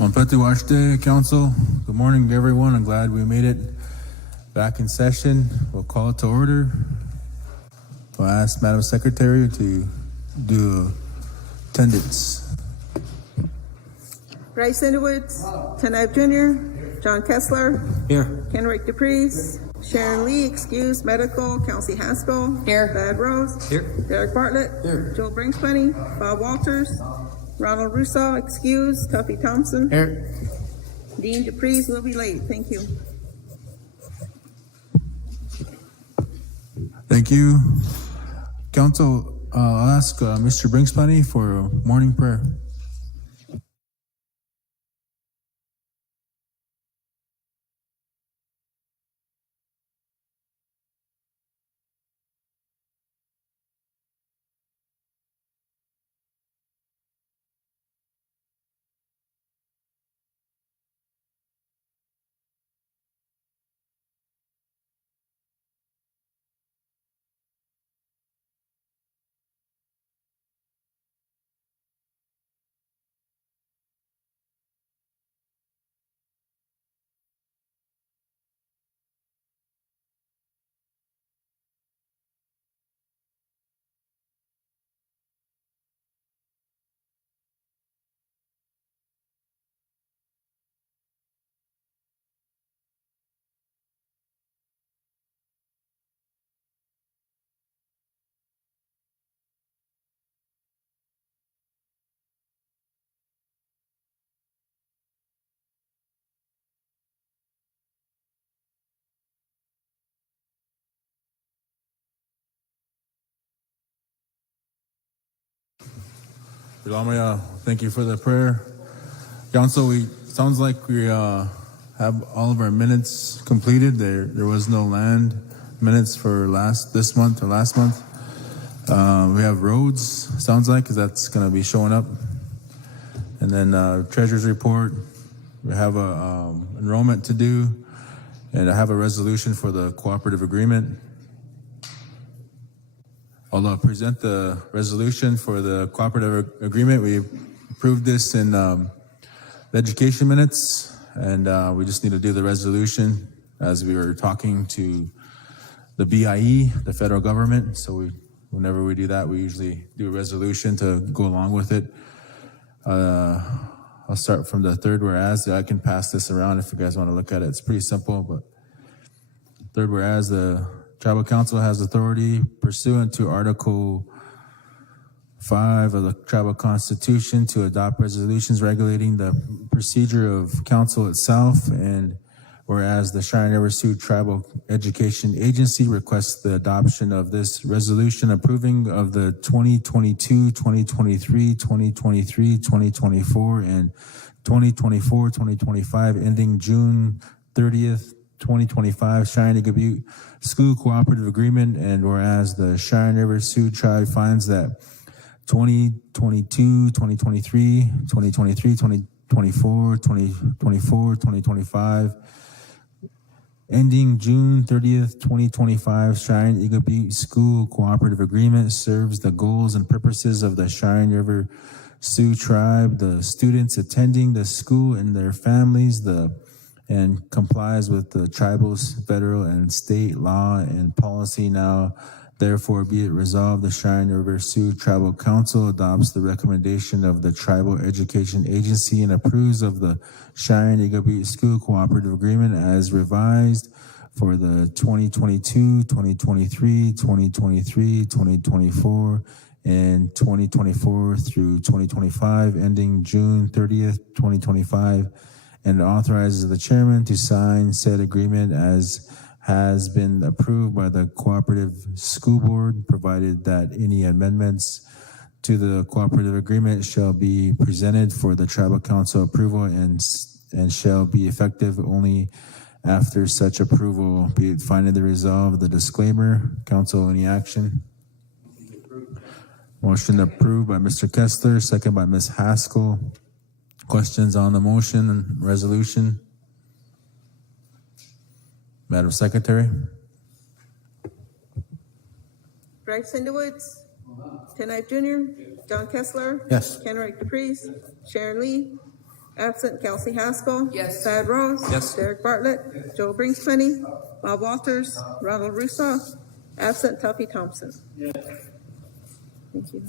Monpeti Washte, Council. Good morning, everyone. I'm glad we made it back in session. We'll call it to order. I'll ask Madam Secretary to do attendance. Bryce Underwoods, Tenab Jr., John Kessler, Here. Kenrick DePreez, Sharon Lee, excused, medical, Kelsey Haskell, Here. Thad Rose, Here. Derek Bartlett, Here. Joel Bringspenny, Bob Walters, Ronald Russo, excused, Tuffy Thompson, Here. Dean DePreez will be late. Thank you. Thank you. Council, I'll ask Mr. Bringspenny for a morning prayer. Thank you for the prayer. Council, sounds like we have all of our minutes completed. There was no land minutes for this month or last month. We have roads, sounds like, because that's going to be showing up. And then treasurer's report. We have a enrollment to do, and I have a resolution for the cooperative agreement. I'll present the resolution for the cooperative agreement. We approved this in the education minutes, and we just need to do the resolution as we were talking to the BIE, the federal government. So whenever we do that, we usually do a resolution to go along with it. I'll start from the third whereas. I can pass this around if you guys want to look at it. It's pretty simple, but third whereas, the Tribal Council has authority pursuant to Article 5 of the Tribal Constitution to adopt resolutions regulating the procedure of council itself, and whereas the Cheyenne River Sioux Tribal Education Agency requests the adoption of this resolution approving of the 2022, 2023, 2023, 2024, and 2024, 2025 ending June 30th, 2025 Cheyenne Butte School Cooperative Agreement, and whereas the Cheyenne River Sioux Tribe finds that 2022, 2023, 2023, 2024, 2024, 2025 ending June 30th, 2025 Cheyenne Butte School Cooperative Agreement serves the goals and purposes of the Cheyenne River Sioux Tribe, the students attending the school and their families, and complies with the tribal's federal and state law and policy. Now, therefore, be it resolved, the Cheyenne River Sioux Tribal Council adopts the recommendation of the Tribal Education Agency and approves of the Cheyenne Butte School Cooperative Agreement as revised for the 2022, 2023, 2023, 2024, and 2024 through 2025, ending June 30th, 2025, and authorizes the chairman to sign said agreement as has been approved by the cooperative school board, provided that any amendments to the cooperative agreement shall be presented for the tribal council approval and shall be effective only after such approval. Be it finally resolved, the disclaimer. Council, any action? Motion approved by Mr. Kessler, second by Ms. Haskell. Questions on the motion and resolution? Madam Secretary. Bryce Underwoods, Tenab Jr., John Kessler, Yes. Kenrick DePreez, Sharon Lee, Absent Kelsey Haskell. Yes. Thad Rose. Yes. Derek Bartlett. Joe Brinkspeni. Bob Walters. Ronald Russo. Absent Tuffy Thompson. Thank you.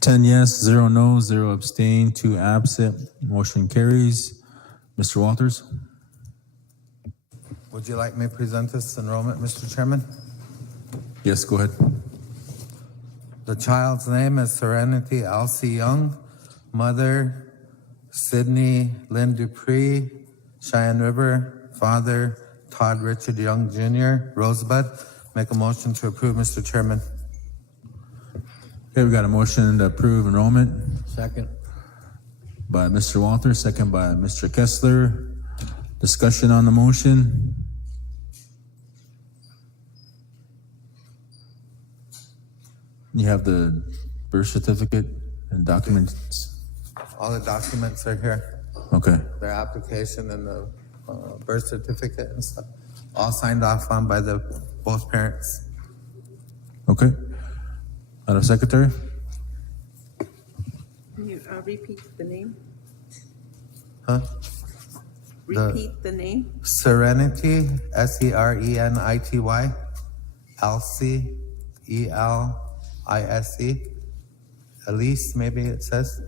10 yes, 0 no, 0 abstain, 2 absent. Motion carries. Mr. Walters? Would you like me to present this enrollment, Mr. Chairman? Yes, go ahead. The child's name is Serenity Elsie Young. Mother, Sydney Lynn Dupree, Cheyenne River. Father, Todd Richard Young Jr., Rosebud. Make a motion to approve, Mr. Chairman. Okay, we got a motion to approve enrollment Second. by Mr. Walters, second by Mr. Kessler. Discussion on the motion. You have the birth certificate and documents. All the documents are here. Okay, Their application and the birth certificate and stuff. All signed off on by the both parents. okay. Madam Secretary? Can you repeat the name? Huh? Repeat the name? Serenity, Serenity, Elsie, Elise, Elise, maybe it says,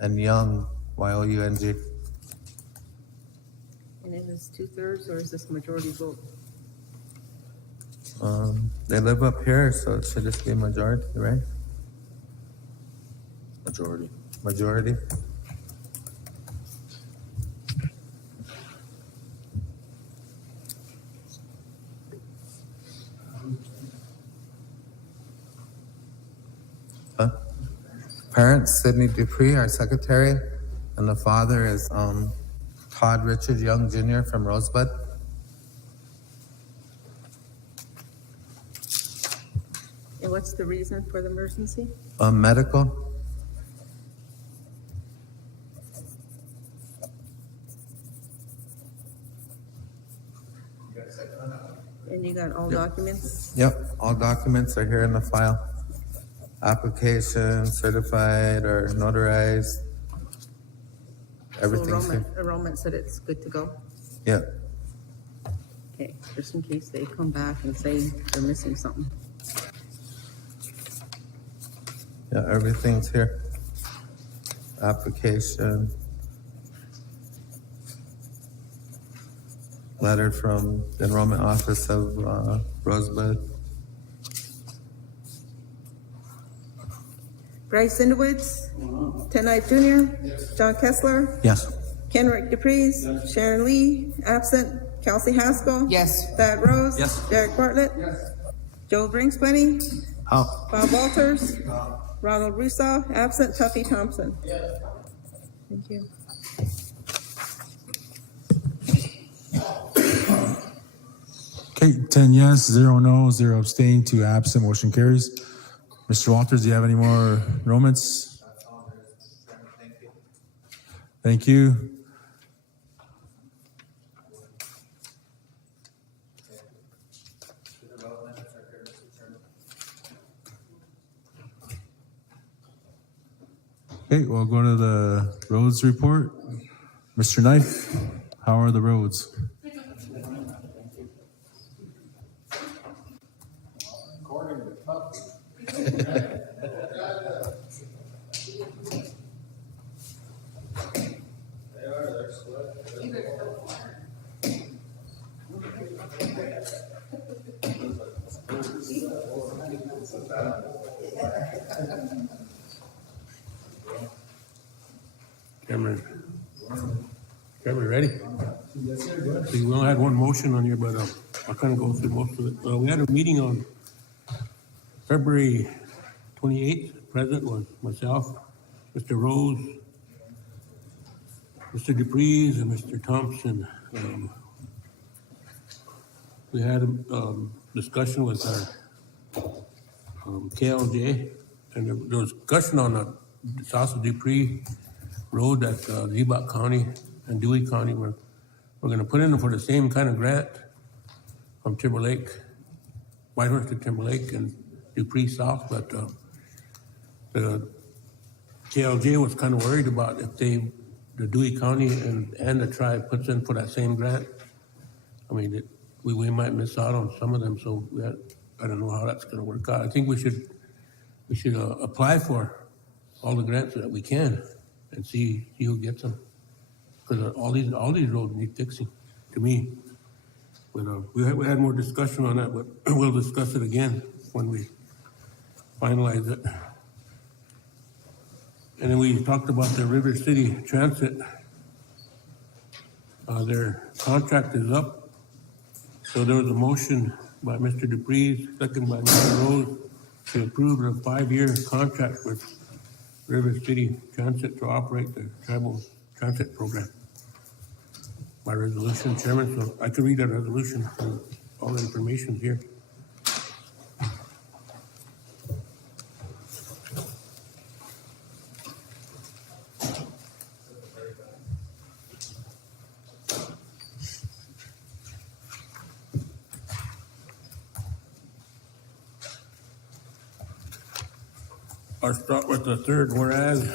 and Young, Young. And it is 2/3, or is this majority vote? They live up here, so it should just be majority, right? Majority. Majority. Huh? Parents, Sydney Dupree, our secretary, and the father is Todd Richard Young Jr. from Rosebud. And what's the reason for the emergency? Medical. And you got all documents? Yep, all documents are here in the file. Application, certified or notarized. So Everything's here. enrollment said it's good to go? Yep. Okay, just in case they come back and say they're missing something. Yeah, everything's here. Application. Letter from the enrollment office of Rosebud. Bryce Sindowitz, Ted Knight Jr., John Kessler, Yes. Kenrick Dupreez, Sharon Lee, absent, Kelsey Haskell. Yes. Thad Rose. Yes. Derek Bartlett. Joe Brinkspeni, Oh. Bob Walters, Ronald Russo, absent, Tuffy Thompson. Thank you. Okay, 10 yes, 0 no, 0 abstain, 2 absent. Motion carries. Mr. Walters, do you have any more enrollments? Thank you. Okay, we'll go to the roads report. Mr. Knife, how are the roads? Cameron, ready? We only had one motion on here, but I'll kind of go through most of it. We had a meeting on February 28th. Present was myself, Mr. Rose, Mr. Dupreez, and Mr. Thompson. We had a discussion with our KLJ, and there was discussion on the south of Dupree Road at Zebot County and Dewey County. We're going to put in for the same kind of grant from Timberlake, Whitehorse to Timberlake and Dupree South, but the KLJ was kind of worried about if the Dewey County and the tribe puts in for that same grant. I mean, we might miss out on some of them, so I don't know how that's gonna work out. I think we should apply for all the grants that we can and see who gets them. Because all these roads need fixing, to me. But we had more discussion on that, but we'll discuss it again when we finalize it. And then we talked about the River City Transit. Their contract is up. So there was a motion by Mr. Dupree, second by Mr. Rose, to approve a 5-year contract with River City Transit to operate the tribal transit program. By resolution, Chairman, so I could read that resolution, and all the information here. I'll start with the third, whereas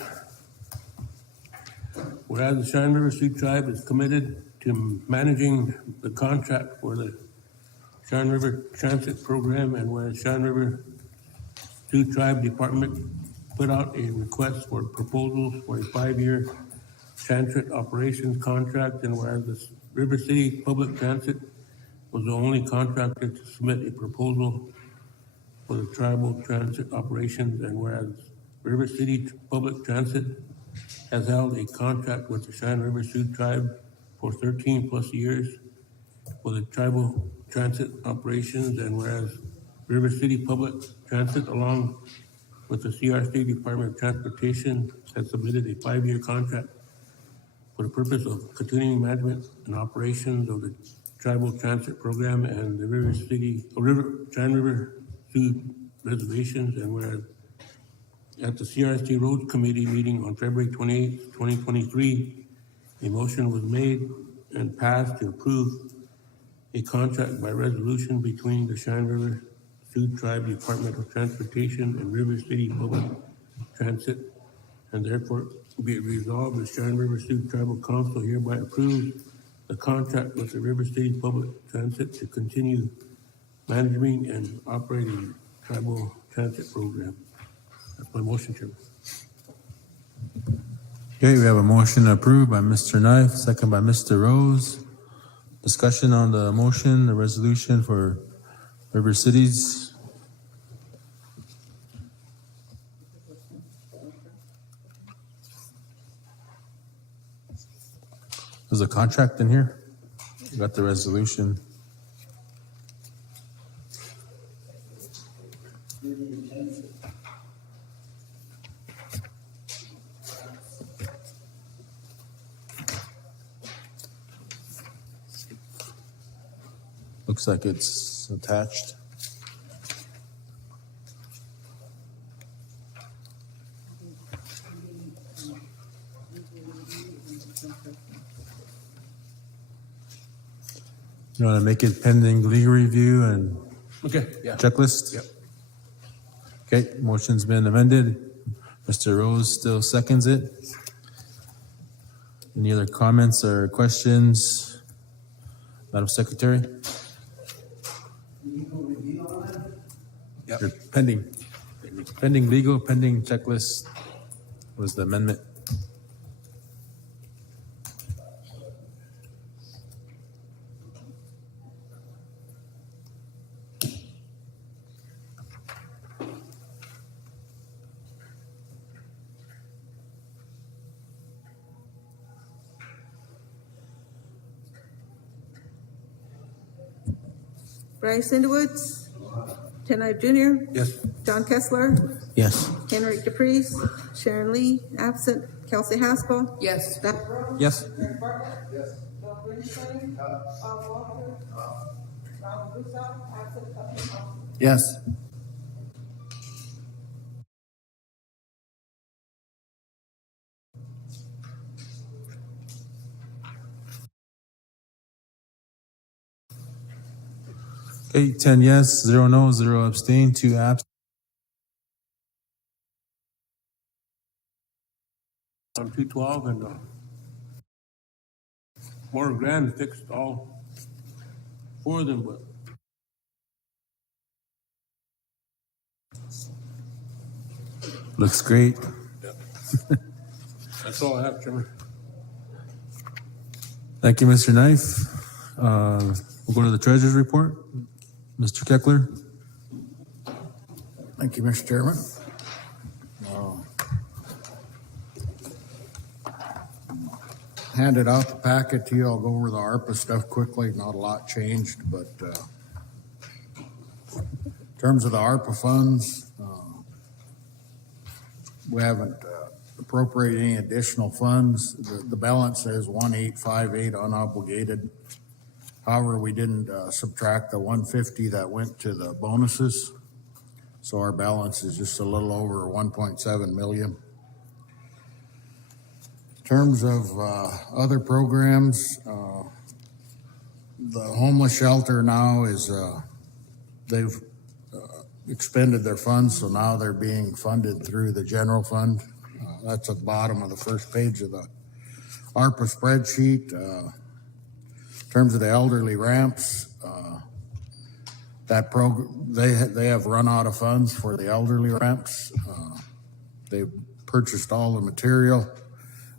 the Cheyenne River Sioux Tribe is committed to managing the contract for the Cheyenne River Transit Program, and whereas Cheyenne River Sioux Tribe Department put out a request for proposals for a 5-year transit operations contract, and whereas the River City Public Transit was the only contractor to submit a proposal for the tribal transit operations, and whereas River City Public Transit has held a contract with the Cheyenne River Sioux Tribe for 13 plus years for the tribal transit operations, and whereas River City Public Transit, along with the CRC Department of Transportation, has submitted a 5-year contract for the purpose of continuing management and operations of the tribal transit program and the Cheyenne River Sioux reservations, and whereas at the CRC Road Committee meeting on February 28, 2023, a motion was made and passed to approve a contract by resolution between the Cheyenne River Sioux Tribe Department of Transportation and River City Public Transit, and therefore be it resolved, the Cheyenne River Sioux Tribal Council hereby approves the contract with the River City Public Transit to continue managing and operating tribal transit program. That's my motion, Chairman. Okay, we have a motion approved by Mr. Knife, second by Mr. Rose. Discussion on the motion, the resolution for River Cities. There's a contract in here. We got the resolution. Looks like it's attached. You want to make it pending legal review and Okay, yeah. checklist? Yep. Okay, motion's been amended. Mr. Rose still seconds it. Any other comments or questions? Madam Secretary? Yep. Or pending. Pending legal, pending checklist was the amendment. Bryce Underwoods, Tenai Jr., Yes. John Kessler, Yes. Henrik DePreez, Sharon Lee, absent, Kelsey Haskell. Yes. Yes. Yes. Okay, 10 yes, 0 no, 0 abstain, 2 absent. on 212 and more grand fixed all four of them, but Looks great. that's all I have, Chairman. Thank you, Mr. Knife. We'll go to the treasurer's report. Mr. Keckler. Thank you, Mr. Chairman. Handed out the packet to you. I'll go over the ARPA stuff quickly. Not a lot changed, but in terms of the ARPA funds, we haven't appropriated any additional funds. The balance says 1858 unobligated. However, we didn't subtract the 150 that went to the bonuses. So our balance is just a little over 1.7 million. In terms of other programs, the homeless shelter now is, they've expended their funds, so now they're being funded through the general fund. That's at the bottom of the first page of the ARPA spreadsheet. In terms of the elderly ramps, that program, they have run out of funds for the elderly ramps. They've purchased all the material.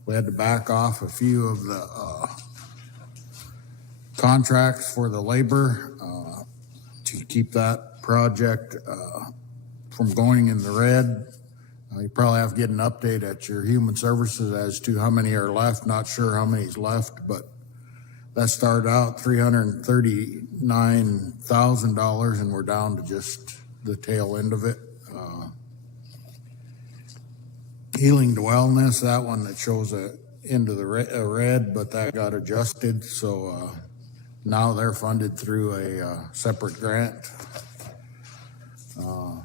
We had to back off a few of the contracts for the labor to keep that project from going in the red. You probably have to get an update at your human services as to how many are left. Not sure how many's left, but that started out $339,000 and we're down to just the tail end of it. Healing to Wellness, that one that shows into the red, but that got adjusted. So now they're funded through a separate grant. In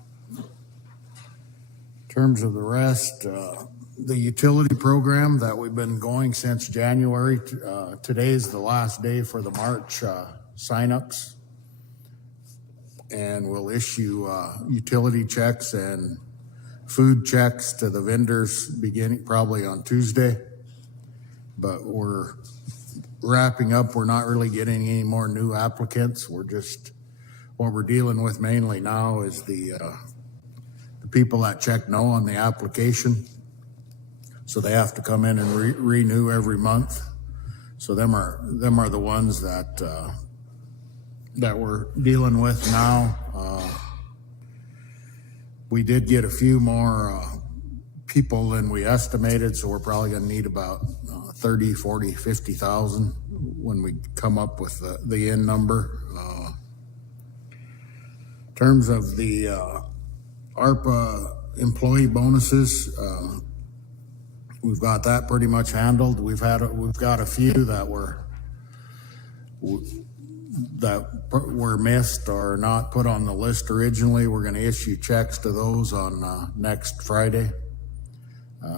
terms of the rest, the utility program that we've been going since January, today's the last day for the March signups. And we'll issue utility checks and food checks to the vendors beginning probably on Tuesday. But we're wrapping up. We're not really getting any more new applicants. We're just, what we're dealing with mainly now is the people that check no on the application. So they have to come in and renew every month. So them are the ones that we're dealing with now. We did get a few more people than we estimated, so we're probably going to need about 30, 40, 50,000 when we come up with the end number. In terms of the ARPA employee bonuses, we've got that pretty much handled. We've got a few that were missed or not put on the list originally. We're going to issue checks to those on next Friday.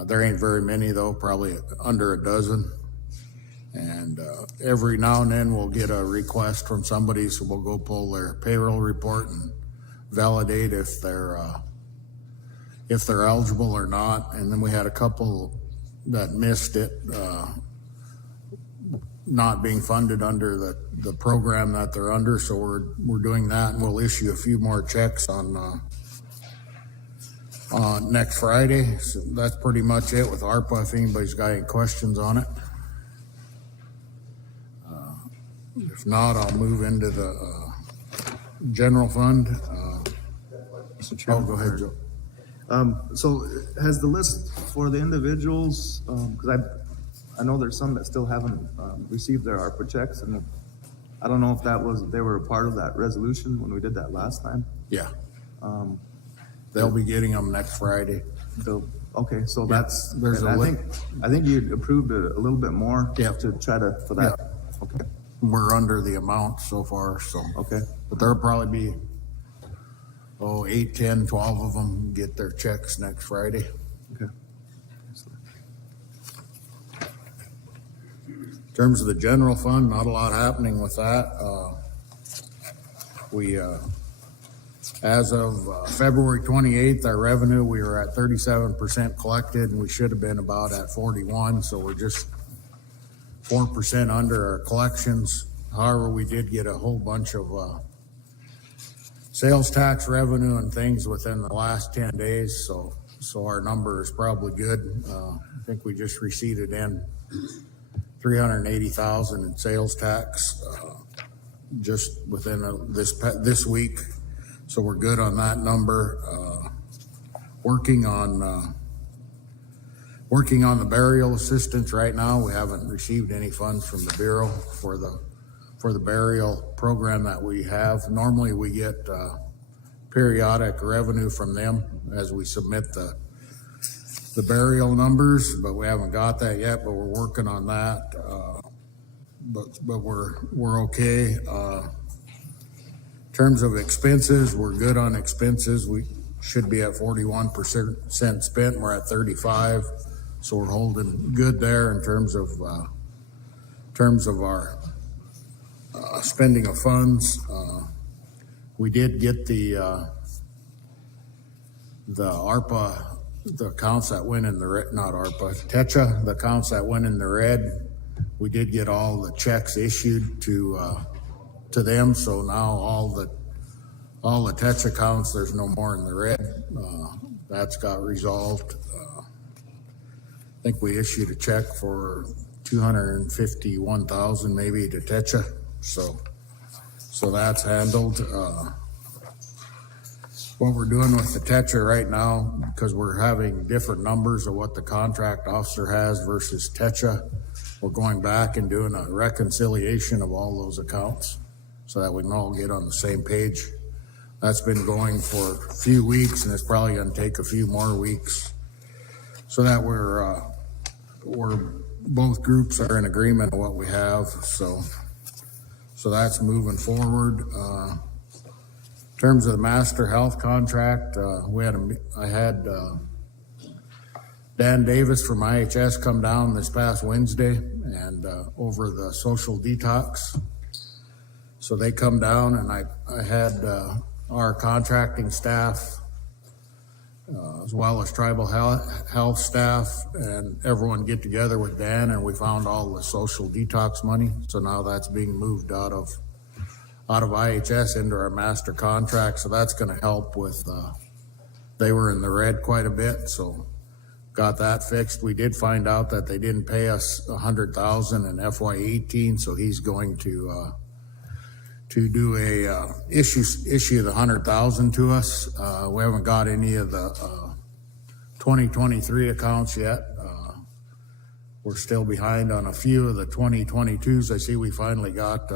There ain't very many though, probably under a dozen. And every now and then we'll get a request from somebody, so we'll go pull their payroll report and validate if they're eligible or not. And then we had a couple that missed it, not being funded under the program that they're under. So we're doing that, and we'll issue a few more checks on next Friday. So that's pretty much it with ARPA. If anybody's got any questions on it. If not, I'll move into the general fund. Mr. Chairman, go ahead, Joe. So has the list for the individuals, because I know there's some that still haven't received their ARPA checks, and I don't know if they were a part of that resolution when we did that last time. Yeah. They'll be getting them next Friday. So, okay, so Yeah, that's, there's I think you approved a little bit more Yeah. to try to, for that. Yeah. Okay, We're under the amount so far, so. okay, But there'll probably be, 8, 10, 12 of them get their checks next Friday. okay. In terms of the general fund, not a lot happening with that. We As of February 28th, our revenue, we were at 37% collected, and we should have been about at 41, so we're just 4% under our collections. However, we did get a whole bunch of sales tax revenue and things within the last 10 days, so our number is probably good. I think we just receipted in $380,000 in sales tax just within this week, so we're good on that number. Working on the burial assistance right now. We haven't received any funds from the Bureau for the burial program that we have. Normally we get periodic revenue from them as we submit the burial numbers, but we haven't got that yet, but we're working on that. But we're okay. In terms of expenses, we're good on expenses. We should be at 41% spent. We're at 35, so we're holding good there in terms of our spending of funds. We did get the ARPA, the accounts that went in the red, not ARPA, TETRA, the accounts that went in the red. We did get all the checks issued to them, so now all the TETRA accounts, there's no more in the red. That's got resolved. I think we issued a check for $251,000 maybe to TETRA, so that's handled. What we're doing with the TETRA right now, because we're having different numbers of what the contract officer has versus TETRA, we're going back and doing a reconciliation of all those accounts so that we can all get on the same page. That's been going for a few weeks, and it's probably going to take a few more weeks so that we're both groups are in agreement on what we have. So that's moving forward. In terms of the master health contract, I had Dan Davis from IHS come down this past Wednesday and over the social detox. So they come down, and I had our contracting staff as well as tribal health staff and everyone get together with Dan, and we found all the social detox money. So now that's being moved out of IHS into our master contract. So that's going to help with, they were in the red quite a bit. So got that fixed. We did find out that they didn't pay us $100,000 in FY18. So he's going to do a issue the $100,000 to us. We haven't got any of the 2023 accounts yet. We're still behind on a few of the 2022s. I see we finally got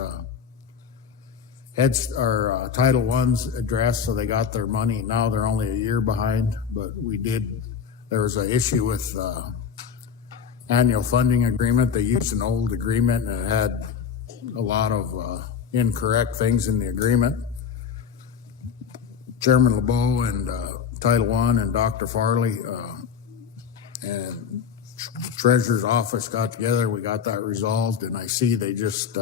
Title I's addressed, so they got their money. Now they're only a year behind, but there was an issue with annual funding agreement. They used an old agreement, and it had a lot of incorrect things in the agreement. Chairman LeBeau and Title I and Dr. Farley and Treasurer's office got together. We got that resolved, and I see they just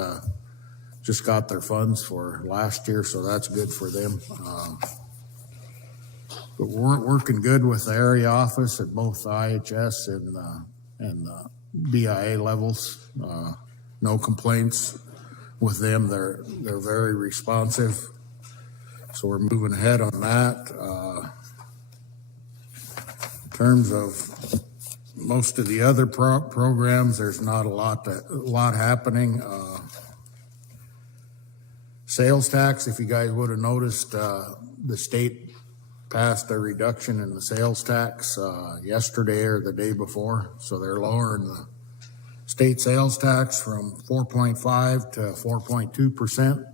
got their funds for last year, so that's good for them. But we're working good with the area office at both the IHS and the BIA levels. No complaints with them. They're very responsive. So we're moving ahead on that. In terms of most of the other programs, there's not a lot happening. Sales tax, if you guys would have noticed, the state passed a reduction in the sales tax yesterday or the day before. So they're lowering the state sales tax from 4.5 to 4.2%.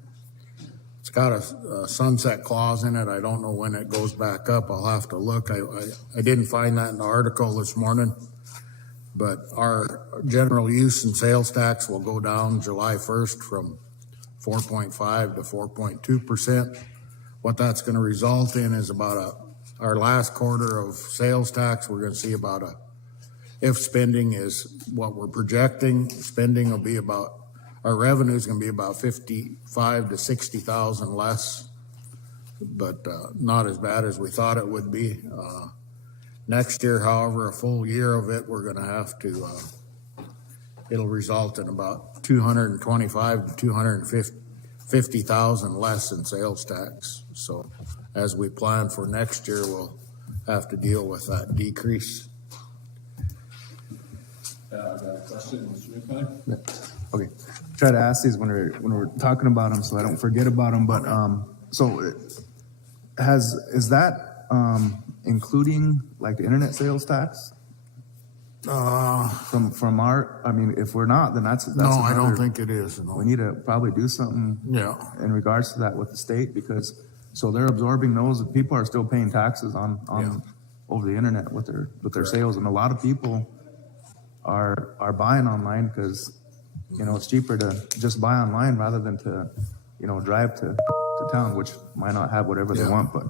It's got a sunset clause in it. I don't know when it goes back up. I'll have to look. I didn't find that in the article this morning, but our general use and sales tax will go down July 1st from 4.5 to 4.2%. What that's going to result in is our last quarter of sales tax, we're going to see if spending is what we're projecting, spending will be our revenue is going to be about $55,000 to $60,000 less but not as bad as we thought it would be. Next year, however, a full year of it, we're gonna have to, it'll result in about 225 to 250,000 less in sales tax. So as we plan for next year, we'll have to deal with that decrease. I got a question, Mr. McFly. Okay, try to ask these when we're talking about them, so I don't forget about them, but, is that, including like the internet sales tax? From our, I mean, if we're not, then that's No, I don't another- think it is, no. We need to probably do something Yeah, in regards to that with the state, because, so they're absorbing those, people are still paying taxes Yeah. on, over the internet with their sales, and a lot of people are buying online, because, you know, it's cheaper to just buy online rather than to, you know, drive to town, which might not have whatever they Yeah. want, but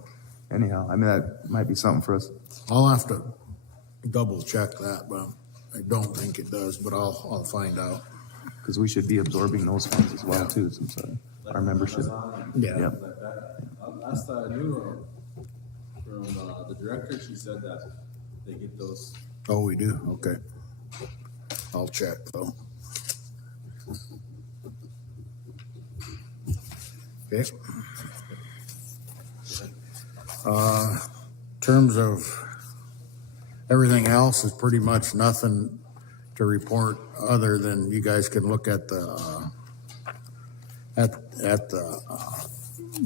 anyhow, I mean, that might be something for us, I'll have to double check that, but I don't think it does, but I'll find out. because we should be absorbing those funds as well, Yeah. too, since our membership. Yeah. Yep. Like that. Last I knew from the director, she said that they get those. Oh, we do? Okay. I'll check though. Okay. Terms of everything else is pretty much nothing to report other than you guys can look at the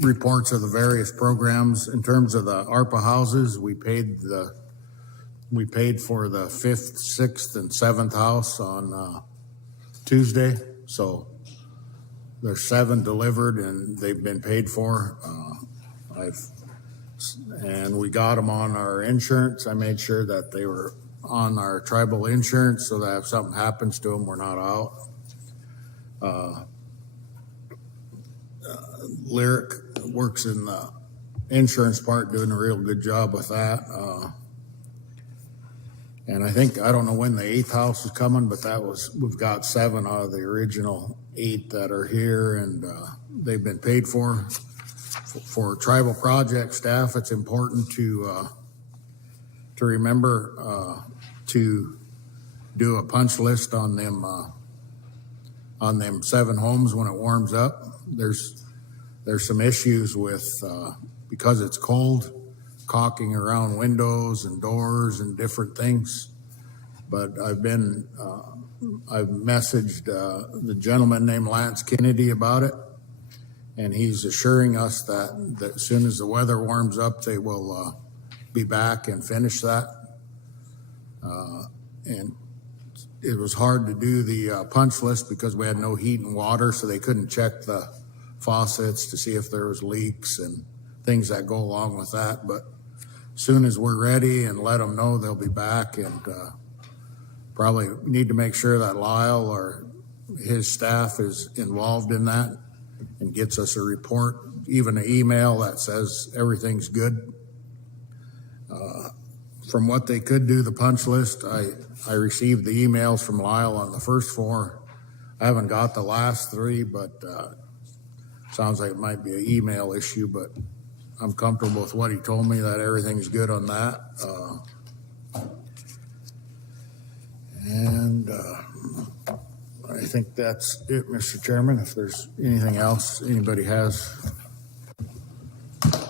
reports of the various programs. In terms of the ARPA houses, we paid for the 5th, 6th, and 7th house on Tuesday. So there's 7 delivered and they've been paid for. And we got them on our insurance. I made sure that they were on our tribal insurance so that if something happens to them, we're not out. Lyric works in the insurance part, doing a real good job with that. And I don't know when the 8th house is coming, but we've got 7 out of the original 8 that are here, and they've been paid for. For tribal project staff, it's important to remember to do a punch list on them 7 homes when it warms up. There's some issues with because it's cold, caulking around windows and doors and different things. But I've messaged the gentleman named Lance Kennedy about it, and he's assuring us that as soon as the weather warms up, they will be back and finish that. And it was hard to do the punch list because we had no heat and water, so they couldn't check the faucets to see if there was leaks and things that go along with that. But as soon as we're ready and let them know, they'll be back, and probably need to make sure that Lyle or his staff is involved in that and gets us a report, even an email that says everything's good. From what they could do, the punch list, I received the emails from Lyle on the first 4. I haven't got the last 3, but sounds like it might be an email issue, but I'm comfortable with what he told me, that everything's good on that. And I think that's it, Mr. Chairman. If there's anything else anybody has.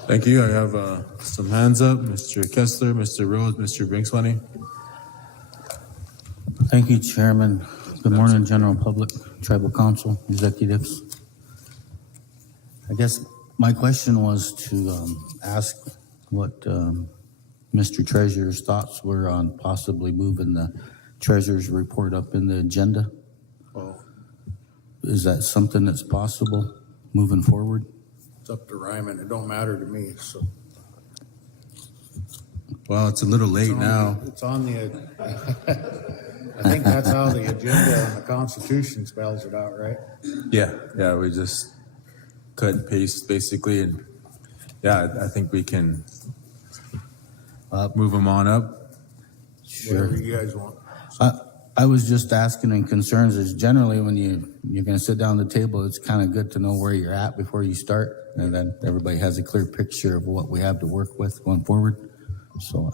Thank you. I have some hands up. Mr. Kessler, Mr. Rhodes, Mr. Brinksmoney. Thank you, Chairman. Good morning, General Public, Tribal Council, executives. I guess my question was to ask what Mr. Treasurer's thoughts were on possibly moving the Treasurer's report up in the agenda. Oh, Is that something that's possible moving forward? it's up to Ryman. It don't matter to me, so. Well, it's a little late now. It's on the, I think that's how the agenda and the Constitution spells it out, right? Yeah, we just cut and paste basically, and yeah, I think we can move them on up. Whatever you guys want. I was just asking, and concerns is generally when you're gonna sit down at the table, it's kind of good to know where you're at before you start, and then everybody has a clear picture of what we have to work with going forward. So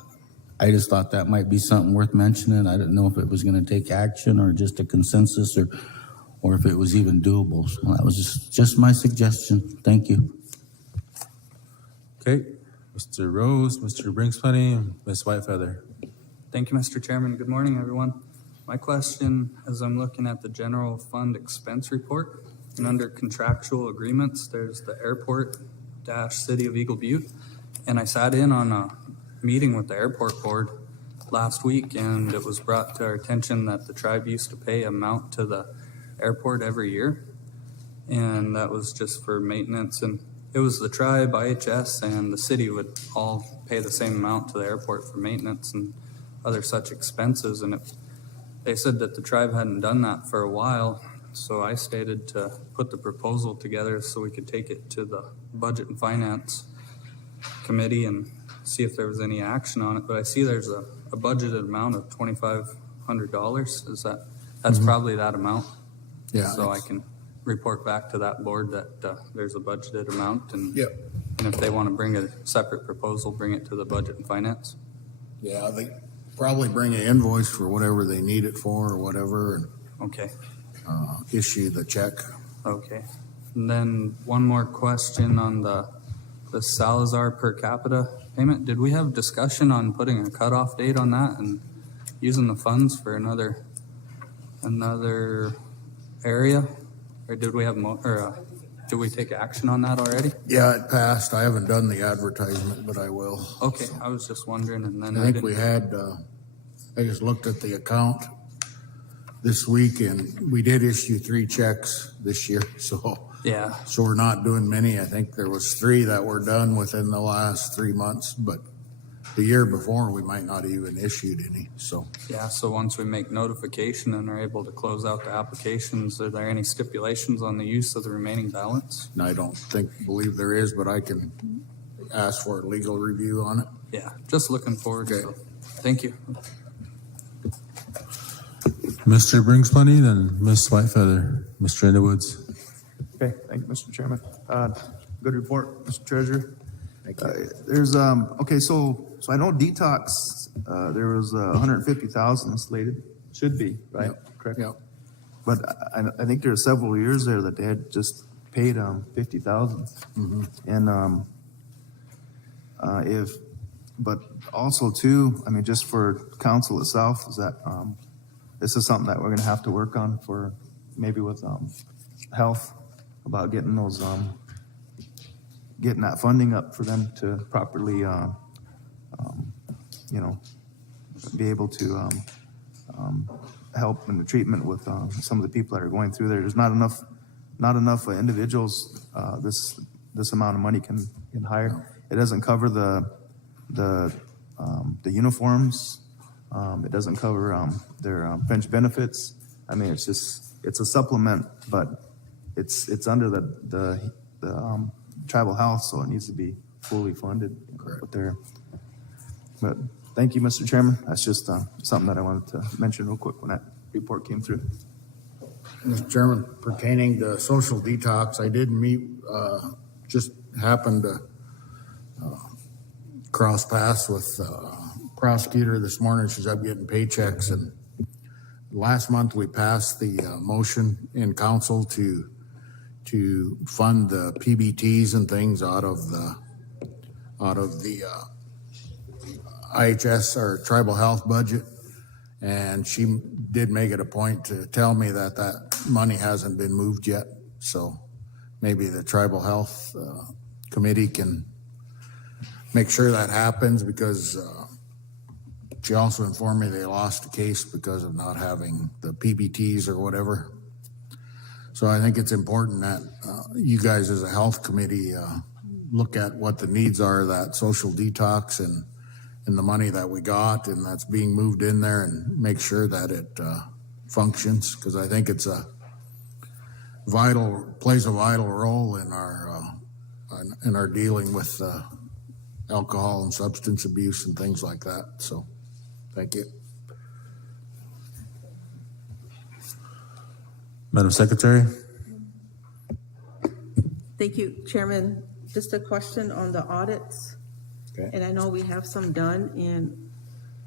I just thought that might be something worth mentioning. I didn't know if it was gonna take action or just a consensus, or if it was even doable. So that was just my suggestion. Thank you. Okay, Mr. Rose, Mr. Brinks-Plenty, and Ms. Whitefeather. Thank you, Mr. Chairman. Good morning, everyone. My question, as I'm looking at the general fund expense report, and under contractual agreements, there's the airport - City of Eagle Butte. And I sat in on a meeting with the airport board last week, and it was brought to our attention that the tribe used to pay amount to the airport every year. And that was just for maintenance, and it was the tribe, IHS, and the city would all pay the same amount to the airport for maintenance and other such expenses. And they said that the tribe hadn't done that for a while, so I stated to put the proposal together so we could take it to the Budget and Finance Committee and see if there was any action on it. But I see there's a budgeted amount of $2,500. That's probably that amount? Yeah. So I can report back to that board that there's a budgeted amount, and Yep. and if they want to bring a separate proposal, bring it to the Budget and Finance. Yeah, they probably bring an invoice for whatever they need it for or whatever, and Okay. issue the check. Okay. And then one more question on the Salazar per capita payment. Did we have discussion on putting a cutoff date on that and using the funds for another area? Or did we have did we take action on that already? Yeah, it passed. I haven't done the advertisement, but I will. Okay, I was just wondering, and then I think we had, I just looked at the account this week, and we did issue 3 checks this year, so Yeah, we're not doing many. I think there was 3 that were done within the last 3 months, but the year before, we might not even issued any, so. yeah, so once we make notification and are able to close out the applications, are there any stipulations on the use of the remaining balance? And I don't believe there is, but I can ask for a legal review on it. Yeah, just looking forward to Okay. it. Thank you. Mr. Brinks-Plenty, then Ms. Whitefeather, Mr. In the Woods. Okay, thank you, Mr. Chairman. Good report, Mr. Treasurer. Thank you. There's, okay, so I know detox, there was 150,000 slated, should be, right? Yep. Correct? Yep. But I think there were several years there that they had just paid 50,000. And but also too, I mean, just for council itself, is that this is something that we're gonna have to work on for maybe with health, about getting those getting that funding up for them to properly be able to help in the treatment with some of the people that are going through there. There's not enough individuals this amount of money can hire. It doesn't cover the uniforms. It doesn't cover their fringe benefits. I mean, it's a supplement, but it's under the tribal health, so it needs to be fully funded. But thank you, Mr. Chairman. That's just something that I wanted to mention real quick when that report came through. Mr. Chairman, pertaining to social detox, I did meet, just happened to cross paths with prosecutor this morning. She's up getting paychecks, and last month we passed the motion in council to fund the PBTs and things out of the IHS or tribal health budget. And she did make it a point to tell me that money hasn't been moved yet. So maybe the tribal health committee can make sure that happens, because she also informed me they lost a case because of not having the PBTs or whatever. So I think it's important that you guys as a health committee look at what the needs are, that social detox and the money that we got and that's being moved in there, and make sure that it functions, because I think it's plays a vital role in our dealing with alcohol and substance abuse and things like that. So thank you. Madam Secretary? Thank you, Chairman. Just a question on the audits. Okay. And I know we have some done, and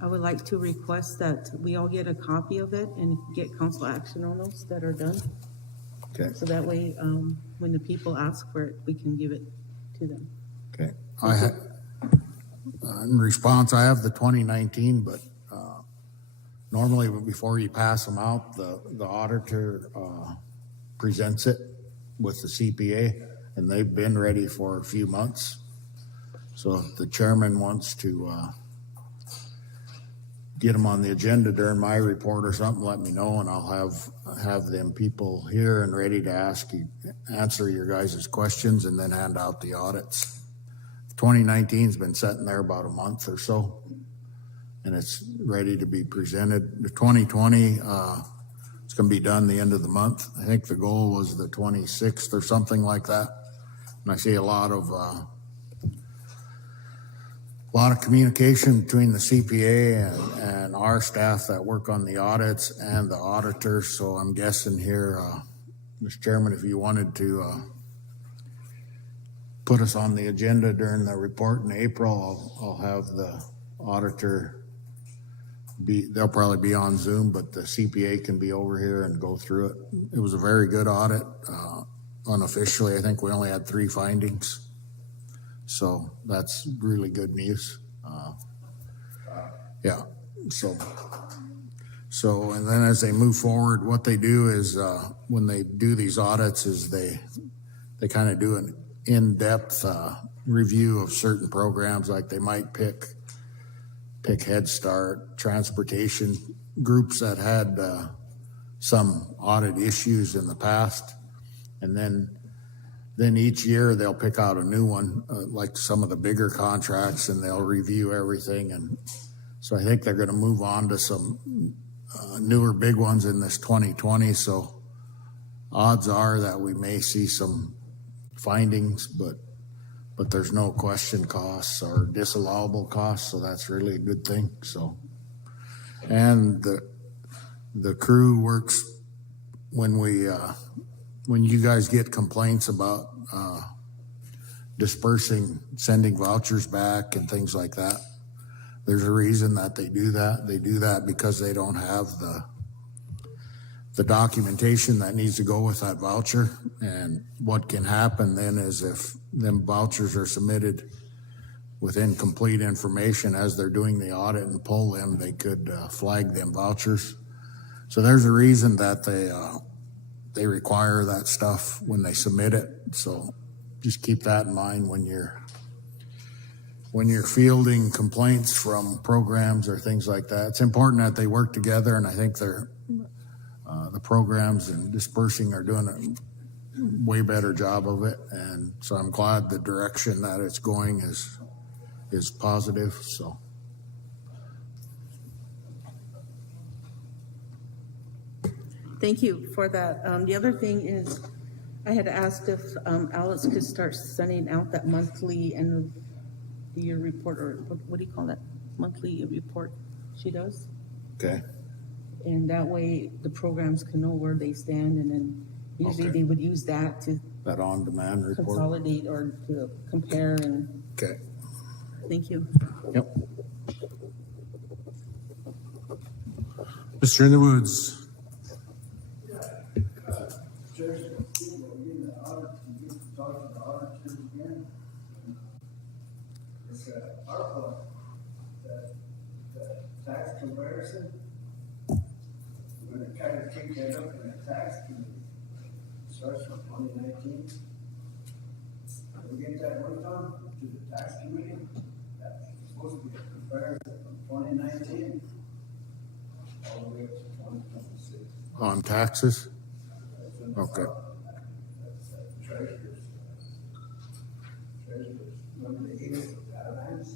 I would like to request that we all get a copy of it and get council action on those that are done. Okay. So that way, when the people ask for it, we can give it to them. Okay. In response, I have the 2019, but normally before you pass them out, the auditor presents it with the CPA, and they've been ready for a few months. So if the chairman wants to get them on the agenda during my report or something, let me know, and I'll have them people here and ready to answer your guys' questions and then hand out the audits. 2019's been sitting there about a month or so, and it's ready to be presented. The 2020, it's gonna be done the end of the month. I think the goal was the 26th or something like that. And I see a lot of communication between the CPA and our staff that work on the audits and the auditors. So I'm guessing here, Mr. Chairman, if you wanted to put us on the agenda during the report in April, I'll have the auditor they'll probably be on Zoom, but the CPA can be over here and go through it. It was a very good audit. Unofficially, I think we only had 3 findings. So that's really good news. Yeah. So, and then as they move forward, what they do is, when they do these audits is they kind of do an in-depth, review of certain programs. Like they might pick Head Start, transportation groups that had, some audit issues in the past. And then each year they'll pick out a new one, like some of the bigger contracts, and they'll review everything. And so I think they're going to move on to some newer big ones in this 2020. So odds are that we may see some findings, but there's no question costs or disallowable costs. So that's really a good thing. So, and the crew works when you guys get complaints about dispersing, sending vouchers back and things like that. There's a reason that they do that. They do that because they don't have the documentation that needs to go with that voucher. And what can happen then is if them vouchers are submitted with incomplete information as they're doing the audit and pull them, they could flag them vouchers. So there's a reason that they require that stuff when they submit it. So just keep that in mind when you're fielding complaints from programs or things like that. It's important that they work together, and I think the programs and dispersing are doing a way better job of it. And so I'm glad the direction that it's going is positive. So. Thank you for that. The other thing is, I had asked if Alice could start sending out that monthly end of the year report, or what do you call that? Monthly report she does. Okay. And that way the programs can know where they stand, and then usually Okay. they would use that to That on-demand report. consolidate or to compare. And Okay. thank you. Yep. Mr. In the Woods. Tax comparison, we're gonna kind of take that up in the tax committee. Starts from 2019. We get that worked on to the tax committee. That's supposed to be a comparison from 2019 all the way up to 2026. On taxes? Okay. Treasurers. Remember the ACE guidelines?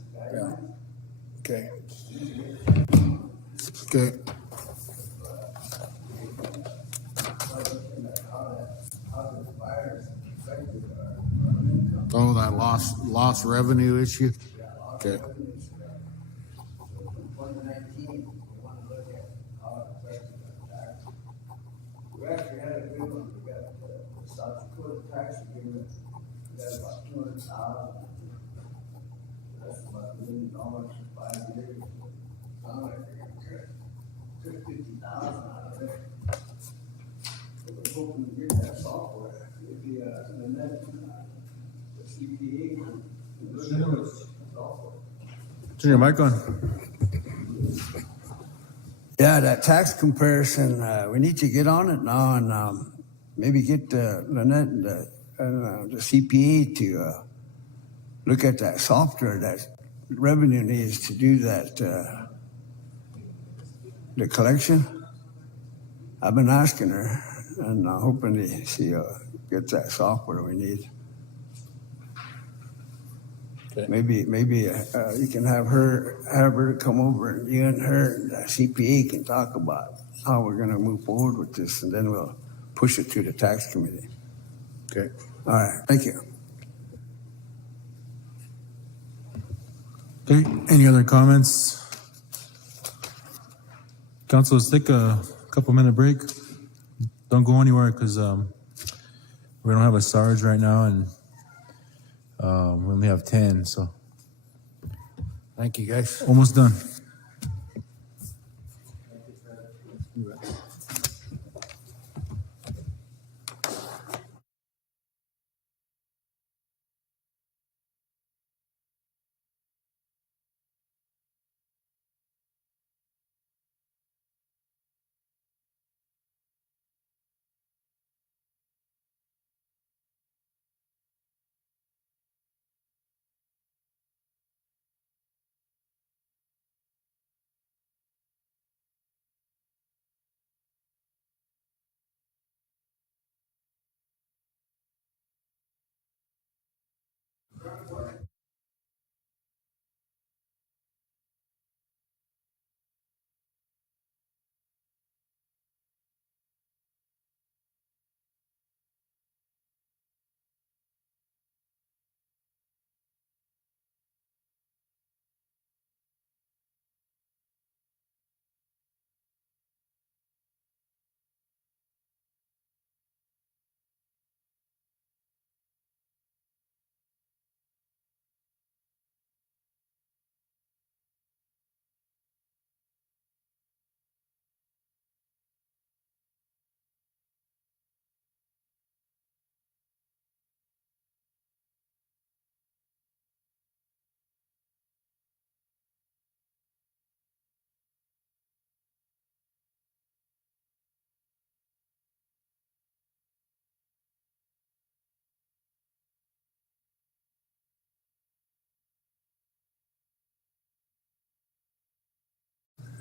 Okay. Okay. Oh, that lost revenue issue? Okay. 2019, we want to look at how it affected our tax. We actually had a good got about 200,000. That's about $1 million for 5 years. Sound like they're gonna cut 50,000 out of it. But we're hoping to get that software, if the, and then, the CPA. Turn your mic on. Yeah, that tax comparison, we need to get on it now and, maybe get, Lynette and the CPA to, look at that software that revenue needs to do that, the collection. I've been asking her and hoping that she, gets that software we need. Okay. Maybe you can have her come over and you and her and the CPA can talk about how we're gonna move forward with this and then we'll push it to the tax committee. Okay. All right, thank you. Okay, any other comments? Council, let's take a couple-minute break. Don't go anywhere because we don't have a Sarge right now and we only have 10, so Thank you, guys. almost done.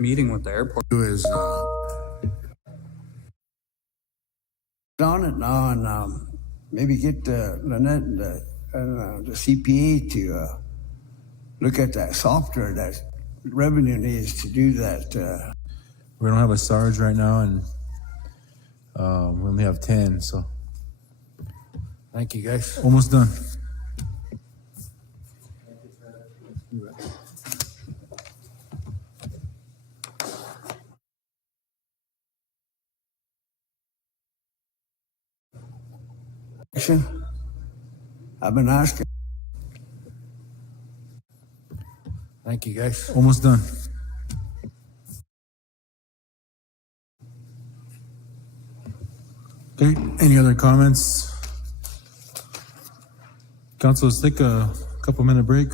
Meeting with the airport. Do is, On it now and, maybe get, Lynette and the CPA to, look at that software that revenue needs to do that, We don't have a Sarge right now and we only have 10, so thank you, guys. almost done. action. I've been asking. Thank you, guys. Almost done. Okay, any other comments? Council, let's take a couple-minute break.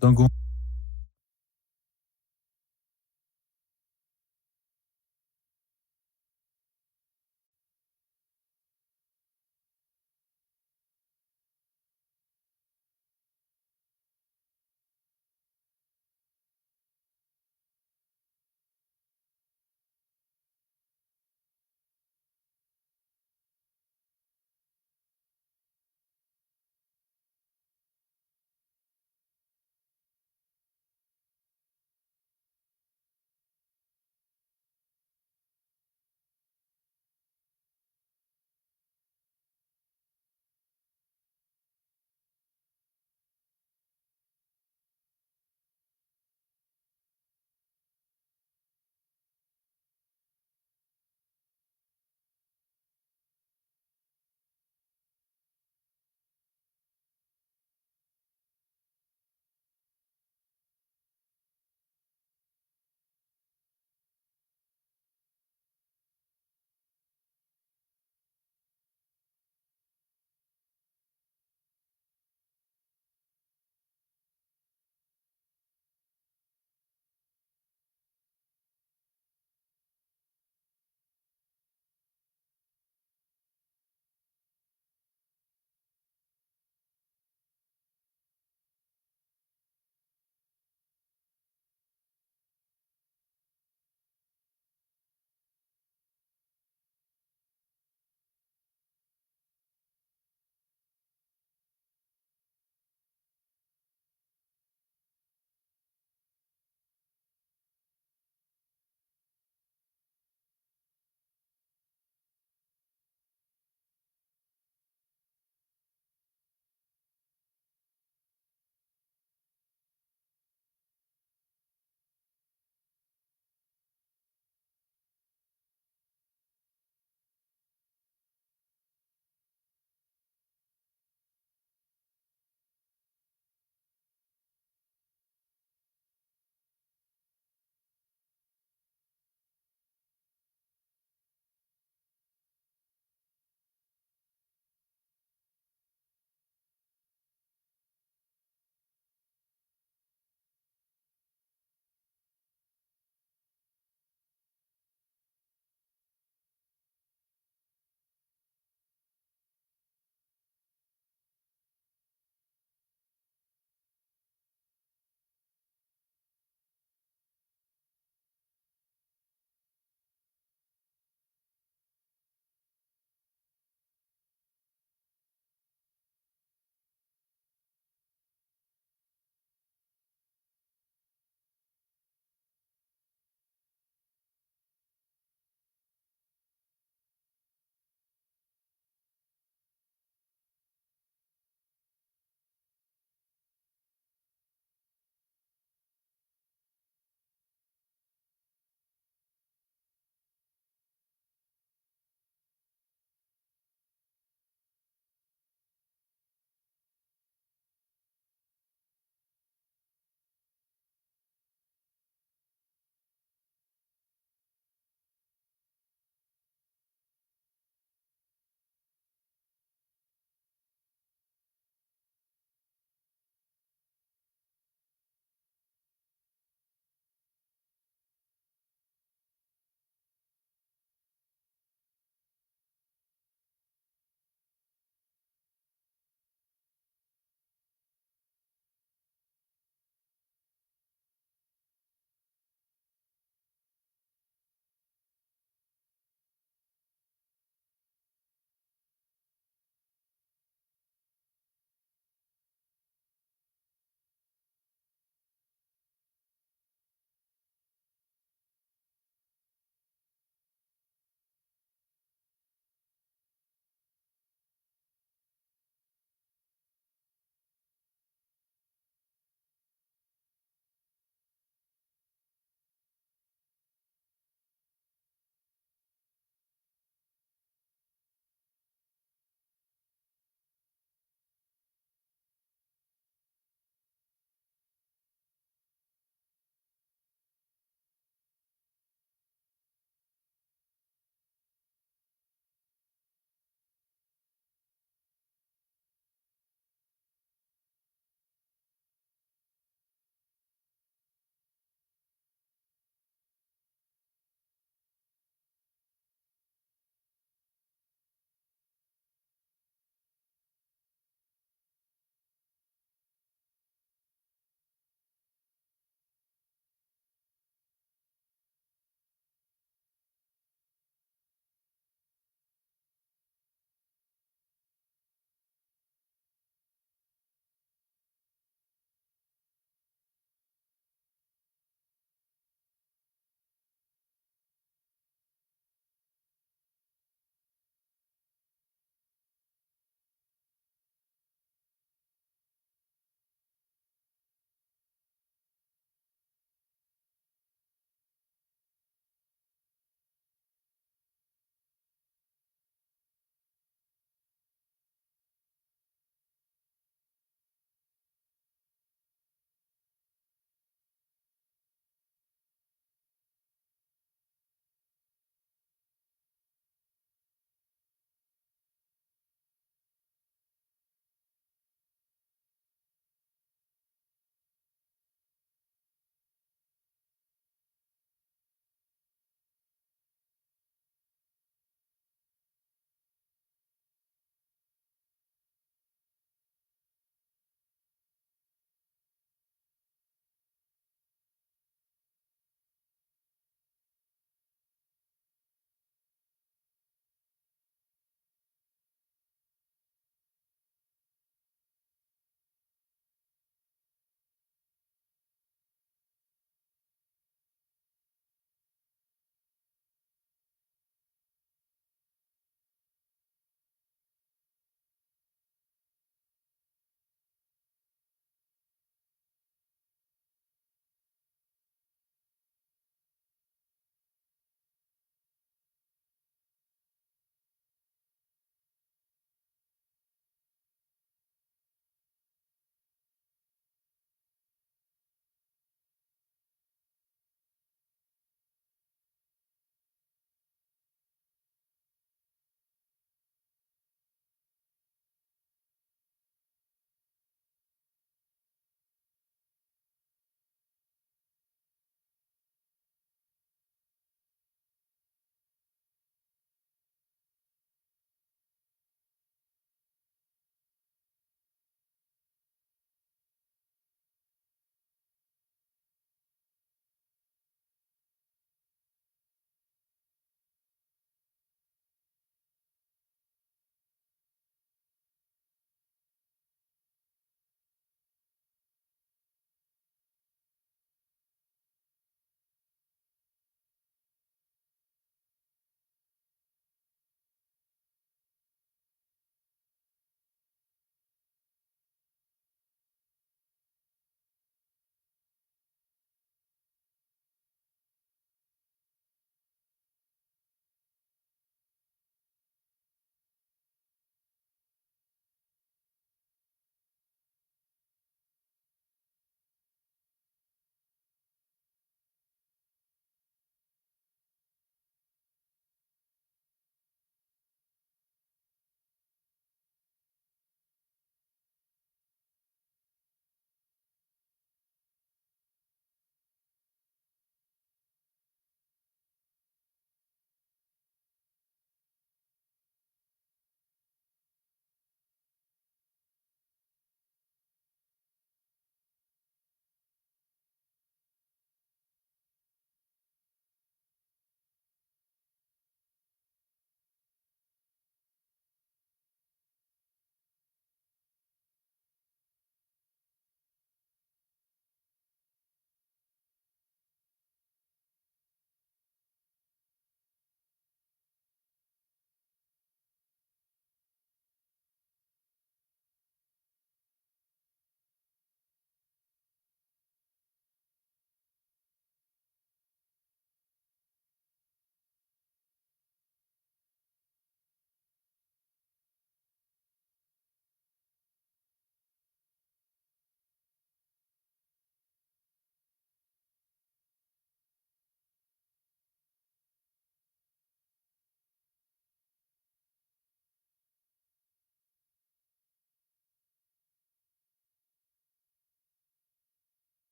Don't go.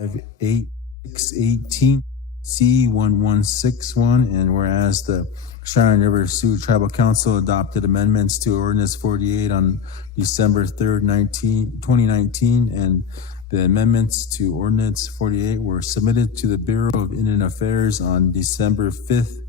8618 C1161, and whereas the Cheyenne River Sioux Tribal Council adopted amendments to Ordinance 48 on December 3rd, 2019, and the amendments to Ordinance 48 were submitted to the Bureau of Indian Affairs on December 5th,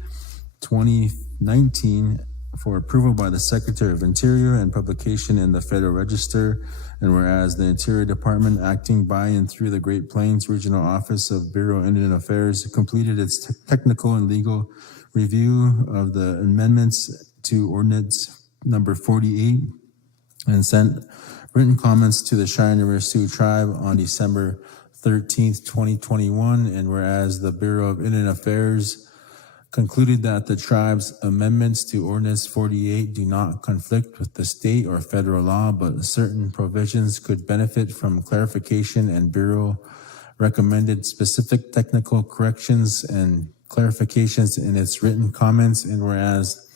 2019 for approval by the Secretary of Interior and publication in the Federal Register. And whereas the Interior Department, acting by and through the Great Plains Regional Office of Bureau of Indian Affairs, completed its technical and legal review of the amendments to Ordinance number 48 and sent written comments to the Cheyenne River Sioux Tribe on December 13th, 2021. And whereas the Bureau of Indian Affairs concluded that the tribe's amendments to Ordinance 48 do not conflict with the state or federal law, but certain provisions could benefit from clarification, and Bureau recommended specific technical corrections and clarifications in its written comments. And whereas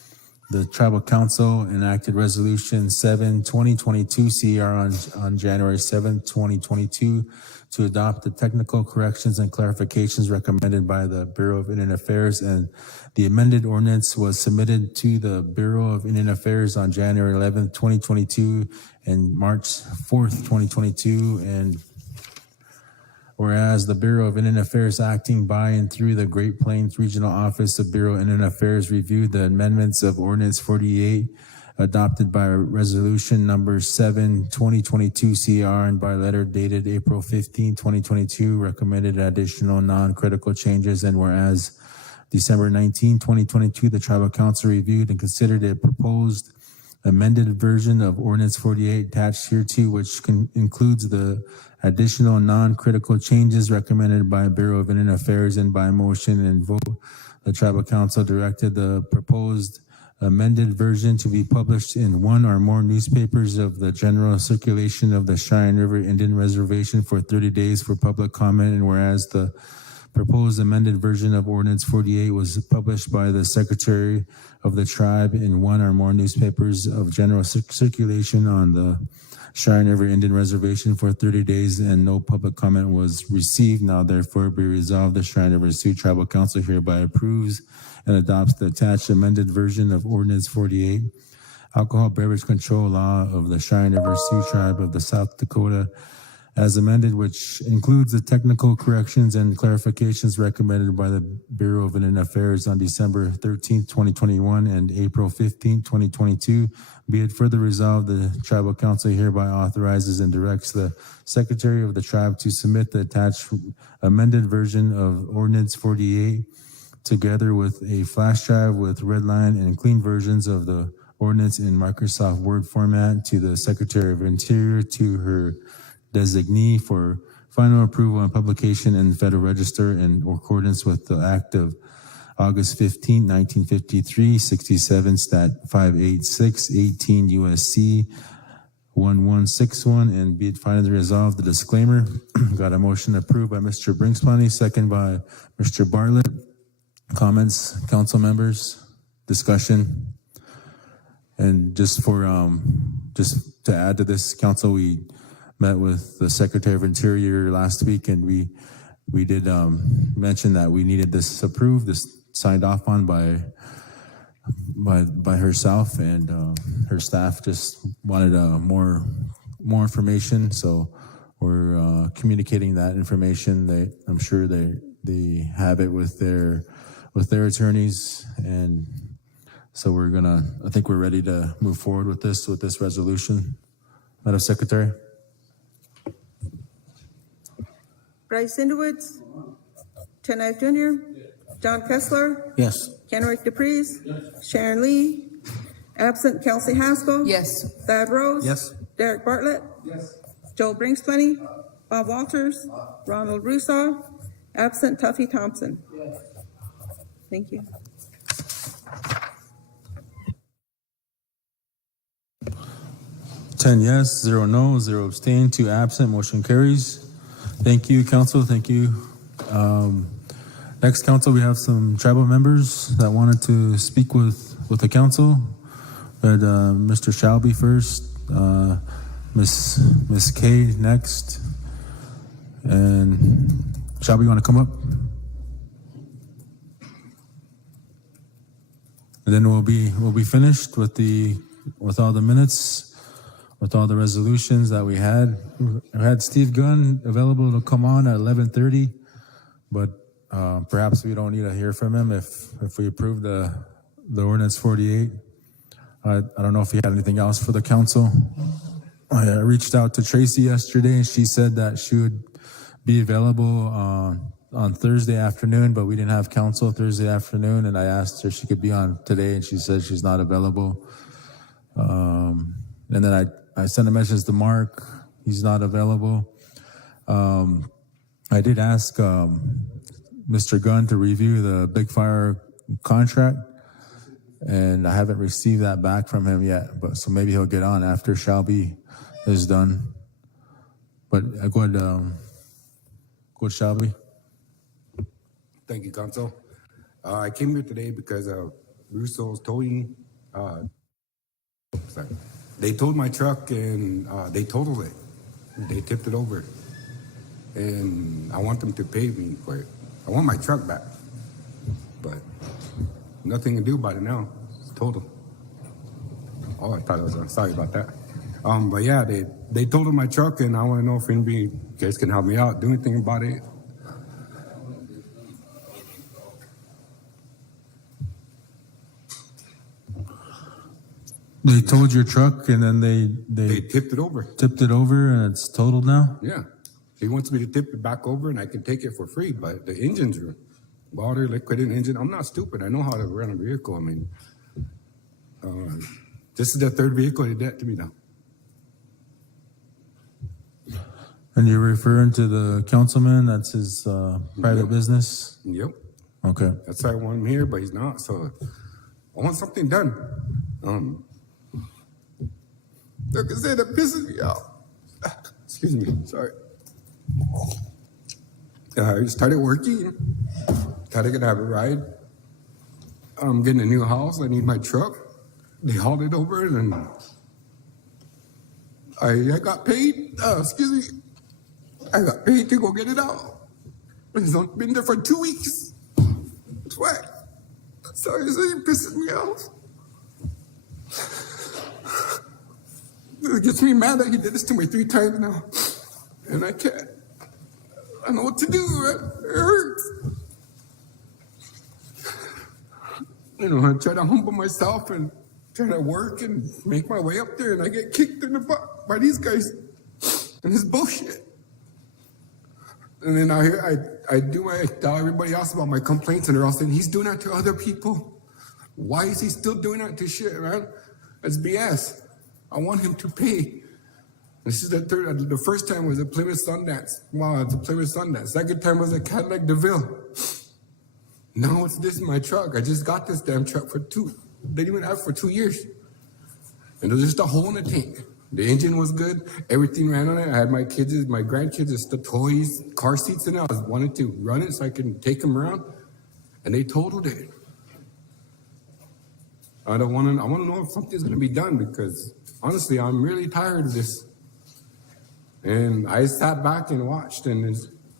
the Tribal Council enacted Resolution 7/2022 CR on January 7th, 2022 to adopt the technical corrections and clarifications recommended by the Bureau of Indian Affairs, and the amended ordinance was submitted to the Bureau of Indian Affairs on January 11th, 2022 and March 4th, 2022. And whereas the Bureau of Indian Affairs, acting by and through the Great Plains Regional Office of Bureau of Indian Affairs, reviewed the amendments of Ordinance 48 adopted by Resolution number 7/2022 CR and by letter dated April 15, 2022, recommended additional non-critical changes. And whereas December 19, 2022, the Tribal Council reviewed and considered a proposed amended version of Ordinance 48 attached hereto, which includes the additional non-critical changes recommended by Bureau of Indian Affairs, and by motion and vote, the Tribal Council directed the proposed amended version to be published in one or more newspapers of the general circulation of the Cheyenne River Indian Reservation for 30 days for public comment. And whereas the proposed amended version of Ordinance 48 was published by the Secretary of the Tribe in one or more newspapers of general circulation on the Cheyenne River Indian Reservation for 30 days, and no public comment was received. Now therefore be resolved, the Cheyenne River Sioux Tribal Council hereby approves and adopts the attached amended version of Ordinance 48, Alcohol Beverage Control Law of the Cheyenne River Sioux Tribe of the South Dakota, as amended, which includes the technical corrections and clarifications recommended by the Bureau of Indian Affairs on December 13th, 2021 and April 15th, 2022. Be it further resolved, the Tribal Council hereby authorizes and directs the Secretary of the Tribe to submit the attached amended version of Ordinance 48 together with a flash drive with red line and clean versions of the ordinance in Microsoft Word format to the Secretary of Interior, to her designee, for final approval and publication in the Federal Register in accordance with the Act of August 15, 1953, 67 Stat 586, 18 USC 1161, and be it finally resolved, the disclaimer. Got a motion approved by Mr. Brinksplani, second by Mr. Bartlett. Comments, council members, discussion? And just to add to this, council, we met with the Secretary of Interior last week, and we did mention that we needed this approved, this signed off on by herself, and her staff just wanted more information. So we're communicating that information. I'm sure they have it with their attorneys, and so I think we're ready to move forward with this resolution. Madam Secretary. Bryce Sindowitz, Chen Knife Jr., John Kessler, Yes. Kenrick DePreez, Sharon Lee, absent Kelsey Haskell. Yes. Thad Rose. Yes. Derek Bartlett. Joel Brinksplani, Bob Walters, Ronald Russo, absent Tuffy Thompson. Thank you. Ten yes, 0 no, 0 abstain, 2 absent, motion carries. Thank you, council, thank you. Next, council, we have some tribal members that wanted to speak with the council. But Mr. Shelby first, Miss Kay next, And Shelby, you want to come up? And then we'll be finished with all the minutes, with all the resolutions that we had. We had Steve Gunn available to come on at 11:30, but perhaps we don't need to hear from him if we approve the ordinance 48. I don't know if he had anything else for the council. I reached out to Tracy yesterday, and she said that she would be available on Thursday afternoon, but we didn't have council Thursday afternoon, and I asked her if she could be on today, and she said she's not available. And then I sent a message to Mark. He's not available. I did ask Mr. Gunn to review the Big Fire contract, and I haven't received that back from him yet. But so maybe he'll get on after Shelby is done. But go ahead, Shelby. Thank you, Council. I came here today because Russo's towing. Sorry. They towed my truck and they totaled it. They tipped it over. And I want them to pay me for it. I want my truck back. But nothing to do about it now. It's total. Oh, I thought it was sorry about that. But yeah, they totaled my truck, and I want to know if anybody, you guys can help me out, do anything about it. They towed your truck, and then They tipped it over. tipped it over, and it's totaled now? Yeah. He wants me to tip it back over and I can take it for free, but the engine's water, liquid in engine. I'm not stupid. I know how to run a vehicle. I mean, this is the third vehicle he did that to me now. And you're referring to the councilman? That's his private business? Yep. Okay. That's why I want him here, but he's not. So I want something done. Like I said, that pisses me off. Excuse me. Sorry. I started working. Thought I could have a ride. I'm getting a new house. I need my truck. They hauled it over, and I got paid. Excuse me. I got paid to go get it out. It's been there for 2 weeks. That's why. Sorry, it's pissing me off. It gets me mad that he did this to me 3 times now. And I can't. I don't know what to do. It hurts. You know, I try to humble myself and try to work and make my way up there, and I get kicked in the butt by these guys and this bullshit. And then I tell everybody else about my complaints, and they're all saying he's doing that to other people. Why is he still doing that to shit, man? That's BS. I want him to pay. This is the first time was a Plymouth Sundance. Wow, it's a Plymouth Sundance. Second time was a Cadillac DeVille. Now it's this my truck. I just got this damn truck they didn't even have it for 2 years. And there was just a hole in the tank. The engine was good. Everything ran on it. I had my grandkids, the toys, car seats in it. I wanted to run it so I can take them around. And they totaled it. I want to know if something's going to be done, because honestly, I'm really tired of this. And I sat back and watched and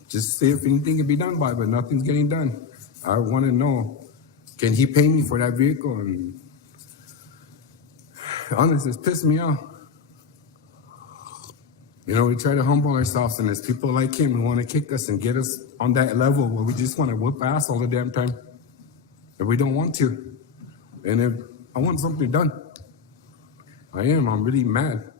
just see if anything can be done by it, but nothing's getting done. I want to know, can he pay me for that vehicle? And honestly, it's pissed me off. You know, we try to humble ourselves, and there's people like him who want to kick us and get us on that level where we just want to whoop ass all the damn time. And we don't want to. And if I want something done. I'm really mad.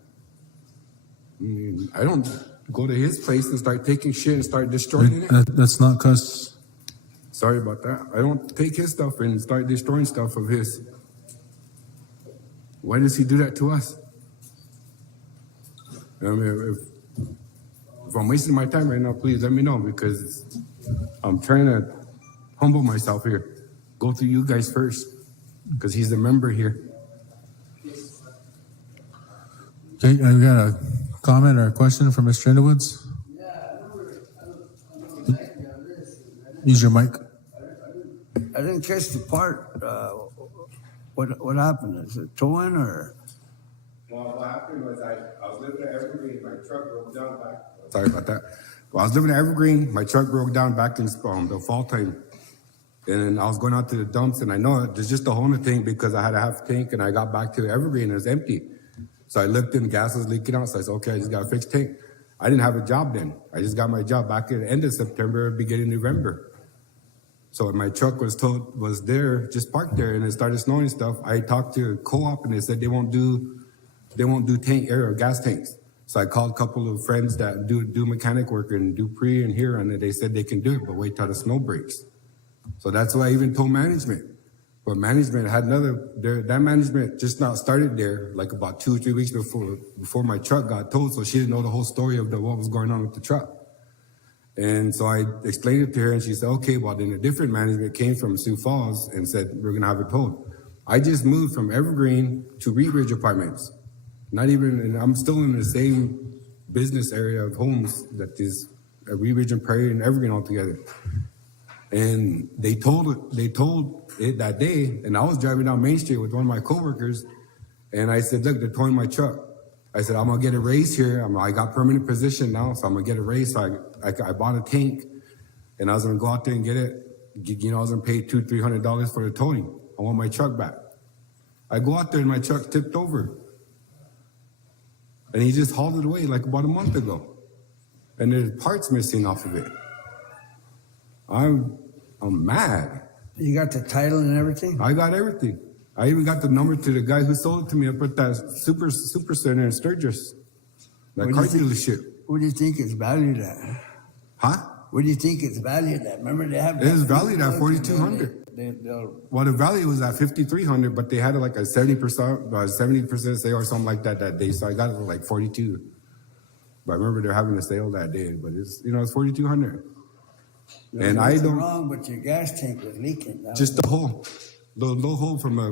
I mean, I don't go to his place and start taking shit and start destroying it. That's not cuss. Sorry about that. I don't take his stuff and start destroying stuff of his. Why does he do that to us? I mean, if I'm wasting my time right now, please let me know, because I'm trying to humble myself here. Go through you guys first, because he's the member here. Okay, we got a comment or a question from Mr. Underwoods? Use your mic. I didn't catch the part, what happened? Is it towing or? Well, what happened was I was living at Evergreen, my truck broke down back. Sorry about that. Well, I was living in Evergreen. My truck broke down back in the fall time. And I was going out to the dumps, and I know there's just a hole in the tank because I had a half tank, and I got back to Evergreen, and it was empty. So I looked, and gas was leaking out, so I said, okay, I just got to fix tank. I didn't have a job then. I just got my job back at the end of September, beginning of November. So when my truck was there, just parked there, and it started snowing and stuff, I talked to a co-op, and they said they won't do tank air or gas tanks. So I called a couple of friends that do mechanic work in Dupree and here, and they said they can do it, but wait till the snow breaks. So that's why I even told management. But management had that management just not started there like about 2 or 3 weeks before my truck got towed, so she didn't know the whole story of what was going on with the truck. And so I explained it to her, and she said, okay, well, then a different management came from Sioux Falls and said, we're going to have it towed. I just moved from Evergreen to Wheat Ridge Apartments. And I'm still in the same business area of homes that is Wheat Ridge and Prairie and Evergreen all together. And they told it that day, and I was driving down Main Street with one of my coworkers, and I said, look, they're towing my truck. I said, I'm gonna get a raise here. I got permanent position now, so I'm gonna get a raise. So I bought a tank, and I was gonna go out there and get it. I was gonna pay $200-300 for the towing. I want my truck back. I go out there and my truck tipped over. And he just hauled it away like about a month ago. And there's parts missing off of it. I'm mad. You got the title and everything? I got everything. I even got the number to the guy who sold it to me up at that super center in Sturgis. That car dealership. What do you think it's valued at? Huh? What do you think it's valued at? Remember they have. It is valued at $4,200. Well, the value was at $5,300, but they had like a 70% sale or something like that day. So I got it for like $42. But I remember they're having a sale that day. But it's it's $4,200. And I don't. Wrong, but your gas tank was leaking. Just the hole, the little hole from a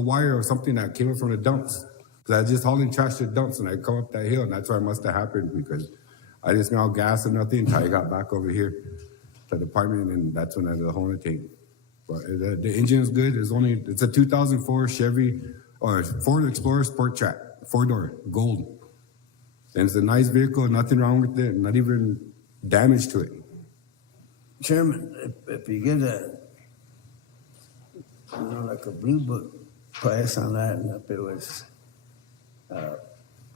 wire or something that came up from the dumps. Because I just hauling trash to the dumps, and I come up that hill, and that's why it must have happened, because I didn't smell gas or nothing until I got back over here to the apartment, and that's when I had the hole in the tank. But the engine is good. It's a 2004 Chevy or Ford Explorer Sport Track, 4-door, gold. And it's a nice vehicle, nothing wrong with it, not even damage to it. Chairman, if you get like a blue book price on that, and if it was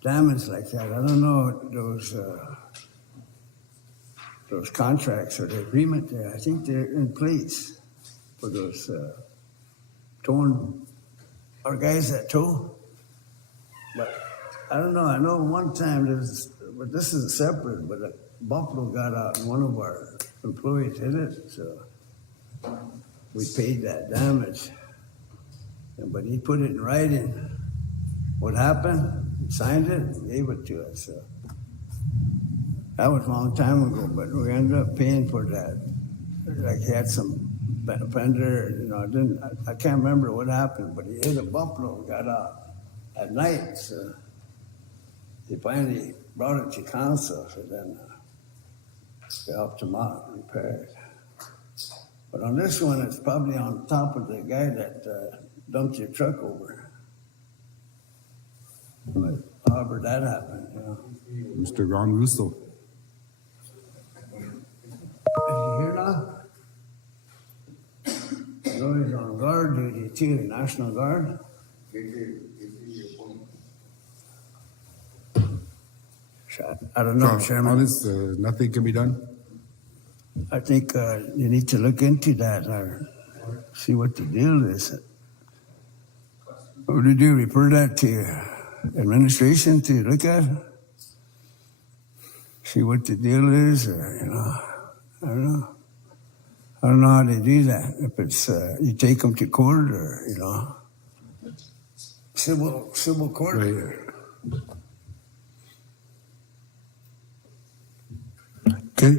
damaged like that, I don't know those contracts or the agreement there. I think they're in place for those towing, our guys that tow. But I don't know. I know one time but this is separate, but a buffalo got out and one of our employees hit it, so we paid that damage. But he put it in writing. What happened? He signed it and gave it to us. So that was a long time ago, but we ended up paying for that. Like he had some fender, I can't remember what happened, but he hit a buffalo and got out at night. So they finally brought it to council, so then they helped him out and repaired it. But on this one, it's probably on top of the guy that dumped your truck over. But however that happened, Mr. Ron Russo. Is he here now? I know he's on guard duty too, National Guard. I don't know, Chairman. Honest, nothing can be done. I think you need to look into that or see what the deal is. What do you do? Refer that to administration to look at? See what the deal is, or I don't know. I don't know how they do that. If it's you take them to court, or civil court. Right. Okay,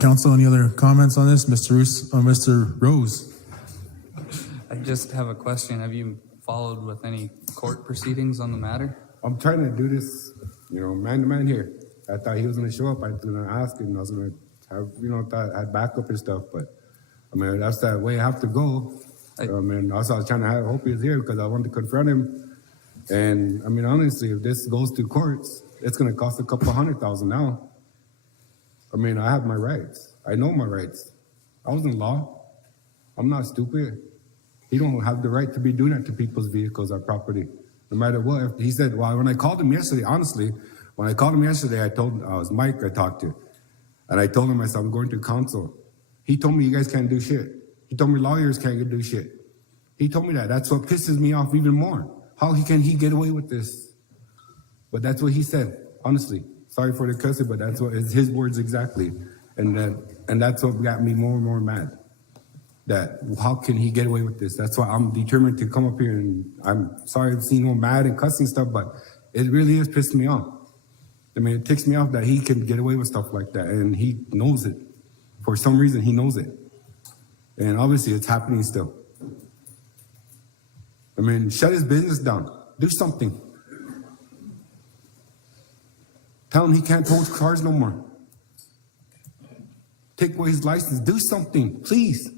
council, any other comments on this? Mr. Rose? I just have a question. Have you followed with any court proceedings on the matter? I'm trying to do this, man to man here. I thought he was going to show up. I was going to ask him. I was going to have, thought I had backup and stuff. But, that's that way I have to go. Also I was trying to hope he was here because I wanted to confront him. And, honestly, if this goes to courts, it's gonna cost a couple $100,000 now. I mean, I have my rights. I know my rights. I was in law. I'm not stupid. He don't have the right to be doing that to people's vehicles or property, no matter what. He said, well, when I called him yesterday, honestly, when I called him yesterday, I told him, it was Mike I talked to, and I told him, I said, I'm going to council. He told me, you guys can't do shit. He told me lawyers can't do shit. He told me that. That's what pisses me off even more. How can he get away with this? But that's what he said, honestly. Sorry for the cussing, but that's what it's his words exactly. And that's what got me more and more mad. That how can he get away with this? That's why I'm determined to come up here, and I'm sorry I've seen him mad and cussing stuff, but it really is pissing me off. I mean, it ticks me off that he can get away with stuff like that, and he knows it. For some reason, he knows it. And obviously, it's happening still. I mean, shut his business down. Do something. Tell him he can't tow cars no more. Take away his license. Do something, please.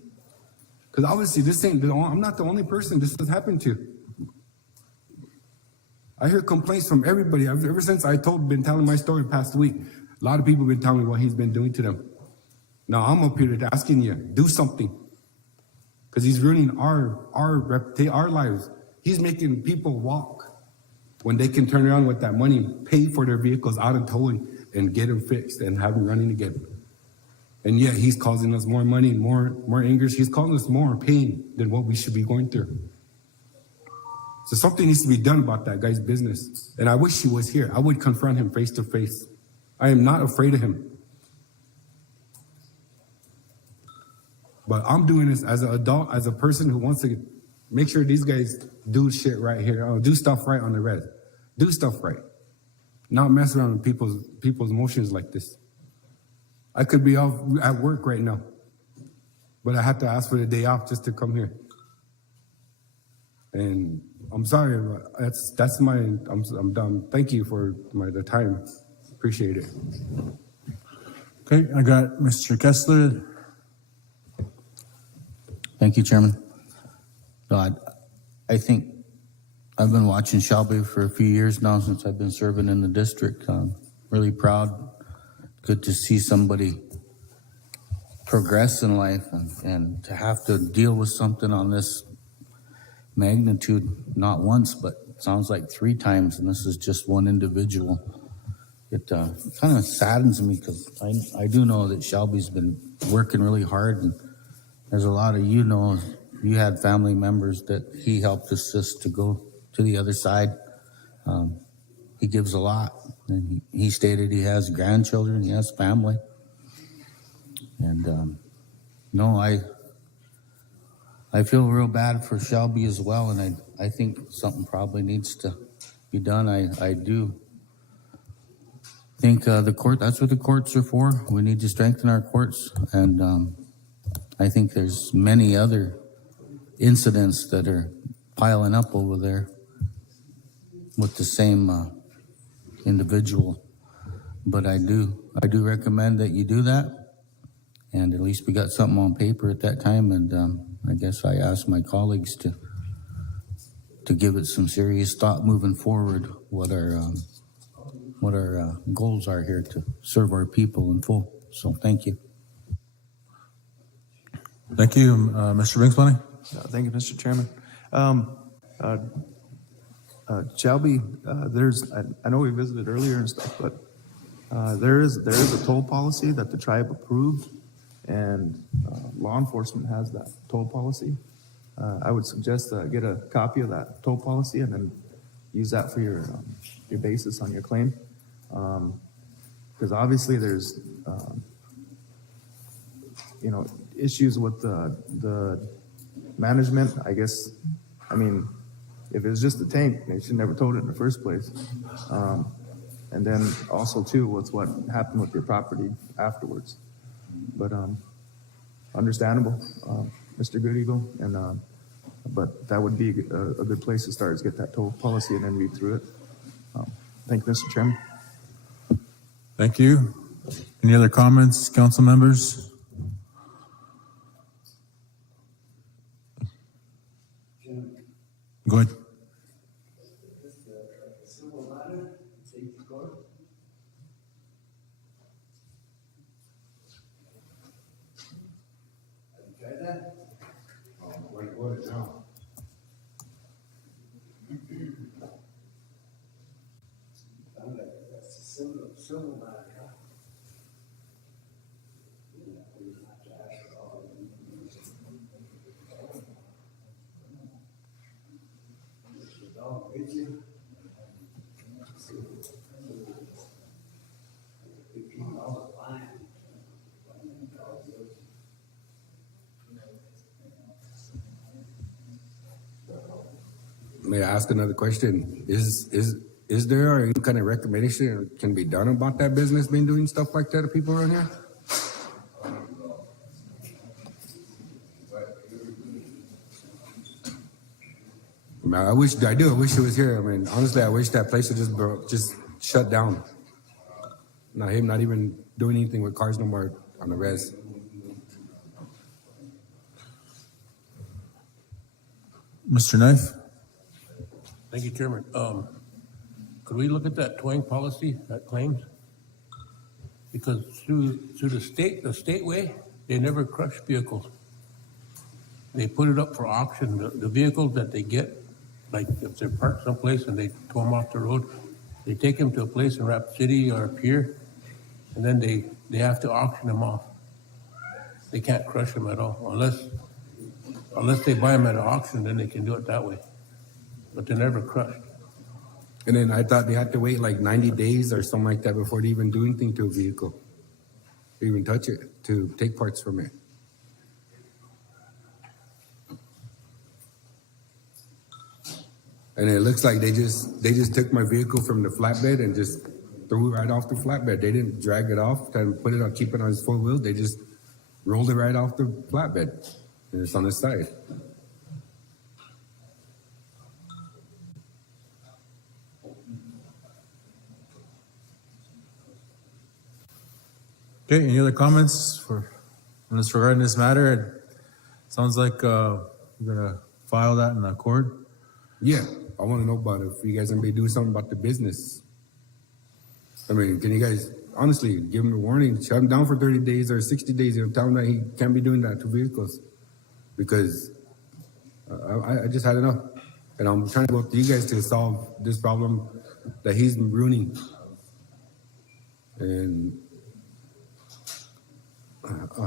Because obviously, I'm not the only person this has happened to. I hear complaints from everybody. Ever since been telling my story past week, a lot of people have been telling me what he's been doing to them. Now I'm up here asking you, do something. Because he's ruining our lives. He's making people walk when they can turn around with that money, pay for their vehicles out of towing, and get them fixed and have them running again. And yet he's causing us more money, more anger. He's causing us more pain than what we should be going through. So something needs to be done about that guy's business. And I wish he was here. I would confront him face to face. I am not afraid of him. But I'm doing this as an adult, as a person who wants to make sure these guys do shit right here, do stuff right on the res. Do stuff right. Not mess around with people's emotions like this. I could be off at work right now, but I have to ask for the day off just to come here. And I'm sorry, but I'm done. Thank you for the time. Appreciate it. Okay, I got Mr. Kessler. Thank you, Chairman. I think I've been watching Shelby for a few years now since I've been serving in the district. I'm really proud. Good to see somebody progress in life and to have to deal with something on this magnitude, not once, but it sounds like 3 times, and this is just one individual. It kind of saddens me because I do know that Shelby's been working really hard, and there's a lot of you had family members that he helped assist to go to the other side. He gives a lot, and he stated he has grandchildren, he has family. And I feel real bad for Shelby as well, and I think something probably needs to be done. I do think that's what the courts are for. We need to strengthen our courts, and I think there's many other incidents that are piling up over there with the same individual. But I do recommend that you do that, and at least we got something on paper at that time. And I guess I asked my colleagues to give it some serious thought moving forward. What our goals are here to serve our people in full. So thank you. Thank you, Mr. Brinksplanning. Thank you, Mr. Chairman. Shelby, I know we visited earlier and stuff, but there is a toll policy that the tribe approved, and law enforcement has that toll policy. I would suggest get a copy of that toll policy and then use that for your basis on your claim, because obviously there's issues with the management. I guess, I mean, if it was just a tank, they should never towed it in the first place. And then also too, what's what happened with your property afterwards. But understandable, Mr. Good Eagle, and but that would be a good place to start, is get that toll policy and then read through it. Thank you, Mr. Chairman. Thank you. Any other comments, council members? Go ahead. Civil matter, safety court. civil matter, huh? The dog bit you? $15 fine. May I ask another question? Is there any kind of recommendation can be done about that business being doing stuff like that to people around here? Man, I wish it was here. I mean, honestly, I wish that place would just shut down. Not him, not even doing anything with cars no more on the res. Mr. Knife? Thank you, Chairman. Could we look at that towing policy, that claims? Because through the state way, they never crush vehicles. They put it up for auction. The vehicles that they get, like if they're parked someplace and they tow them off the road, they take them to a place in Rapid City or a pier, and then they have to auction them off. They can't crush them at all unless they buy them at an auction, then they can do it that way. But they're never crushed. And then I thought they had to wait like 90 days or something like that before they even do anything to a vehicle, or even touch it, to take parts from it. And it looks like they just took my vehicle from the flatbed and just threw it right off the flatbed. They didn't drag it off and put it on, keep it on its four wheels. They just rolled it right off the flatbed, and it's on the side. Okay, any other comments on this regarding this matter? It sounds like you're gonna file that in the court. Yeah, I want to know about if you guys are gonna be doing something about the business. I mean, can you guys honestly give him a warning? Shut him down for 30 days or 60 days. Tell him that he can't be doing that to vehicles, because I just had enough, and I'm trying to go to you guys to solve this problem that he's ruining. And all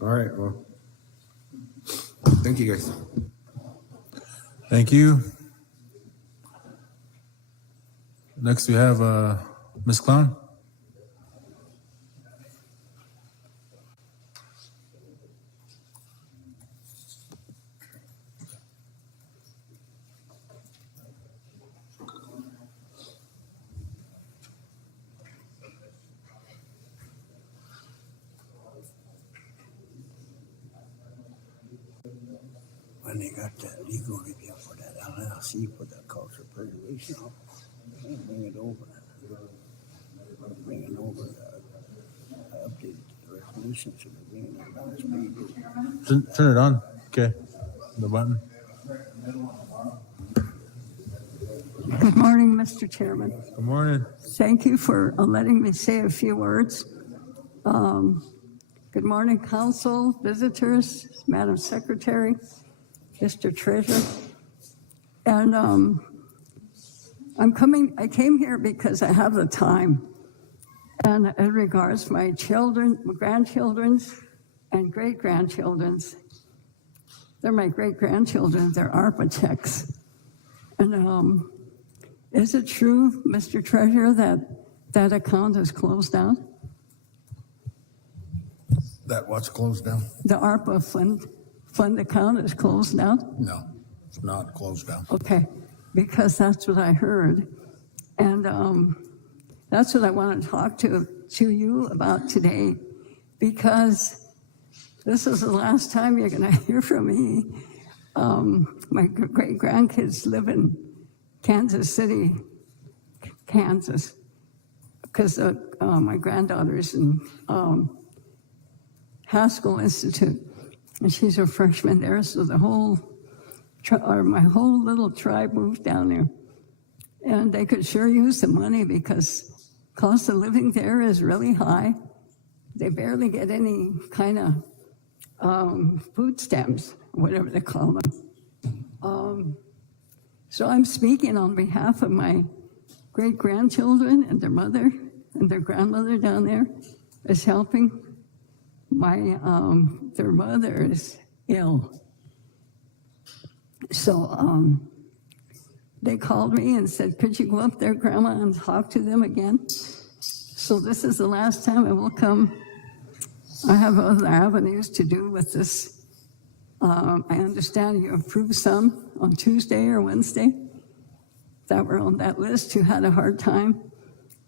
right, well, thank you guys. Thank you. Next we have Ms. Clown. When they got that legal review for that LLC for the cultural preservation, they bring it over. Bringing over I updated the resolution, so they're bringing it down. It's pretty good. Turn it on. Okay, the button. Good morning, Mr. Chairman. Good morning. Thank you for letting me say a few words. Good morning, council, visitors, Madam Secretary, Mr. Treasurer. And I came here because I have the time. And it regards my children, my grandchildren's, and great-grandchildren's. They're my great-grandchildren, they're ARPA checks. And is it true, Mr. Treasurer, that that account is closed down? That what's closed down? The ARPA fund account is closed down? No, it's not closed down. Okay, because that's what I heard. And that's what I want to talk to you about today, because this is the last time you're going to hear from me. My great-grandkids live in Kansas City, Kansas, because my granddaughter's in Haskell Institute, and she's a freshman there, so the whole, my whole little tribe moved down there. And they could sure use the money because cost of living there is really high. They barely get any kind of food stamps, whatever they call them. So I'm speaking on behalf of my great-grandchildren and their mother and their grandmother down there is helping. Their mother is ill. So they called me and said, could you go up there, Grandma, and talk to them again? So this is the last time I will come. I have other avenues to do with this. I understand you approved some on Tuesday or Wednesday that were on that list who had a hard time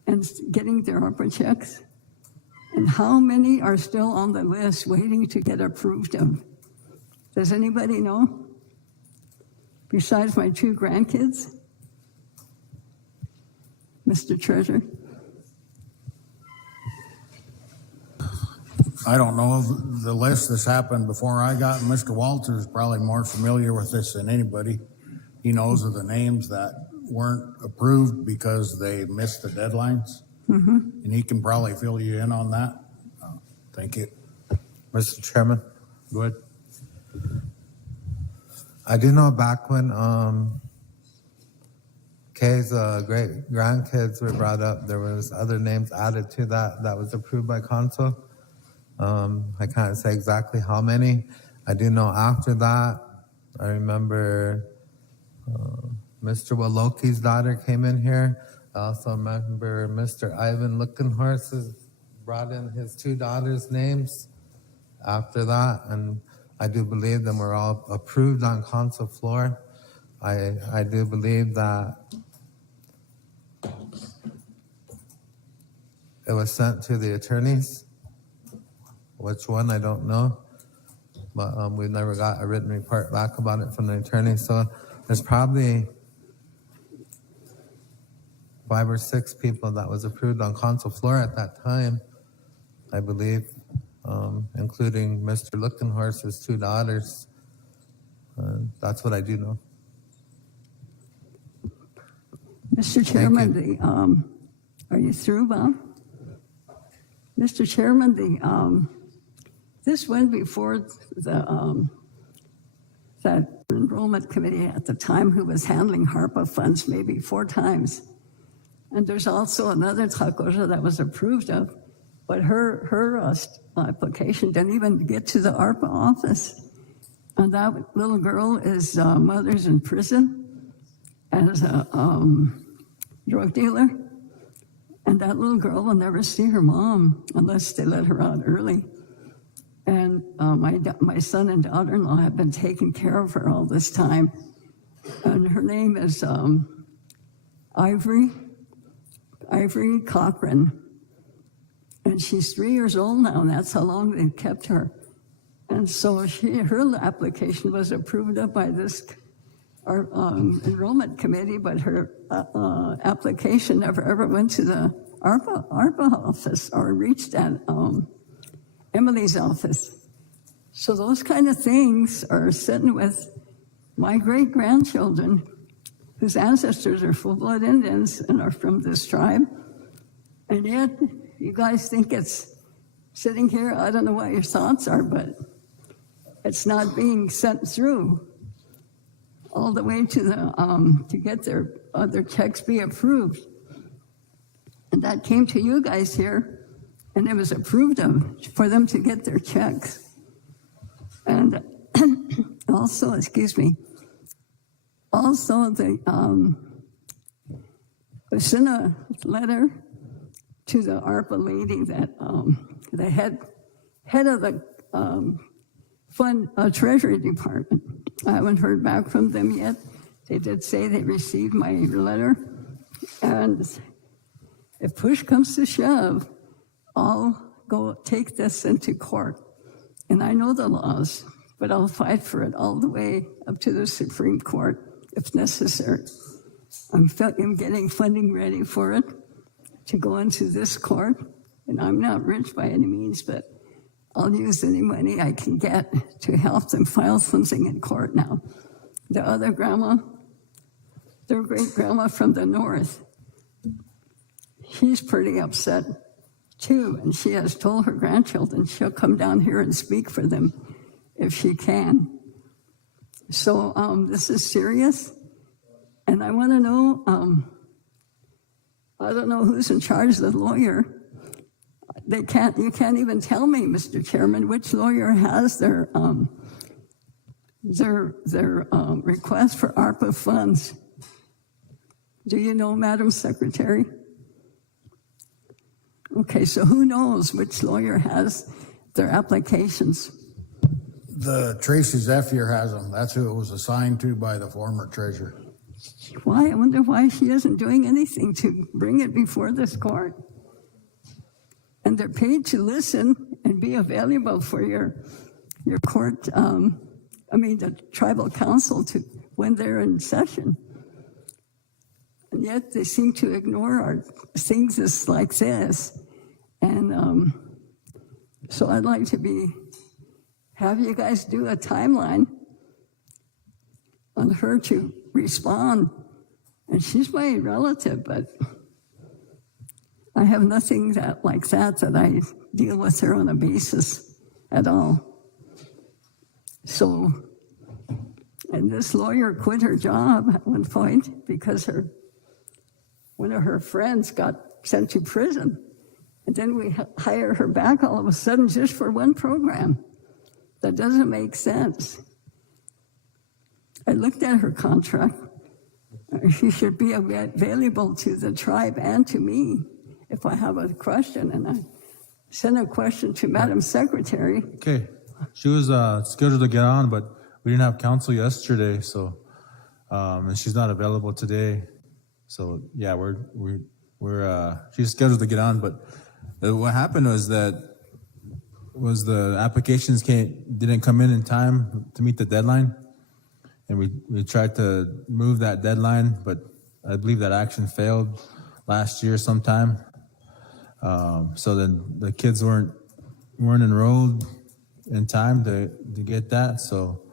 and getting their ARPA checks. And how many are still on the list waiting to get approved of? Does anybody know? Besides my 2 grandkids? Mr. Treasurer? I don't know the list. This happened before I got, and Mr. Walters is probably more familiar with this than anybody. He knows of the names that weren't approved because they missed the deadlines. And he can probably fill you in on that. Thank you. Mr. Chairman, Go ahead. I do know back when Kay's great grandkids were brought up, there was other names added to that was approved by council. I can't say exactly how many. I do know after that, I remember Mr. Waloki's daughter came in here. I also remember Mr. Ivan Lookenhorse brought in his 2 daughters' names after that, and I do believe them were all approved on council floor. I do believe that it was sent to the attorneys. Which one, I don't know. But we never got a written report back about it from the attorney. So there's probably 5 or 6 people that was approved on council floor at that time, I believe, including Mr. Lookenhorse's 2 daughters. That's what I do know. Mr. Chairman, are you through, Bob? Mr. Chairman, this went before that enrollment committee at the time who was handling HARPA funds maybe 4 times. And there's also another Takosha that was approved of, but her application didn't even get to the ARPA office. And that little girl is mother's in prison as a drug dealer. And that little girl will never see her mom unless they let her out early. And my son and daughter-in-law have been taking care of her all this time. And her name is Ivory Cochran. And she's 3 years old now, and that's how long they've kept her. And so her application was approved up by this enrollment committee, but her application never ever went to the ARPA office or reached at Emily's office. So those kind of things are sitting with my great-grandchildren whose ancestors are full-blood Indians and are from this tribe. And yet, you guys think it's sitting here, I don't know what your thoughts are, but it's not being sent through all the way to the to get their checks be approved. And that came to you guys here, and it was approved of for them to get their checks. And also, also the I sent a letter to the ARPA lady that the head of the fund treasury department. I haven't heard back from them yet. They did say they received my letter, and if push comes to shove, I'll go take this into court. And I know the laws, but I'll fight for it all the way up to the Supreme Court if necessary. I'm getting funding ready for it to go into this court, and I'm not rich by any means, but I'll use any money I can get to help them file something in court now. The other grandma, their great-grandma from the north, she's pretty upset too, and she has told her grandchildren she'll come down here and speak for them if she can. So this is serious, and I want to know, I don't know who's in charge of the lawyer. You can't even tell me, Mr. Chairman, which lawyer has their request for ARPA funds. Do you know, Madam Secretary? Okay, so who knows which lawyer has their applications? The Tracy Zephyr has them. That's who it was assigned to by the former treasurer. Why? I wonder why she isn't doing anything to bring it before this court. And they're paid to listen and be available for your court, the tribal council to when they're in session. And yet they seem to ignore our things like this. And so I'd like to have you guys do a timeline on her to respond. And she's my relative, but I have nothing like that I deal with her on a basis at all. So, and this lawyer quit her job at one point because one of her friends got sent to prison. And then we hire her back all of a sudden just for one program. That doesn't make sense. I looked at her contract. She should be available to the tribe and to me if I have a question. And I sent a question to Madam Secretary. Okay. She was scheduled to get on, but we didn't have council yesterday, so and she's not available today. So yeah, she's scheduled to get on, but what happened was the applications didn't come in time to meet the deadline, and we tried to move that deadline, but I believe that action failed last year sometime. So then the kids weren't enrolled in time to get that. So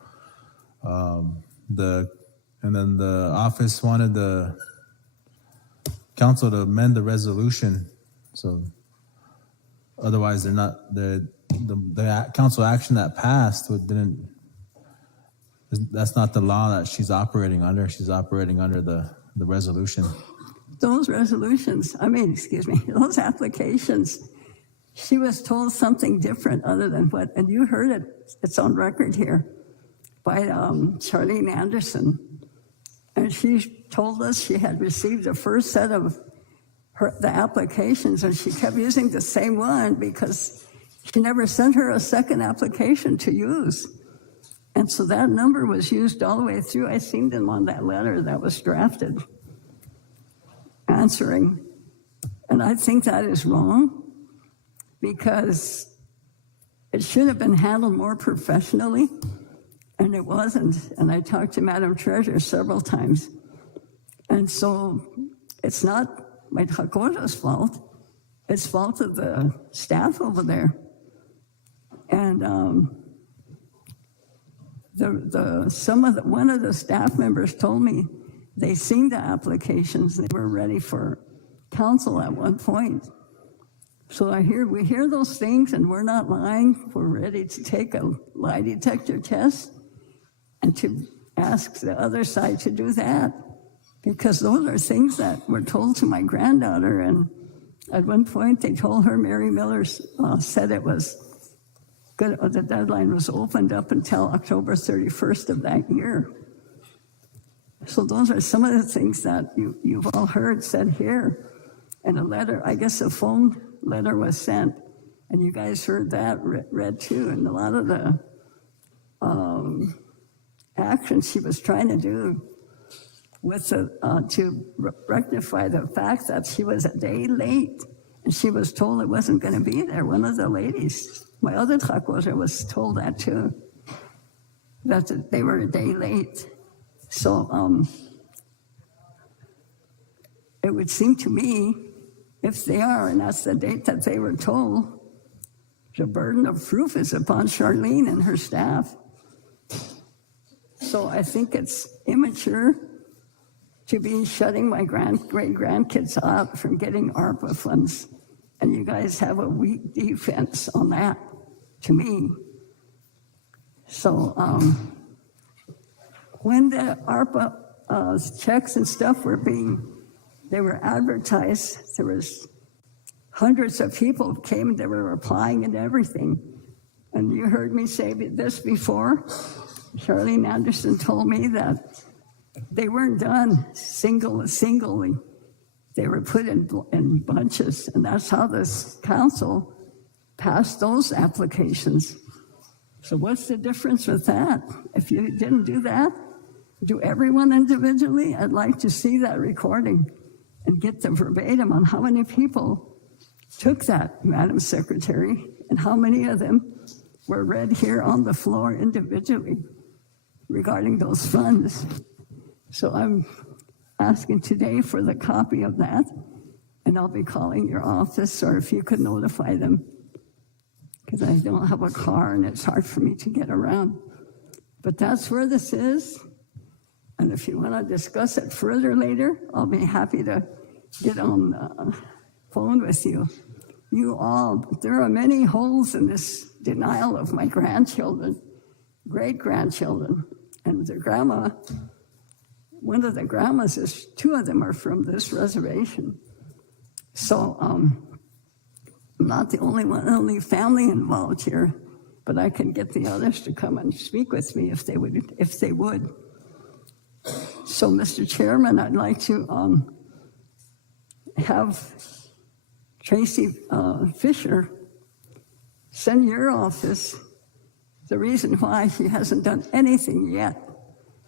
then the office wanted the council to amend the resolution. So otherwise, they're not the council action that passed that's not the law that she's operating under. She's operating under the resolution. Those applications, she was told something different other than and you heard it, it's on record here, by Charlene Anderson. And she told us she had received the first set of the applications, and she kept using the same one because she never sent her a second application to use. And so that number was used all the way through. I seen them on that letter that was drafted answering. And I think that is wrong because it should have been handled more professionally, and it wasn't. And I talked to Madam Treasurer several times. And so it's not my Hakoda's fault. It's fault of the staff over there. And one of the staff members told me they seen the applications. They were ready for council at one point. So we hear those things, and we're not lying. We're ready to take a lie detector test and to ask the other side to do that, because those are things that were told to my granddaughter. And at one point, they told her Mary Miller said it was good. The deadline was opened up until October 31st of that year. So those are some of the things that you've all heard said here. And a letter, I guess a phone letter was sent, and you guys heard that read too. And a lot of the actions she was trying to do to rectify the fact that she was a day late, and she was told it wasn't going to be there. One of the ladies, my other Tlacuache, was told that too, that they were a day late. So it would seem to me, if they are, and that's the date that they were told, the burden of proof is upon Charlene and her staff. So I think it's immature to be shutting my great-grandkids out from getting ARPA funds. And you guys have a weak defense on that, to me. So when the ARPA checks and stuff they were advertised, there was hundreds of people came, they were applying and everything. And you heard me say this before. Charlene Anderson told me that they weren't done singly. They were put in bunches, and that's how this council passed those applications. So what's the difference with that? If you didn't do that, do everyone individually? I'd like to see that recording and get the verbatim on how many people took that, Madam Secretary, and how many of them were read here on the floor individually regarding those funds. So I'm asking today for the copy of that, and I'll be calling your office, or if you could notify them, because I don't have a car and it's hard for me to get around. But that's where this is, and if you want to discuss it further later, I'll be happy to get on the phone with you. There are many holes in this denial of my grandchildren, great-grandchildren, and their grandma. One of the grandmas two of them are from this reservation. So I'm not the only family involved here, but I can get the others to come and speak with me if they would. So, Mr. Chairman, I'd like to have Tracy Fisher send your office the reason why she hasn't done anything yet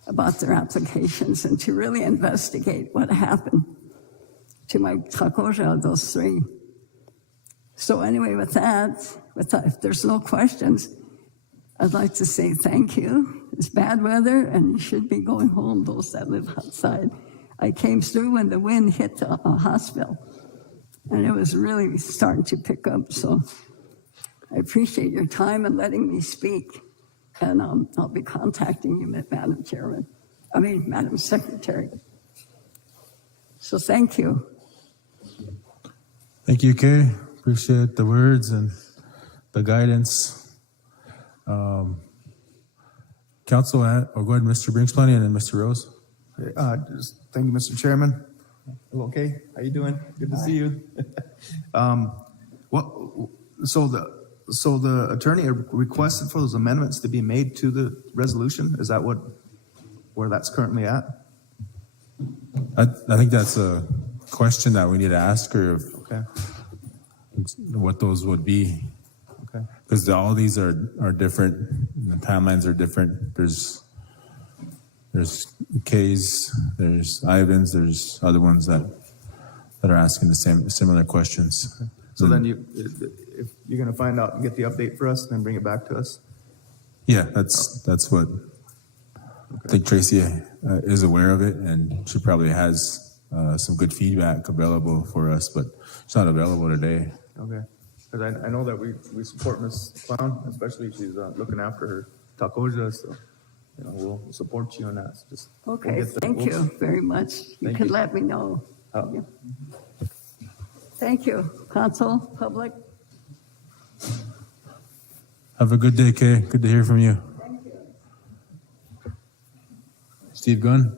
about their applications, and to really investigate what happened to my Takoja, those three. So anyway, with that, if there's no questions, I'd like to say thank you. It's bad weather, and you should be going home, those that live outside. I came through when the wind hit the hospital, and it was really starting to pick up. So I appreciate your time and letting me speak. And I'll be contacting you, Madam Secretary. So thank you. Thank you, Kay. Appreciate the words and the guidance. Council, go ahead, Mr. Brinks-Plenty, and then Mr. Rose. Thank you, Mr. Chairman. Hello, okay, how you doing? Good to see you. So the attorney requested for those amendments to be made to the resolution? Is that where that's currently at? I think that's a question that we need to ask her of Okay, what those would be. okay. Because all these are different, the timelines are different. There's K's, there's Ivan's, there's other ones that are asking the similar questions. So then if you're gonna find out and get the update for us, then bring it back to us? Yeah, that's what I think Tracy is aware of it, and she probably has some good feedback available for us, but it's not available today. Okay, because I know that we support Ms. Clown, especially she's looking after her Takoja, so we'll support you on that. Okay, thank you very much. You can let me know. Oh. Thank you, Council, public. Have a good day, Kay. Good to hear from you. Thank you. Steve Gunn.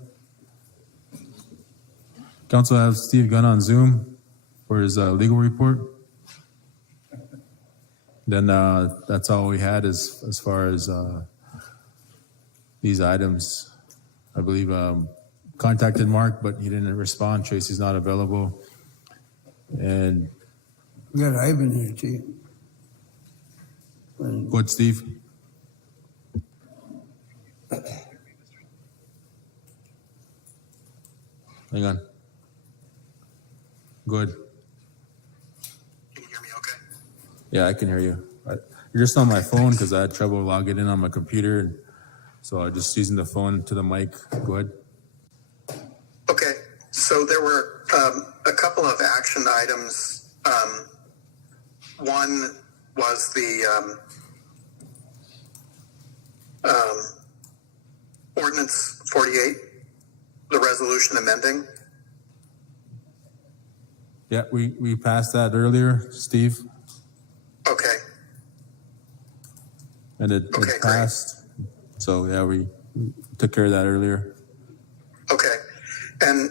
Council has Steve Gunn on Zoom for his legal report. Then that's all we had as far as these items. I believe contacted Mark, but he didn't respond. Tracy's not available. And We got Ivan here too. what, Steve? Hang on. Good. Can you hear me okay? Yeah, I can hear you. You're just on my phone because I had trouble logging in on my computer, and so I'm just using the phone to the mic. Go ahead. Okay, so there were a couple of action items. One was the Ordinance 48, the resolution amending. Yeah, we passed that earlier, Steve, Okay, and it Okay, great. passed. So yeah, took care of that earlier. Okay. And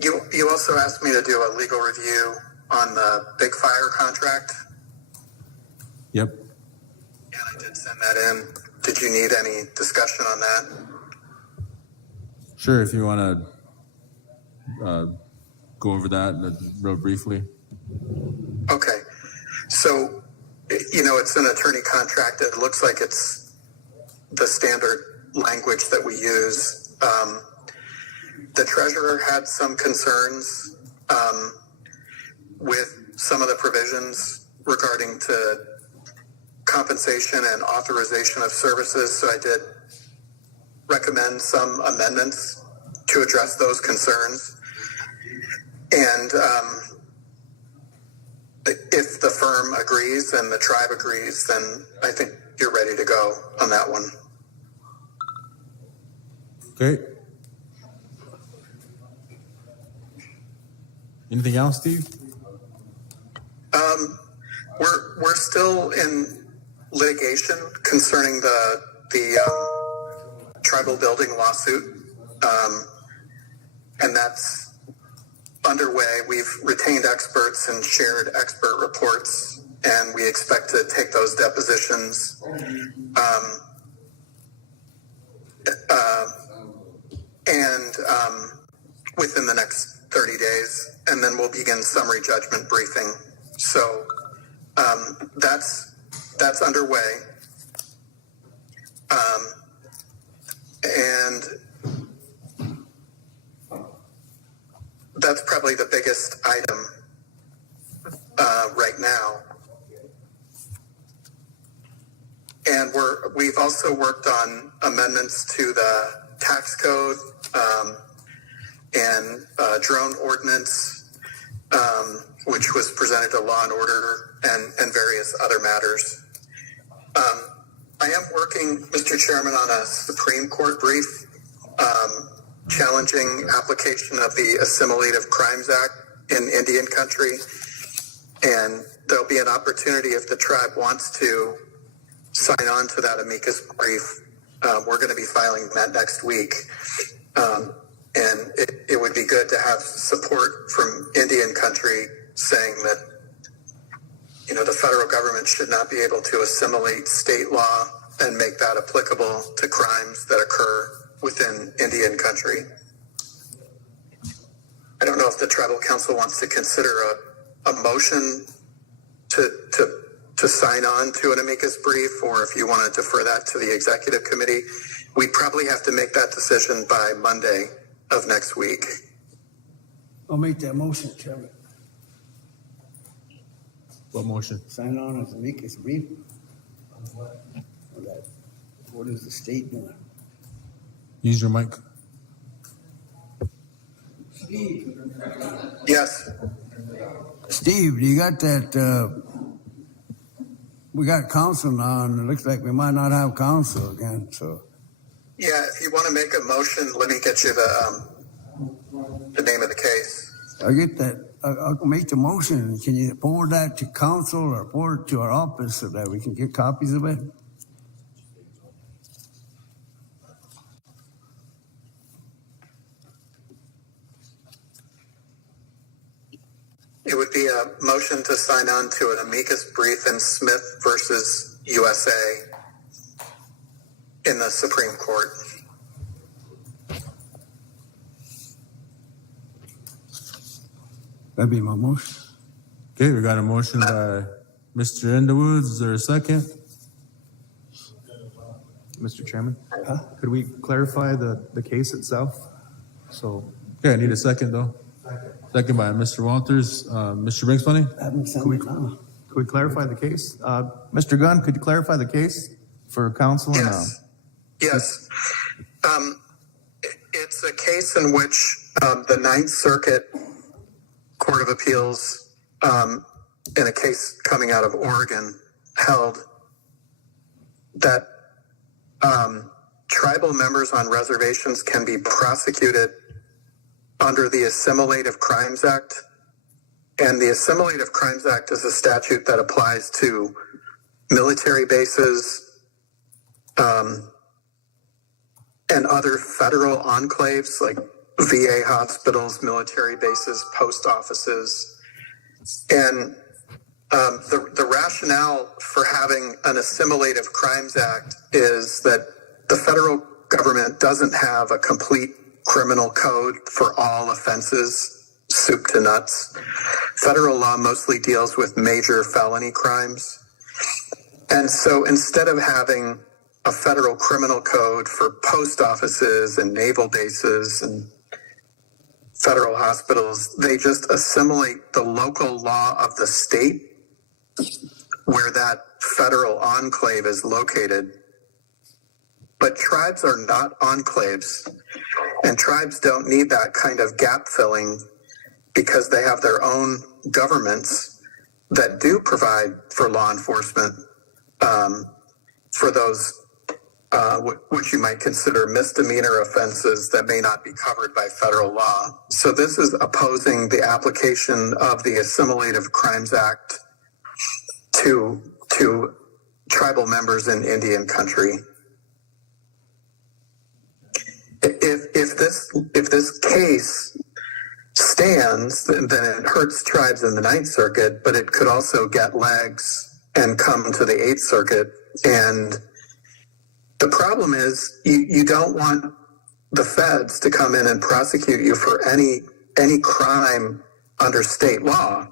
you also asked me to do a legal review on the big fire contract. Yep. And I did send that in. Did you need any discussion on that? Sure, if you want to go over that real briefly. Okay. So, it's an attorney contract. It looks like it's the standard language that we use. The treasurer had some concerns with some of the provisions regarding to compensation and authorization of services. So I did recommend some amendments to address those concerns. And if the firm agrees and the tribe agrees, then I think you're ready to go on that one. Okay. Anything else, Steve? We're still in litigation concerning the tribal building lawsuit, and that's underway. We've retained experts and shared expert reports, and we expect to take those depositions within the next 30 days, and then we'll begin summary judgment briefing. So that's underway. And that's probably the biggest item right now. And we've also worked on amendments to the tax code and drone ordinance, which was presented to Law and Order and various other matters. I am working, Mr. Chairman, on a Supreme Court brief challenging application of the Assimilative Crimes Act in Indian country. And there'll be an opportunity if the tribe wants to sign on to that amicus brief. We're going to be filing that next week. And it would be good to have support from Indian country saying that, the federal government should not be able to assimilate state law and make that applicable to crimes that occur within Indian country. I don't know if the tribal council wants to consider a motion to sign on to an amicus brief, or if you want to defer that to the executive committee. We'd probably have to make that decision by Monday of next week. I'll make that motion, Chairman. What motion? Sign on as amicus brief. What is the state doing? Use your mic. Steve. Yes. Steve, you got that, we got council now, and it looks like we might not have council again, so. Yeah, if you want to make a motion, let me get you the name of the case. I get that. I'll make the motion. Can you forward that to council or forward it to our office so that we can get copies of it? It would be a motion to sign on to an amicus brief in Smith versus USA in the Supreme Court. That'd be my motion. Okay, we got a motion by Mr. Underwoods. Is there a second? Mr. Chairman, could we clarify the case itself? So, Okay, I need a second though. Second by Mr. Walters. Mr. Brinks Money? could we clarify the case? Mr. Gunn, could you clarify the case for council? Yes. Yes. It's a case in which the Ninth Circuit Court of Appeals, in a case coming out of Oregon, held that tribal members on reservations can be prosecuted under the Assimilative Crimes Act. And the Assimilative Crimes Act is a statute that applies to military bases, and other federal enclaves like VA hospitals, military bases, post offices. And the rationale for having an Assimilative Crimes Act is that the federal government doesn't have a complete criminal code for all offenses, soup to nuts. Federal law mostly deals with major felony crimes. And so instead of having a federal criminal code for post offices and naval bases and federal hospitals, they just assimilate the local law of the state where that federal enclave is located. But tribes are not enclaves, and tribes don't need that kind of gap filling because they have their own governments that do provide for law enforcement for those which you might consider misdemeanor offenses that may not be covered by federal law. So this is opposing the application of the Assimilative Crimes Act to tribal members in Indian country. If this case stands, then it hurts tribes in the Ninth Circuit, but it could also get legs and come to the Eighth Circuit. And the problem is you don't want the feds to come in and prosecute you for any crime under state law.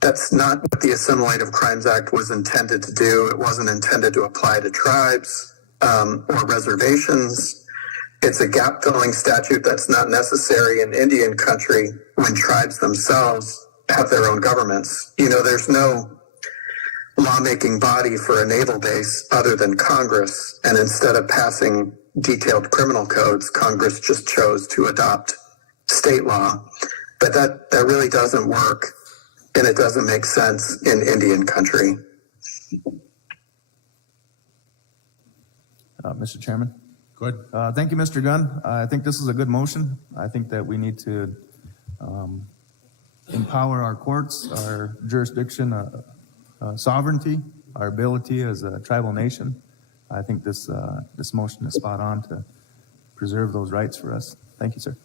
That's not what the Assimilative Crimes Act was intended to do. It wasn't intended to apply to tribes or reservations. It's a gap-filling statute that's not necessary in Indian country when tribes themselves have their own governments. You know, there's no lawmaking body for a naval base other than Congress, and instead of passing detailed criminal codes, Congress just chose to adopt state law. But that really doesn't work, and it doesn't make sense in Indian country. Mr. Chairman. Go ahead. Thank you, Mr. Gunn. I think this is a good motion. I think that we need to empower our courts, our jurisdiction, sovereignty, our ability as a tribal nation. I think this motion is spot on to preserve those rights for us. Thank you, sir.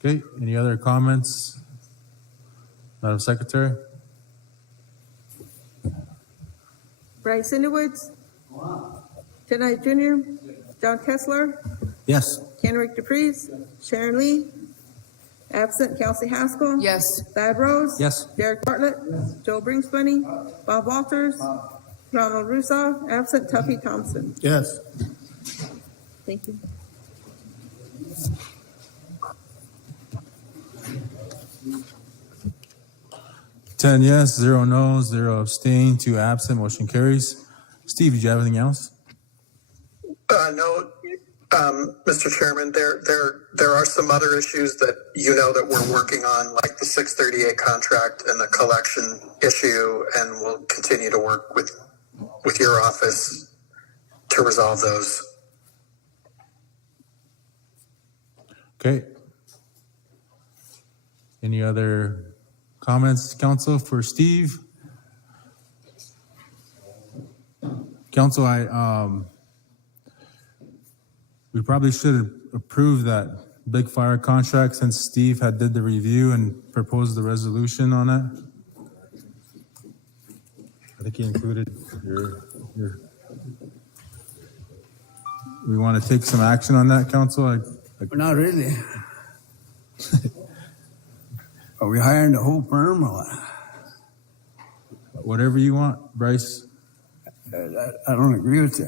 Okay, any other comments? Madam Secretary? Bryce Underwoods. Ted Knight Jr., John Kessler, Yes. Kenrick DePreez, Sharon Lee, absent Kelsey Haskell. Yes. Thad Rose. Yes. Derek Bartlett. Joe Bringsbunny. Bob Walters. Ronald Russo, absent Tuffy Thompson. Yes. Thank you. Ten yes, 0 no, 0 abstain, 2 absent, motion carries. Steve, did you have anything else? No, Mr. Chairman, there are some other issues that that we're working on, like the 638 contract and the collection issue, and we'll continue to work with your office to resolve those. Okay. Any other comments, council, for Steve? Council, we probably should have approved that big fire contract since Steve did the review and proposed the resolution on it. I think he included your. We want to take some action on that, council? Not really. Are we hiring the whole firm or what? Whatever you want, Bryce. I don't agree with you.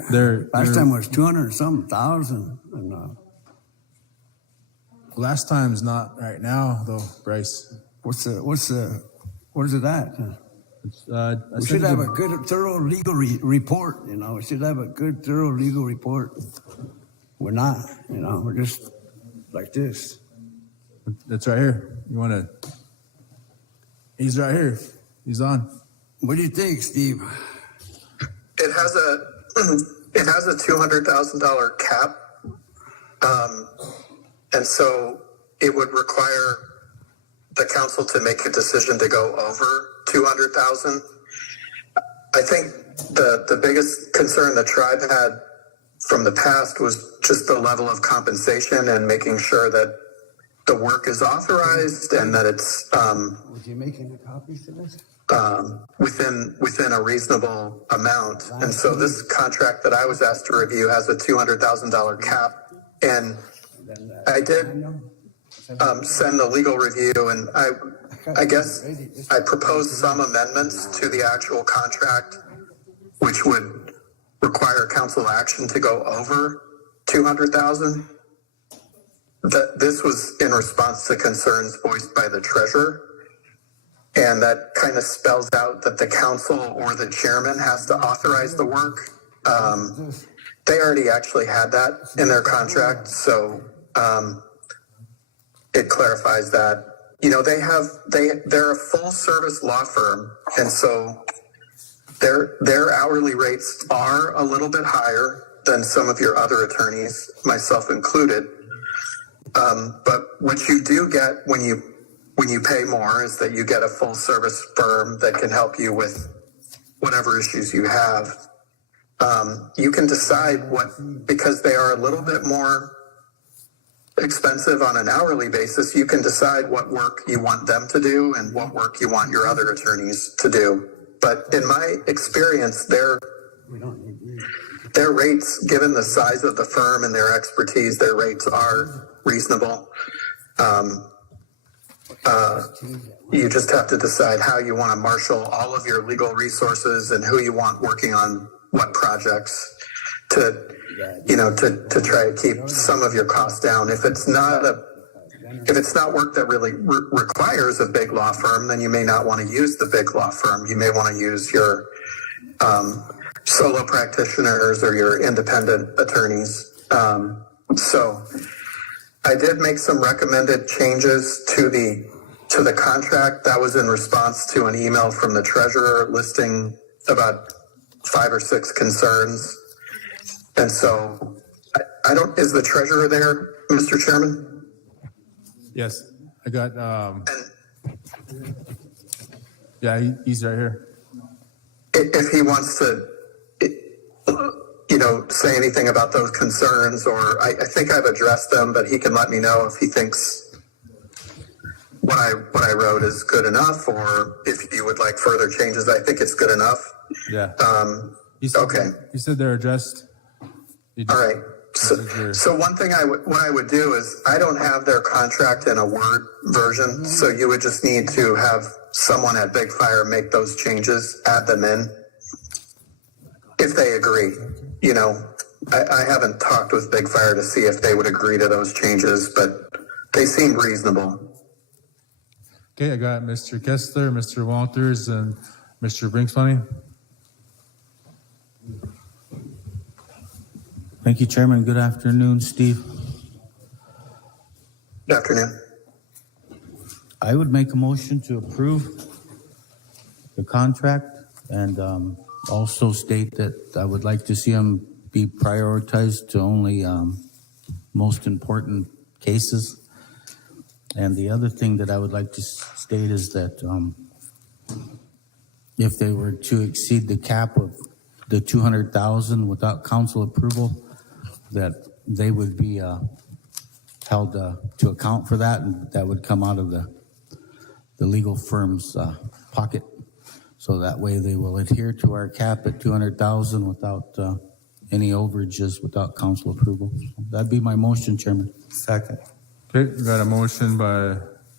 Last time was 200 and something thousand. And, last time's not right now, though, Bryce. what is it at? We should have a good, thorough legal report. We should have a good, thorough legal report. We're not. We're just like this. That's right here. You want to? He's right here. He's on. What do you think, Steve? It has a $200,000 cap, and so it would require the council to make a decision to go over 200,000. I think the biggest concern the tribe had from the past was just the level of compensation and making sure that the work is authorized and that it's Would you make any copies of this? within a reasonable amount. And so this contract that I was asked to review has a $200,000 cap, and I did send the legal review, and I guess I proposed some amendments to the actual contract, which would require council action to go over 200,000. That this was in response to concerns voiced by the treasurer. And that kind of spells out that the council or the chairman has to authorize the work. They already actually had that in their contract, so it clarifies that. You know, they're a full service law firm, and so their hourly rates are a little bit higher than some of your other attorneys, myself included. But what you do get when you pay more is that you get a full service firm that can help you with whatever issues you have. You can decide because they are a little bit more expensive on an hourly basis, you can decide what work you want them to do and what work you want your other attorneys to do. But in my experience, their rates, given the size of the firm and their expertise, their rates are reasonable. You just have to decide how you want to marshal all of your legal resources and who you want working on what projects to try to keep some of your costs down. If it's not work that really requires a big law firm, then you may not want to use the big law firm. You may want to use your solo practitioners or your independent attorneys. So I did make some recommended changes to the contract. That was in response to an email from the treasurer listing about 5 or 6 concerns. And so is the treasurer there, Mr. Chairman? Yes, I got, yeah, he's right here. If he wants to, say anything about those concerns, or I think I've addressed them, but he can let me know if he thinks what I wrote is good enough, or if you would like further changes. I think it's good enough. Yeah. Okay. You said they're addressed. All right. So one thing what I would do is I don't have their contract in a Word version, so you would just need to have someone at Big Fire make those changes, add them in, if they agree. I haven't talked with Big Fire to see if they would agree to those changes, but they seem reasonable. Okay, I got Mr. Kessler, Mr. Walters, and Mr. Brinksmoney. Thank you, Chairman. Good afternoon, Steve. Good afternoon. I would make a motion to approve the contract and also state that I would like to see them be prioritized to only most important cases. And the other thing that I would like to state is that if they were to exceed the cap of the 200,000 without council approval, that they would be held to account for that, and that would come out of the legal firm's pocket. So that way they will adhere to our cap at 200,000 without any overages, without council approval. That'd be my motion, Chairman. Second. Okay, we got a motion by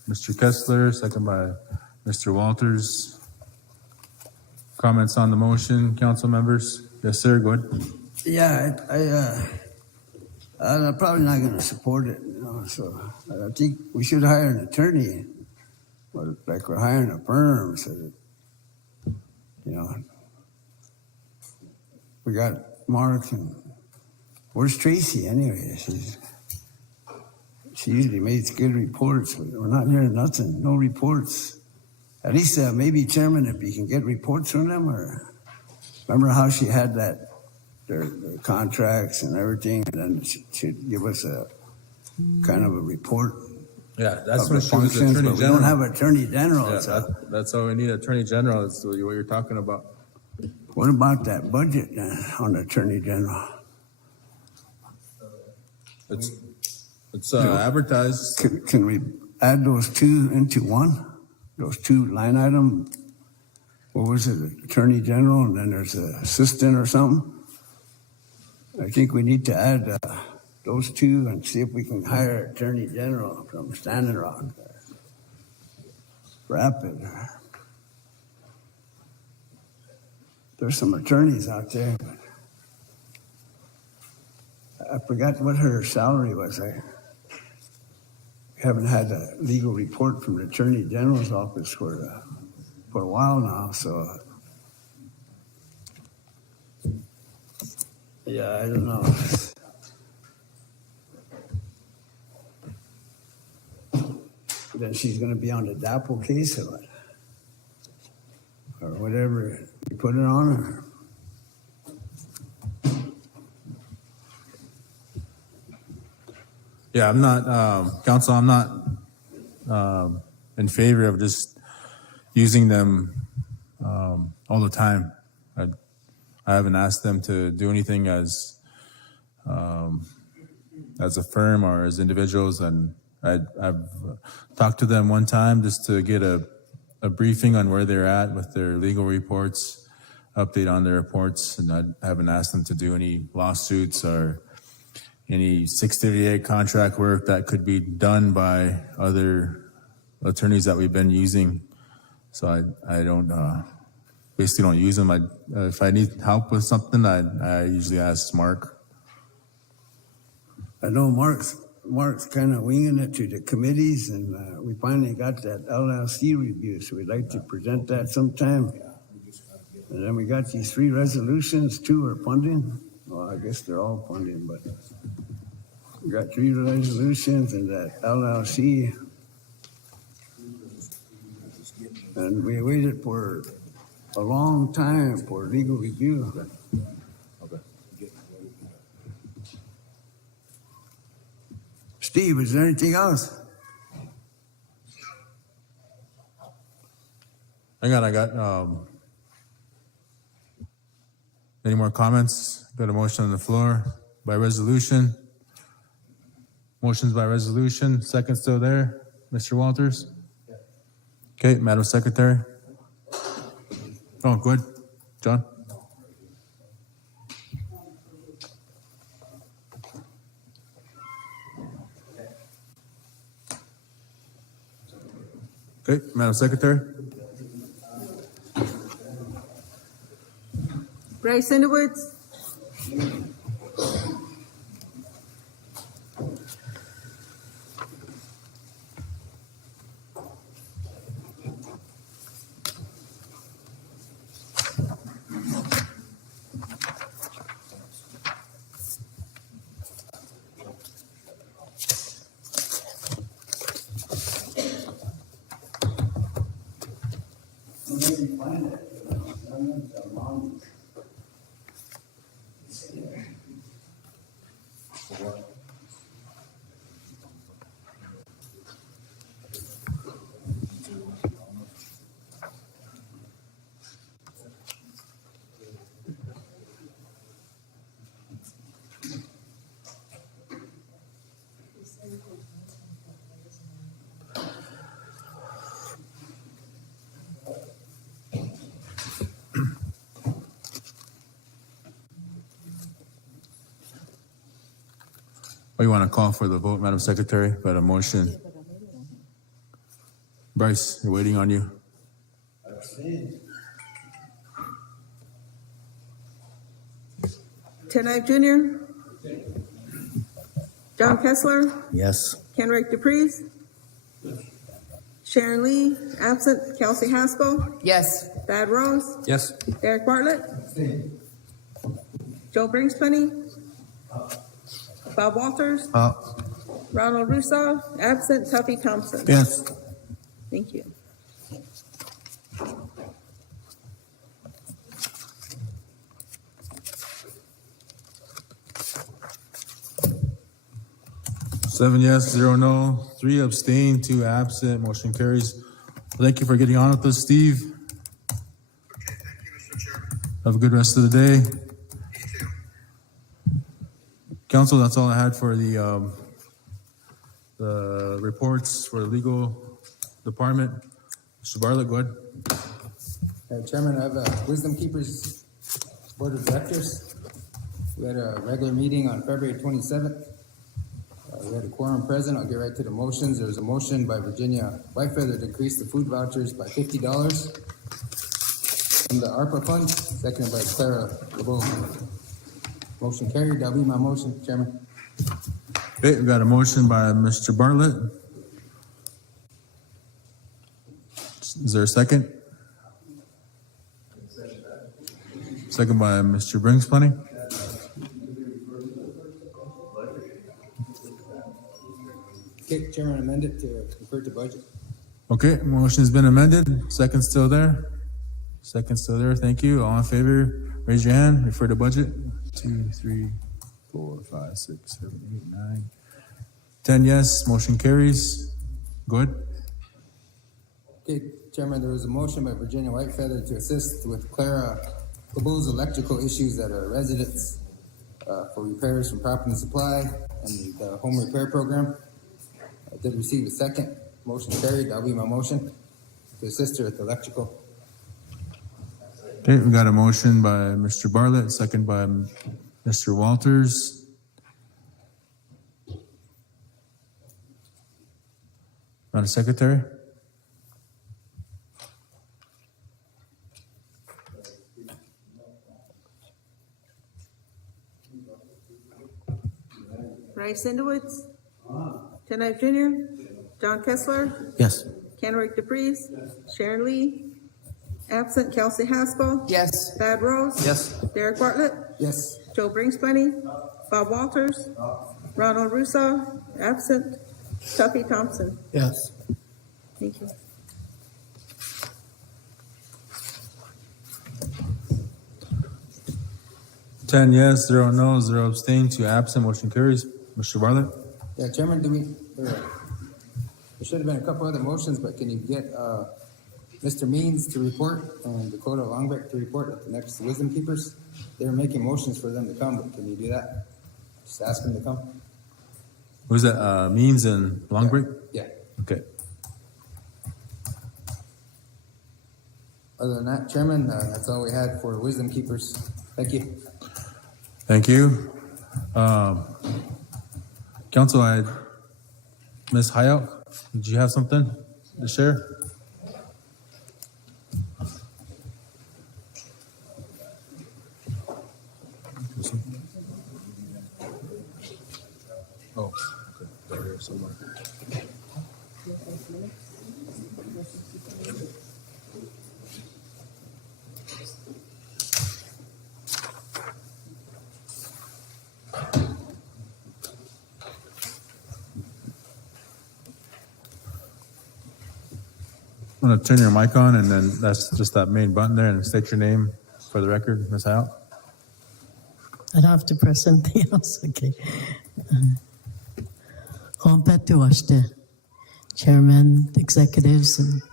Mr. Kessler, second by Mr. Walters. Comments on the motion, council members? Yes, sir, go ahead. Yeah, I'm probably not going to support it, so I think we should hire an attorney, like we're hiring a firm, so that, we got Mark and where's Tracy anyway? She usually makes good reports, but we're not hearing nothing, no reports. At least maybe, Chairman, if you can get reports from them, or remember how she had that, their contracts and everything, and then she'd give us a kind of a report. Yeah, that's of when the she was functions, Attorney but we General. don't have an Attorney General. Yeah, So that's all we need, Attorney General, that's what you're talking about. what about that budget on the Attorney General? It's advertised. Can we add those two into one? Those two line item? What was it, Attorney General, and then there's an assistant or something? I think we need to add those two and see if we can hire Attorney General from Standing Rock or Rapid. There's some attorneys out there, but I forgot what her salary was. I haven't had a legal report from the Attorney General's office for a while now, so yeah, I don't know. Then she's going to be on the DAPO case or what? Or whatever you put it on her. Yeah, I'm not, council, I'm not in favor of just using them all the time. I haven't asked them to do anything as a firm or as individuals, and I've talked to them one time just to get a briefing on where they're at with their legal reports, update on their reports, and I haven't asked them to do any lawsuits or any 638 contract work that could be done by other attorneys that we've been using. So I don't, basically don't use them. If I need help with something, I usually ask Mark. I know Mark's kind of winging it to the committees, and we finally got that LLC review, so we'd like to present that sometime. And then we got these 3 resolutions, 2 are funding. Well, I guess they're all funding, but we got 3 resolutions and that LLC. And we waited for a long time for legal review. Steve, is there anything else? Hang on, I got, any more comments? Got a motion on the floor by resolution. Motions by resolution, second still there. Mr. Walters? Okay, Madam Secretary? Oh, good. John? Okay, Madam Secretary? Bryce Underwoods. Oh, you want to call for the vote, Madam Secretary, but a motion? Bryce, we're waiting on you. Tenai Jr. John Kessler. Yes. Kenrick Dupreez. Sharon Lee, absent. Kelsey Haskell. Yes. Thad Rose. Yes. Derek Bartlett. Joe Bringspenny. Bob Walters. Ronald Russo, absent. Tuffy Thompson. Yes. Thank you. Seven yes, 0 no, 3 abstain, 2 absent, motion carries. Thank you for getting on with us, Steve. Okay, thank you, Mr. Chairman. Have a good rest of the day. You too. Council, that's all I had for the reports for the legal department. Mr. Bartlett, go ahead. Chairman, I have a Wisdom Keepers Board of Directors. We had a regular meeting on February 27th. We had a quorum present. I'll get right to the motions. There's a motion by Virginia Whitefeather to increase the food vouchers by $50 from the ARPA fund, seconded by Clara LeBeau. Motion carried. That'll be my motion, Chairman. Okay, we got a motion by Mr. Bartlett. Is there a second? Second by Mr. Brings Plenty. Okay, Chairman, amend it to refer to budget. Okay, motion's been amended. Second still there. Second still there. Thank you. All in favor, raise your hand. Refer to budget. 2, 3, 4, 5, 6, 7, 8, 9. 10 yes, motion carries. Go ahead. Okay, Chairman, there was a motion by Virginia Whitefeather to assist with Clara LeBeau's electrical issues at her residence for repairs from Property and Supply and the home repair program. I did receive a second. Motion carried. That'll be my motion to assist her with electrical. Okay, we got a motion by Mr. Bartlett, second by Mr. Walters. Madam Secretary? Bryce Sendowitz. Ken Knight Jr. John Kessler. Yes. Kenrick DePreez. Sharon Lee. Absent Kelsey Haskell. Yes. Thad Rose. Yes. Derek Bartlett. Yes. Joe Bringspenny. Bob Walters. Ronald Russo. Absent. Tuffy Thompson. Yes. Thank you. Ten yes, 0 no, 0 abstain, 2 absent, motion carries. Mr. Bartlett? Yeah, Chairman, there should have been a couple other motions, but can you get Mr. Means to report and Dakota Longbeck to report at the next Wisdom Keepers? They were making motions for them to come, but can you do that? Just ask them to come. Who's that, Means and Longbreak? Yeah. Okay. Other than that, Chairman, that's all we had for Wisdom Keepers. Thank you. Thank you. Council, Ms. Hayek, did you have something to share? Oh, okay, they're here somewhere. I'm gonna turn your mic on, and then that's just that main button there, and state your name for the record, Ms. Hayek. I don't have to press anything else, okay. Hompetuashte, Chairman, executives, and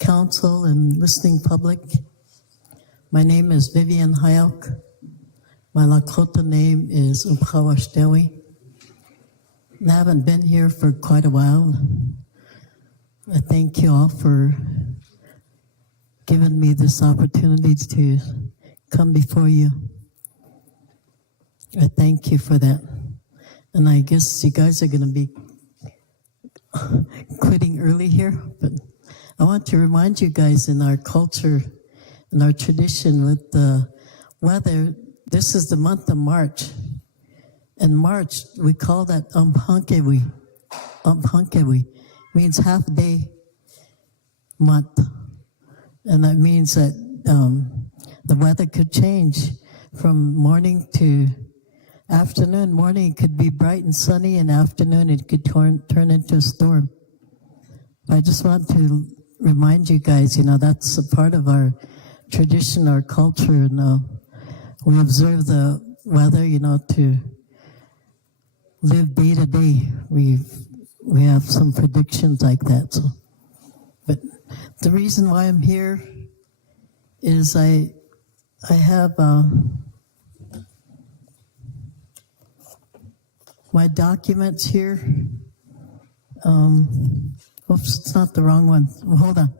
council, and listening public. My name is Vivian Hayek. My Lakota name is Upchawashdewi. I haven't been here for quite a while. I thank you all for giving me this opportunity to come before you. I thank you for that. And I guess you guys are going to be quitting early here, but I want to remind you guys in our culture, in our tradition with the weather, this is the month of March. In March, we call that Umpankewi. Umpankewi means half day month. And that means that the weather could change from morning to afternoon. Morning could be bright and sunny, and afternoon it could turn into a storm. I just want to remind you guys, that's a part of our tradition, our culture, and we observe the weather, to live day to day. We have some predictions like that. So, but the reason why I'm here is I have my documents here. Oops, it's not the wrong one. Hold on.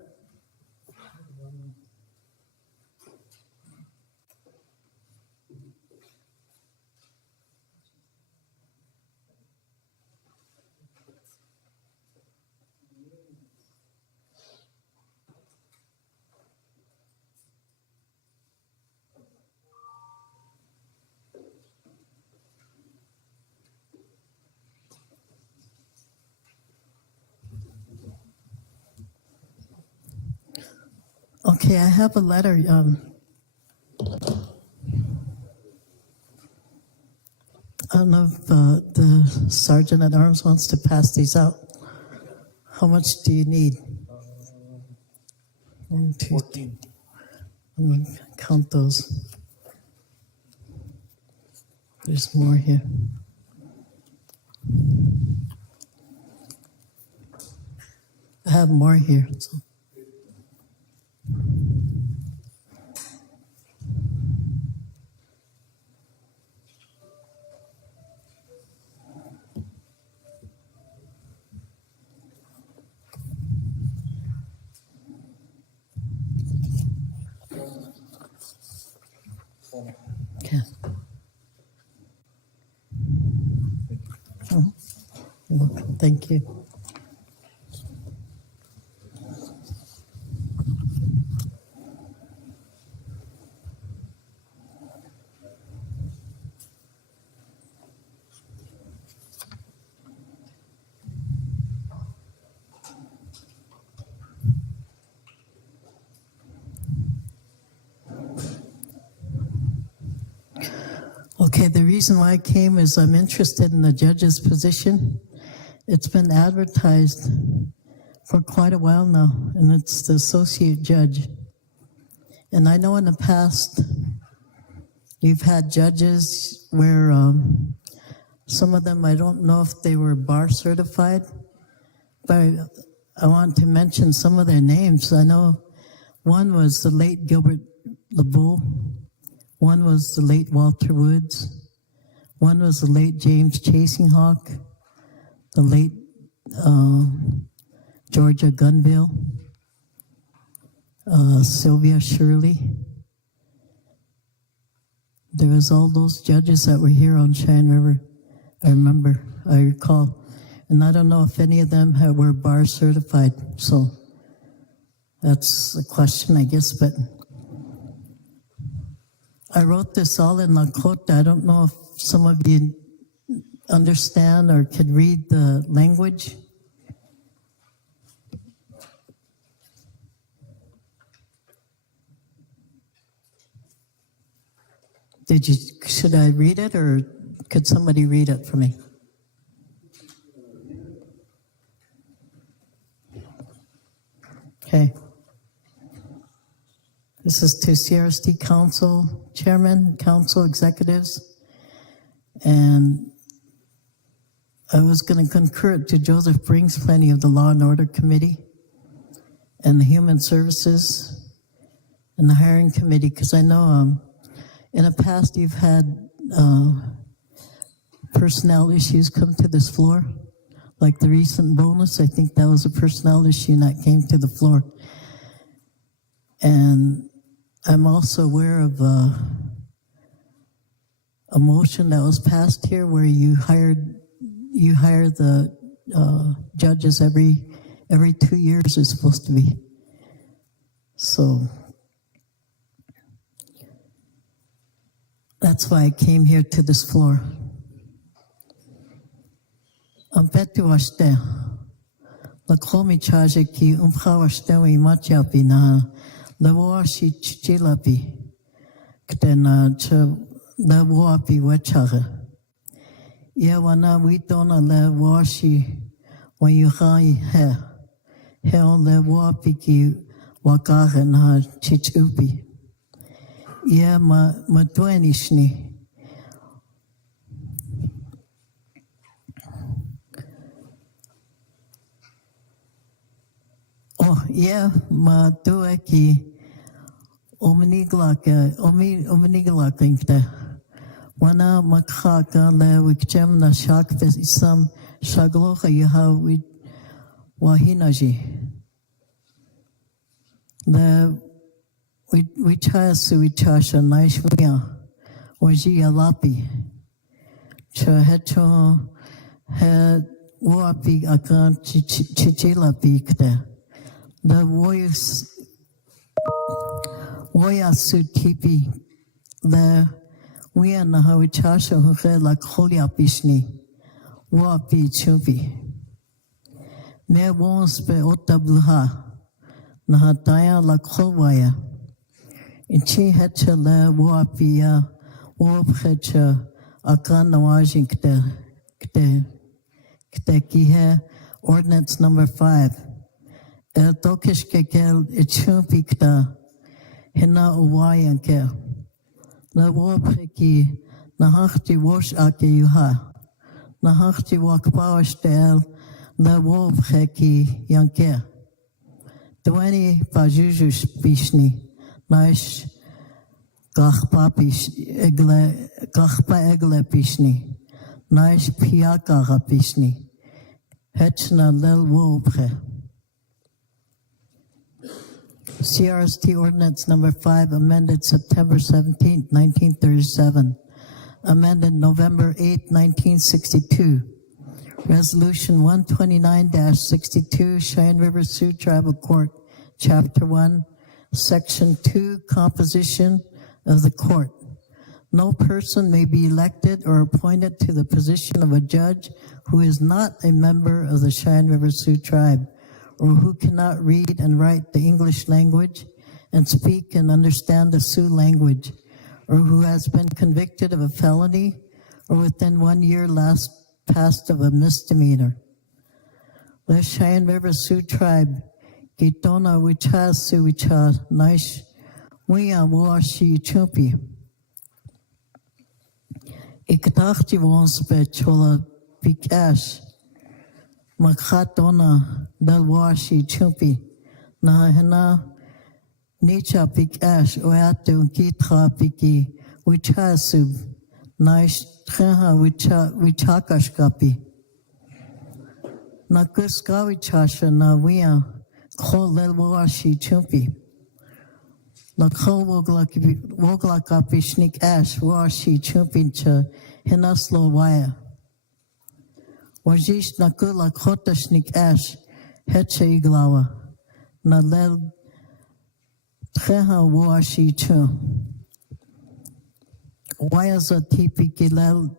Okay, I have a letter. I don't know if the sergeant at arms wants to pass these out. How much do you need? 1, 2, 3. I'm going to count those. There's more here. I have more here. So. Okay. Oh, you're welcome. Thank you. Okay, the reason why I came is I'm interested in the judge's position. It's been advertised for quite a while now, and it's the associate judge. And I know in the past, you've had judges where some of them, I don't know if they were bar certified, but I want to mention some of their names. I know one was the late Gilbert LeBeau. One was the late Walter Woods. One was the late James Chasinghawk. The late Georgia Gunville. Sylvia Shirley. There was all those judges that were here on Cheyenne River. I recall. And I don't know if any of them were bar certified. So that's a question, I guess, but I wrote this all in Lakota. I don't know if some of you understand or could read the language. Should I read it or could somebody read it for me? Okay. This is to CRST Council Chairman, Council Executives, and I was going to concur it to Joseph Brings Plenty of the Law and Order Committee and the Human Services and the Hiring Committee, because I know in the past you've had personnel issues come to this floor, like the recent bonus. I think that was a personnel issue that came to the floor. And I'm also aware of a motion that was passed here where you hire the judges every 2 years is supposed to be. So that's why I came here to this floor. Ampetuashte, la komi chaje ki umpawashte wi machapi na Lawashi chichilapi, ktena cha lawapi wachaga. Yawana witona lawashi wayuhai he on lawapi ki wakaga na chichupi. Ya matwenishni. Oh, yeah, matuaki. Omniglaka inkta Wana makaka le wikjem na shak isam shaglocha yaha wahinaji. Le wichasu wichasha naishwia waji alapi. Chahecho he wapi akan chichila pikte. The Woyasu tipi the Wiana Hawichasha Huke la Kolia Pishni Wapi Chupi Ne wons be otabluha Nahataya la Kolwaya Inchi Hetcha le Wapia Wophecha Akan Nawajin Kte Kihe Ordinance number 5 El Tokish Kekel Ichumpi Kta Hina Uwayanke Na wopeki na hachti wash ake yuha. Na hachti wakpawastel na wopeki yanke. Dwani bajuju spishni. Naish gachpa egle pishni. Naish piaka pishni. Hetchna lel wopre. CRST Ordinance number 5, amended September 17, 1937, amended November 8, 1962. Resolution 129-62, Cheyenne River Sioux Tribal Court, Chapter 1, Section 2, Composition of the Court. No person may be elected or appointed to the position of a judge who is not a member of the Cheyenne River Sioux Tribe, or who cannot read and write the English language and speak and understand the Sioux language, or who has been convicted of a felony or within 1 year last passed of a misdemeanor. The Cheyenne River Sioux Tribe, Gitona Wicha Suicha Naish Wia Washi Chumpi. Ikatachti wons bechola Bikash. Makhatona dalwashi chumpi na hena nicha pik ash oatu kitra piki wichasub naish treha wichakashkapi na kuska wichasha na wia kho dalwashi chumpi na kho woglakapi shnik ash washi chumpincha hena slowaya. Wajish nakula kotashnik ash hetche iglawa na lel treha washi chu. Wayaza tipiki lel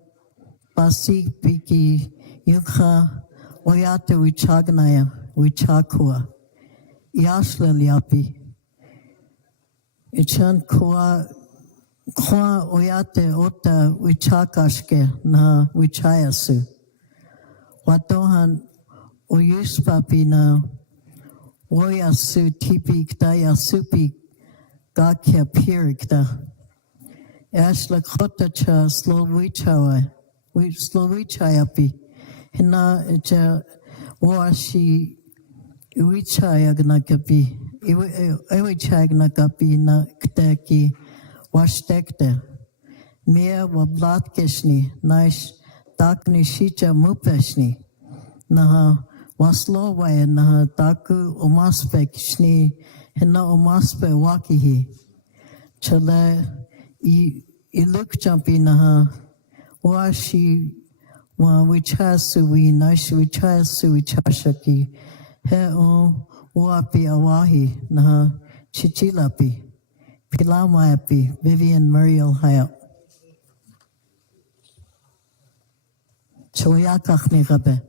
basi piki yukha wayate wichagnaya wichakua. Yashla liapi. Ichan kwa oyate ota wichakashke na wichayasu. Watohan uyuspapi na woyasu tipi kdaya supi gakya pirikda. Ashla kotacha slowichayapi. Hina echa washi iwichayagnakapi. Iwichayagnakapi na kteki washtekte. Mia wablatkeshni naish takni shicha mupeshni. Naha waslowaya naha taku omaspe kishni hina omaspe wakihi. Chale ilukchampi naha washi wa wichasuwi naish wichasuwi chashaki he wapi awahi naha chichilapi pilamayapi Vivian Muriel Hayat. Choyakachni gabe.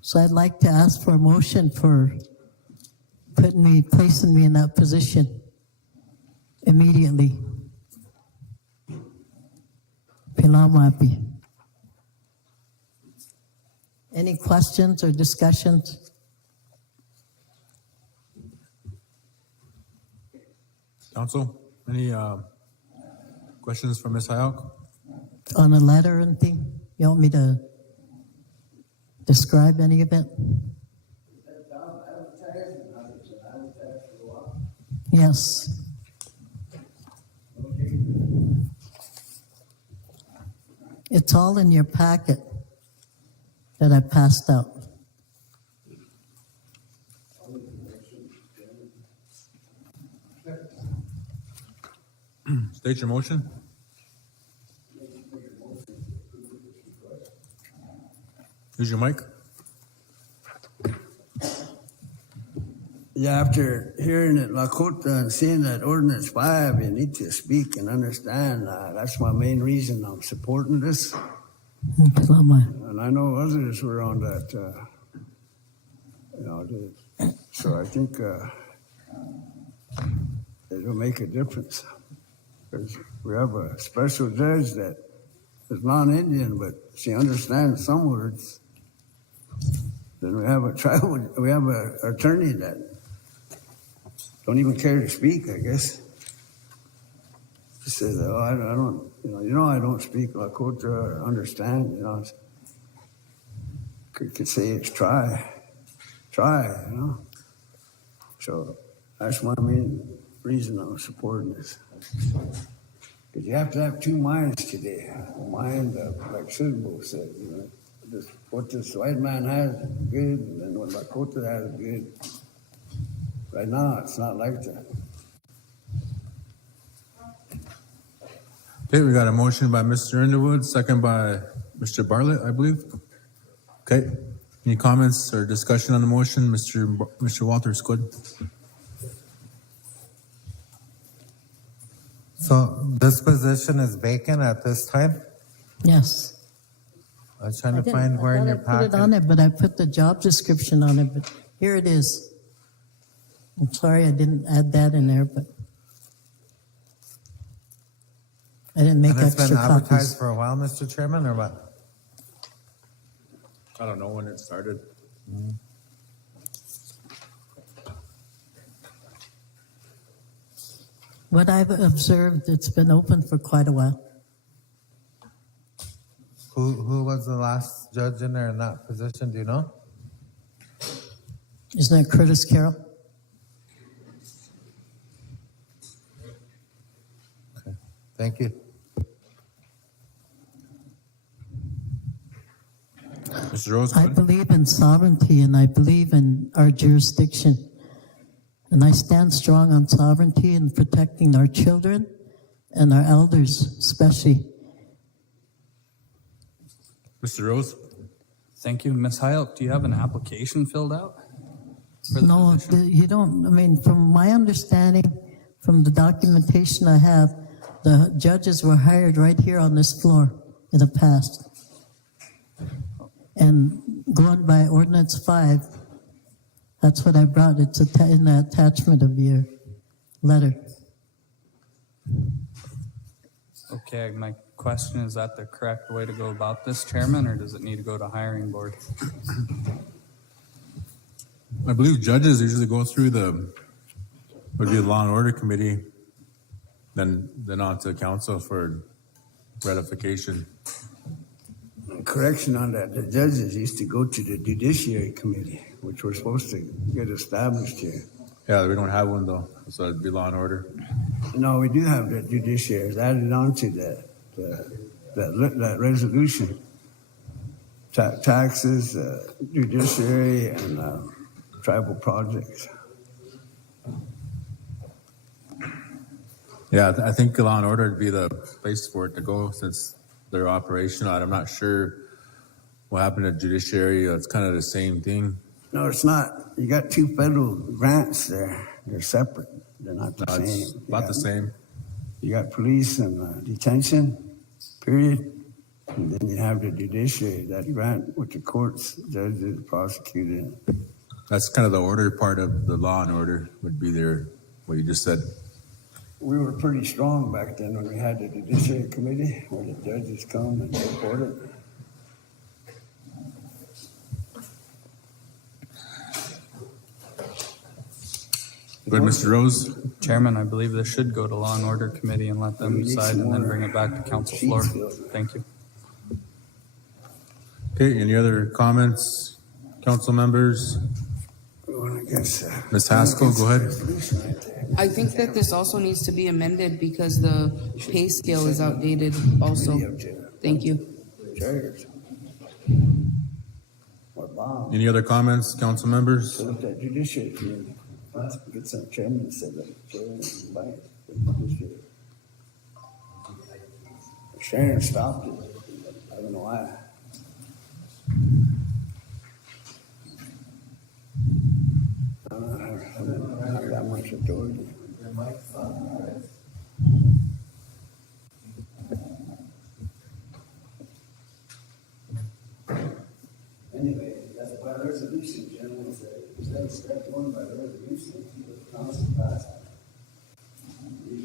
So I'd like to ask for a motion for placing me in that position immediately. Pilamapi. Any questions or discussions? Council, any questions for Ms. Hayok? On a letter and thing? You want me to describe any of it? Yes. It's all in your packet that I passed out. State your motion. Use your mic. Yeah, after hearing it, Lakota, and seeing that ordinance 5, you need to speak and understand. That's my main reason I'm supporting this. And I know others were on that, so I think it'll make a difference. Because we have a special judge that is non-Indian, but she understands some words. Then we have an attorney that don't even care to speak, I guess. She says, "Oh, I don't, I don't speak Lakota or understand, Could say it's try, So that's my main reason I'm supporting this. Because you have to have two minds today. A mind, like Sidbo said, what this white man has is good, and then what Lakota has is good. Right now, it's not like that. Okay, we got a motion by Mr. Underwood, second by Mr. Bartlett, I believe. Okay, any comments or discussion on the motion? Mr. Walters, go ahead. So this position is vacant at this time? Yes. I was trying to find where in your I put it on packet. it, but I put the job description on it, but here it is. I'm sorry I didn't add that in there, but I didn't make And it's extra been advertised copies. for a while, Mr. Chairman, or what? I don't know when it started. What I've observed, it's been open for quite a while. Who was the last judge in there in that position, do you know? Isn't that Curtis Carroll? Okay, thank you. Mr. Rose, I believe in sovereignty and I believe in our jurisdiction. And I stand strong on sovereignty and protecting our children and our elders, especially. Mr. Rose. Thank you. Ms. Hyatt, do you have an application filled out? For the No, position? you don't. I mean, from my understanding, from the documentation I have, the judges were hired right here on this floor in the past. And going by Ordinance 5, that's what I brought. It's in the attachment of your letter. Okay, my question, is that the correct way to go about this, Chairman, or does it need to go to hiring board? I believe judges usually go through would be the Law and Order Committee, then on to council for ratification. Correction on that, the judges used to go to the Judiciary Committee, which we're supposed to get established here. Yeah, we don't have one though, so it'd be Law and Order. No, we do have the judiciary. It's added on to that resolution. Taxes, judiciary, and tribal projects. Yeah, I think Law and Order would be the place for it to go since they're operational. I'm not sure what happened to judiciary. It's kind of the same thing. No, it's not. You got two federal grants there. They're separate. They're not the No, it's same. about the same. You got police and detention, period. And then you have the judiciary, that grant with the courts, judges, prosecutors. That's kind of the order part of the Law and Order would be there, what you just said. We were pretty strong back then when we had the Judiciary Committee, where the judges come and report it. Good, Mr. Rose. Chairman, I believe this should go to Law and Order Committee and let them We need decide some and then more bring it back to council floor. sheets filled. Thank you. Okay, any other comments, council members? going against. Ms. Haskell, go ahead. I think that this also needs to be amended because the pay scale is outdated also. Thank you. Chairs. Or bomb. Any other comments, council members? Look at judiciary committee. Get some chairman to set up chair and invite the judiciary. Sharon stopped it. I don't know why. I don't have that much authority. Anyway, that's by resolution, gentlemen, is that step one by resolution, the council passed.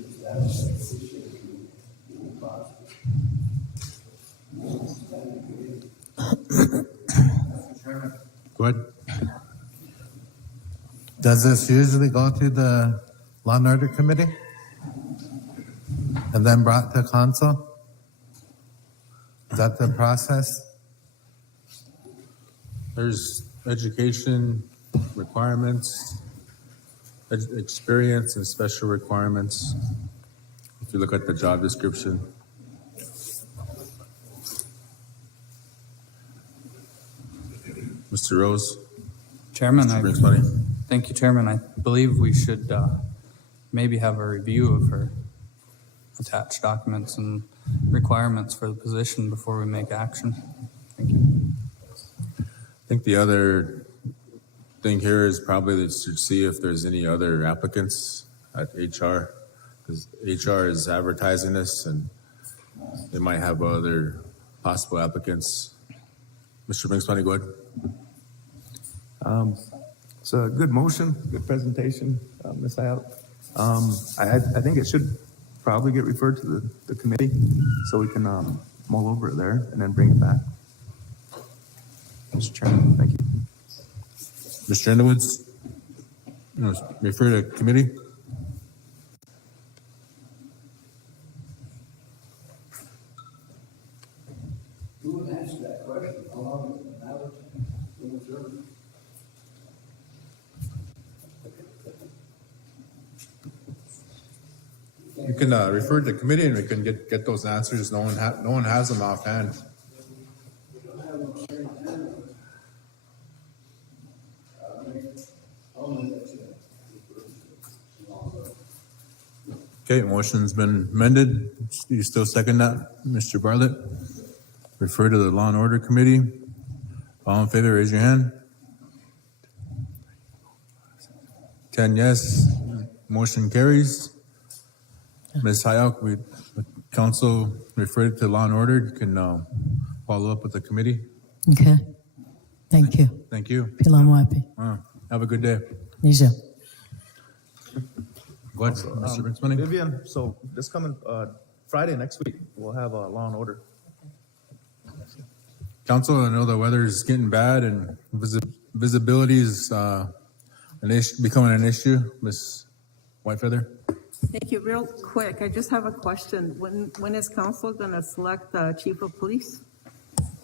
Establish that judiciary committee. Go ahead. Does this usually go to the Law and Order Committee? And then brought to council? Is that the process? There's education requirements, experience and special requirements. If you look at the job description. Mr. Rose. Chairman, Mr. Brings money. thank you, Chairman. I believe we should maybe have a review of her attached documents and requirements for the position before we make action. Thank you. I think the other thing here is probably to see if there's any other applicants at HR, because HR is advertising this and they might have other possible applicants. Mr. Brinkspani, go ahead. It's a good motion, good presentation, Ms. Ayala. I think it should probably get referred to the committee so we can mull over it there and then bring it back. Mr. Chairman, thank you. Mr. Underwoods, refer to committee. Who would answer that question? How long is it now? You can refer to committee and we can get those answers. No one has them offhand. Okay, motion's been amended. You still second that, Mr. Bartlett? Refer to the Law and Order Committee. All in favor, raise your hand. 10 yes, motion carries. Ms. Hayek, the council referred to Law and Order. You can follow up with the committee. Okay. Thank you. Thank you. Pilang wapi. Have a good day. Nisha. Go ahead, Mr. Brinkspani. Vivian, so this coming Friday next week, we'll have a Law and Order. Council, I know the weather is getting bad and visibility is becoming an issue. Ms. Whitefeather? Thank you. Real quick, I just have a question. When is council going to select the chief of police?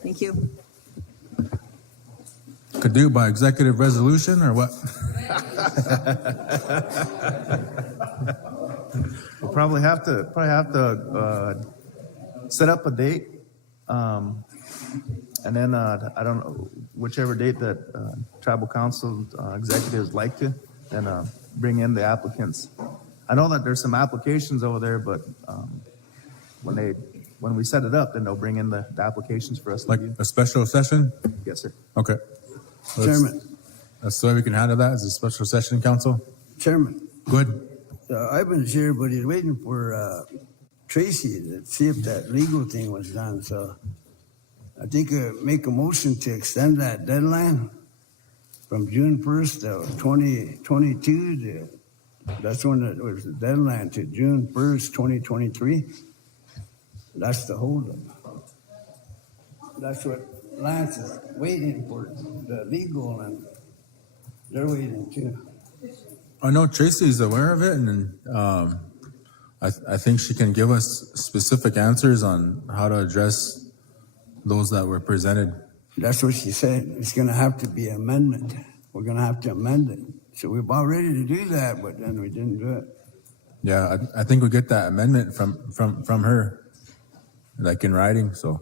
Thank you. Could do by executive resolution or what? We'll probably have to set up a date, and then I don't know, whichever date that tribal council executives like to, then bring in the applicants. I know that there's some applications over there, but when we set it up, then they'll bring in the applications for us to Like review. a special session? Yes, sir. Okay. Chairman. That's the way we can handle that as a special session, council. Chairman, Good. I've been here, but he's waiting for Tracy to see if that legal thing was done, so I think make a motion to extend that deadline from June 1st of 2022 to, that's when it was the deadline, to June 1st, 2023. That's the holdup. That's what Lance is waiting for, the legal, and they're waiting too. I know Tracy's aware of it, and I think she can give us specific answers on how to address those that were presented. That's what she said. It's gonna have to be amendment. we're gonna have to amend it. So we're about ready to do that, but then we didn't do it. Yeah, I think we get that amendment from her, like in writing, so.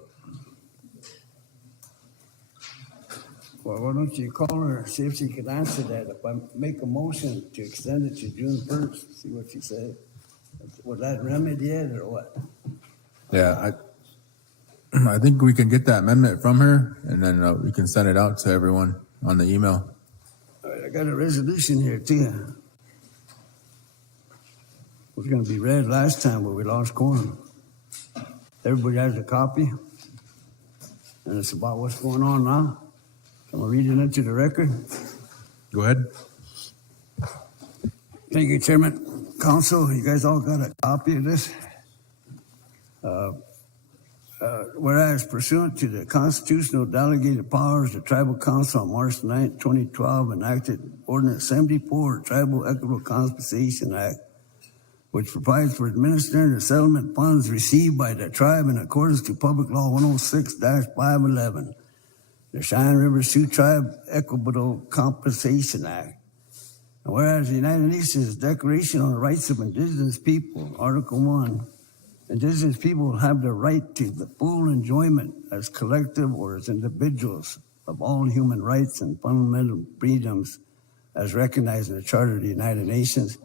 Well, why don't you call her, see if she can answer that? If I make a motion to extend it to June 1st, see what she says. Was that remedied or what? Yeah, I think we can get that amendment from her, and then we can send it out to everyone on the email. All right, I got a resolution here too. It was gonna be read last time, but we lost quorum. Everybody has a copy? And it's about what's going on now. I'm gonna read it into the record. Go ahead. Thank you, Chairman. Council, you guys all got a copy of this? Whereas pursuant to the constitutional delegated powers, the Tribal Council on March 9, 2012 enacted Ordinance 74, Tribal Equitable Compensation Act, which provides for administering the settlement funds received by the tribe in accordance to Public Law 106-511, the Cheyenne River Sioux Tribe Equitable Compensation Act. And whereas the United Nations Declaration on the Rights of Indigenous People, Article 1, Indigenous people have the right to the full enjoyment as collective or as individuals of all human rights and fundamental freedoms as recognized in the Charter of the United Nations,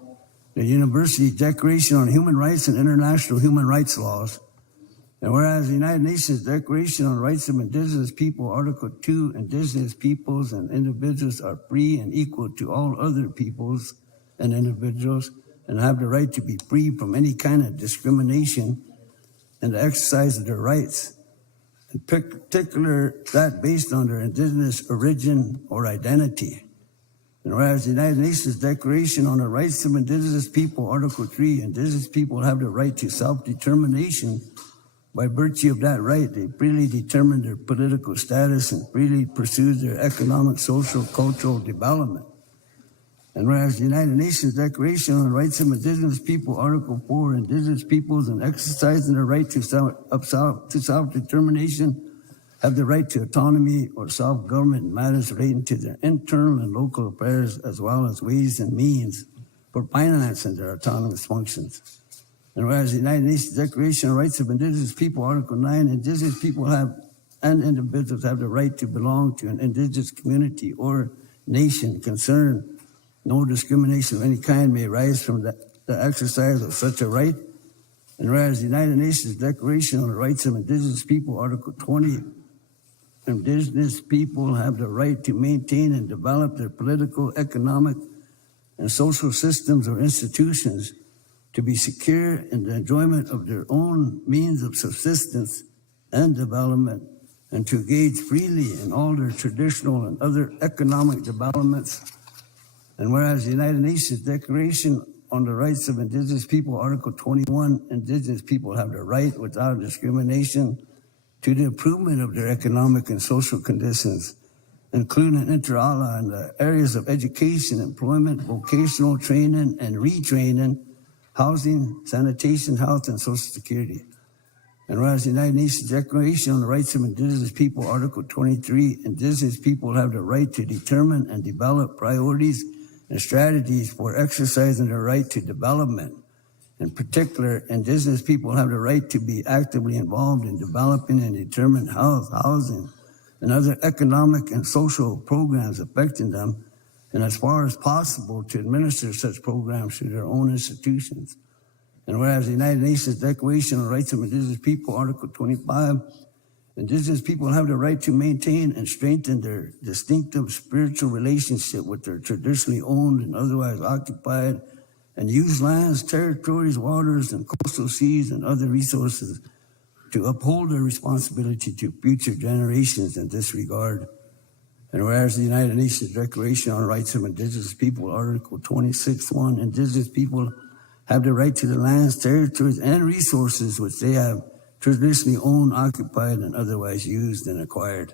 the University Declaration on Human Rights and International Human Rights Laws. And whereas the United Nations Declaration on the Rights of Indigenous People, Article 2, Indigenous peoples and individuals are free and equal to all other peoples and individuals and have the right to be free from any kind of discrimination and the exercise of their rights, in particular that based on their indigenous origin or identity. And whereas the United Nations Declaration on the Rights of Indigenous People, Article 3, Indigenous people have the right to self-determination. By virtue of that right, they freely determine their political status and freely pursue their economic, social, cultural development. And whereas the United Nations Declaration on the Rights of Indigenous People, Article 4, Indigenous peoples in exercising their right to self-determination have the right to autonomy or self-government in matters relating to their internal and local affairs, as well as ways and means for financing their autonomous functions. And whereas the United Nations Declaration on the Rights of Indigenous People, Article 9, Indigenous people have and individuals have the right to belong to an indigenous community or nation concerned. No discrimination of any kind may arise from the exercise of such a right. And whereas the United Nations Declaration on the Rights of Indigenous People, Article 20, Indigenous people have the right to maintain and develop their political, economic, and social systems or institutions to be secure in the enjoyment of their own means of subsistence and development, and to engage freely in all their traditional and other economic developments. And whereas the United Nations Declaration on the Rights of Indigenous People, Article 21, Indigenous people have the right without discrimination to the improvement of their economic and social conditions, including inter alia in the areas of education, employment, vocational training and retraining, housing, sanitation, health, and social security. And whereas the United Nations Declaration on the Rights of Indigenous People, Article 23, Indigenous people have the right to determine and develop priorities and strategies for exercising their right to development. In particular, Indigenous people have the right to be actively involved in developing and determine health, housing, and other economic and social programs affecting them, and as far as possible to administer such programs through their own institutions. And whereas the United Nations Declaration on the Rights of Indigenous People, Article 25, Indigenous people have the right to maintain and strengthen their distinctive spiritual relationship with their traditionally owned and otherwise occupied and used lands, territories, waters, and coastal seas and other resources to uphold their responsibility to future generations in this regard. And whereas the United Nations Declaration on the Rights of Indigenous People, Article 26.1, Indigenous people have the right to the lands, territories, and resources which they have traditionally owned, occupied, and otherwise used and acquired.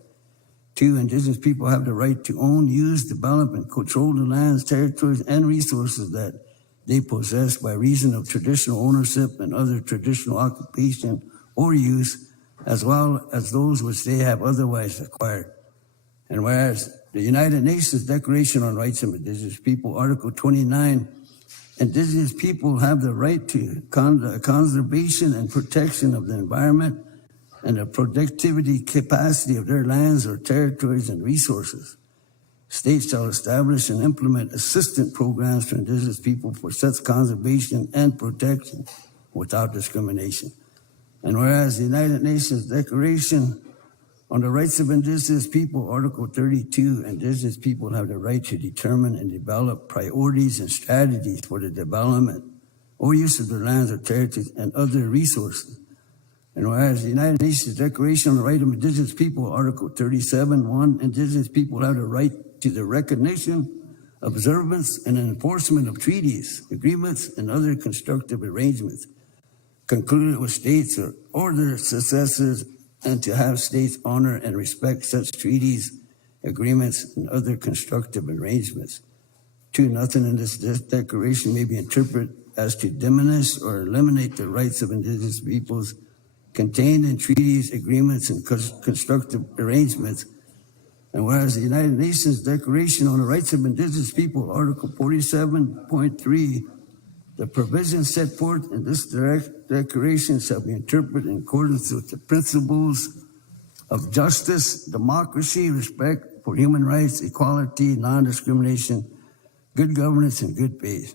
2, Indigenous people have the right to own, use, develop, and control the lands, territories, and resources that they possess by reason of traditional ownership and other traditional occupation or use, as well as those which they have otherwise acquired. And whereas the United Nations Declaration on Rights of Indigenous People, Article 29, Indigenous people have the right to conservation and protection of the environment and the productivity capacity of their lands or territories and resources. States shall establish and implement assistance programs for Indigenous people for such conservation and protection without discrimination. And whereas the United Nations Declaration on the Rights of Indigenous People, Article 32, Indigenous people have the right to determine and develop priorities and strategies for the development or use of their lands or territories and other resources. And whereas the United Nations Declaration on the Right of Indigenous People, Article 37, 1, Indigenous people have the right to the recognition, observance, and enforcement of treaties, agreements, and other constructive arrangements concluded with states or their successors, and to have states honor and respect such treaties, agreements, and other constructive arrangements. 2, nothing in this declaration may be interpreted as to diminish or eliminate the rights of Indigenous peoples contained in treaties, agreements, and constructive arrangements. And whereas the United Nations Declaration on the Rights of Indigenous People, Article 47.3, the provisions set forth in this declaration shall be interpreted in accordance with the principles of justice, democracy, respect for human rights, equality, non-discrimination, good governance, and good faith.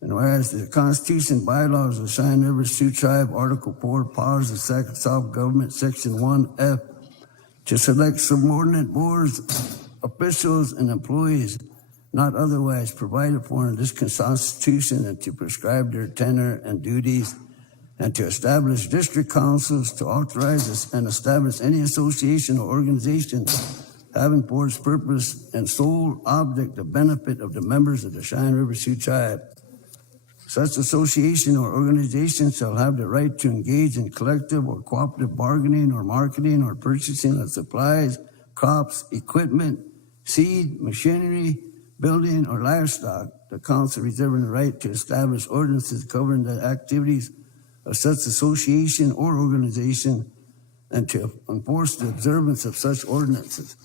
And whereas the Constitution bylaws of the Cheyenne River Sioux Tribe, Article 4, powers of self-government, Section 1F, to select subordinate boards, officials, and employees not otherwise provided for in this Constitution, and to prescribe their tenure and duties, and to establish district councils to authorize and establish any association or organization having for its purpose and sole object the benefit of the members of the Cheyenne River Sioux Tribe. Such association or organization shall have the right to engage in collective or cooperative bargaining or marketing or purchasing of supplies, crops, equipment, seed, machinery, building, or livestock. The council reserving the right to establish ordinances covering the activities of such association or organization and to enforce the observance of such ordinances.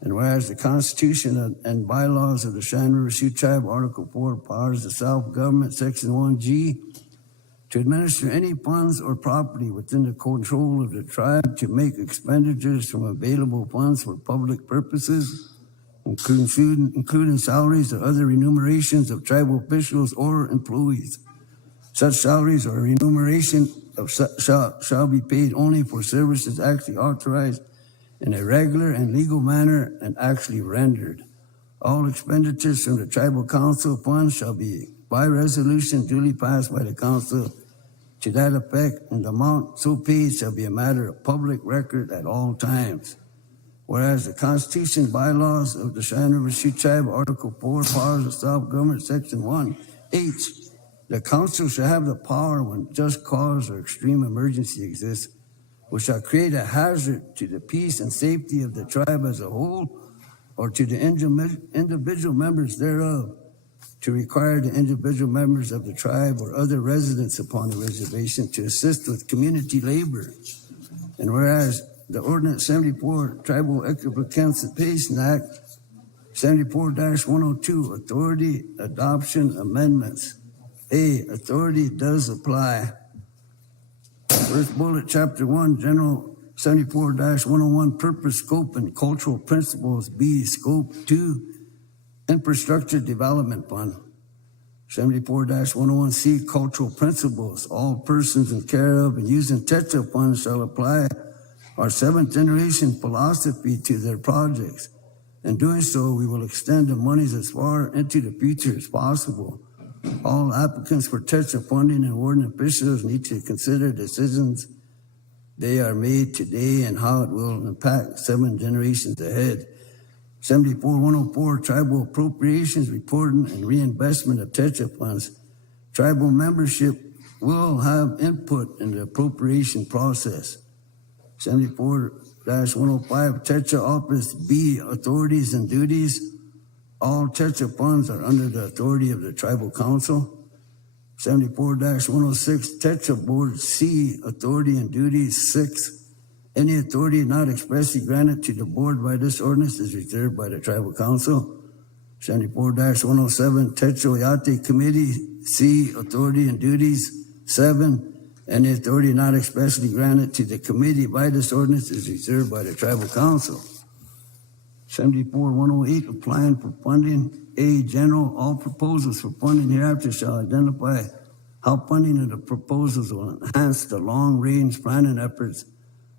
And whereas the Constitution and bylaws of the Cheyenne River Sioux Tribe, Article 4, powers of self-government, Section 1G, to administer any funds or property within the control of the tribe, to make expenditures from available funds for public purposes, including salaries or other remunerations of tribal officials or employees. Such salaries or remuneration shall be paid only for services actually authorized in a regular and legal manner and actually rendered. All expenditures from the tribal council funds shall be by resolution duly passed by the council to that effect, and the amount so paid shall be a matter of public record at all times. Whereas the Constitution bylaws of the Cheyenne River Sioux Tribe, Article 4, powers of self-government, Section 1H, the council shall have the power when just cause or extreme emergency exists, which shall create a hazard to the peace and safety of the tribe as a whole or to the individual members thereof, to require the individual members of the tribe or other residents upon the reservation to assist with community labor. And whereas the Ordinance 74, Tribal Equitable Participation Act, 74-102, Authority Adoption Amendments. A, authority does apply. First bullet, Chapter 1, General 74-101, Purpose, Scope, and Cultural Principles. B, Scope. 2, Infrastructure Development Fund. 74-101C, Cultural Principles. All persons in care of and using TETRA funds shall apply our seventh generation philosophy to their projects. In doing so, we will extend the monies as far into the future as possible. All applicants for TETRA funding and awarding officials need to consider decisions they are made today and how it will impact 7 generations ahead. 74-104, Tribal Appropriations, Reporting, and Reinvestment of TETRA funds. Tribal membership will have input in the appropriation process. 74-105, TETRA Office. B, Authorities and Duties. All TETRA funds are under the authority of the Tribal Council. 74-106, TETRA Board. C, Authority and Duties. 6, Any authority not expressly granted to the board by this ordinance is reserved by the tribal council. 74-107, Techo Yate Committee, C, authority and duties. 7, any authority not expressly granted to the committee by this ordinance is reserved by the tribal council. 74-108, applying for funding. A, general, all proposals for funding hereafter shall identify how funding of the proposals will enhance the long-range planning efforts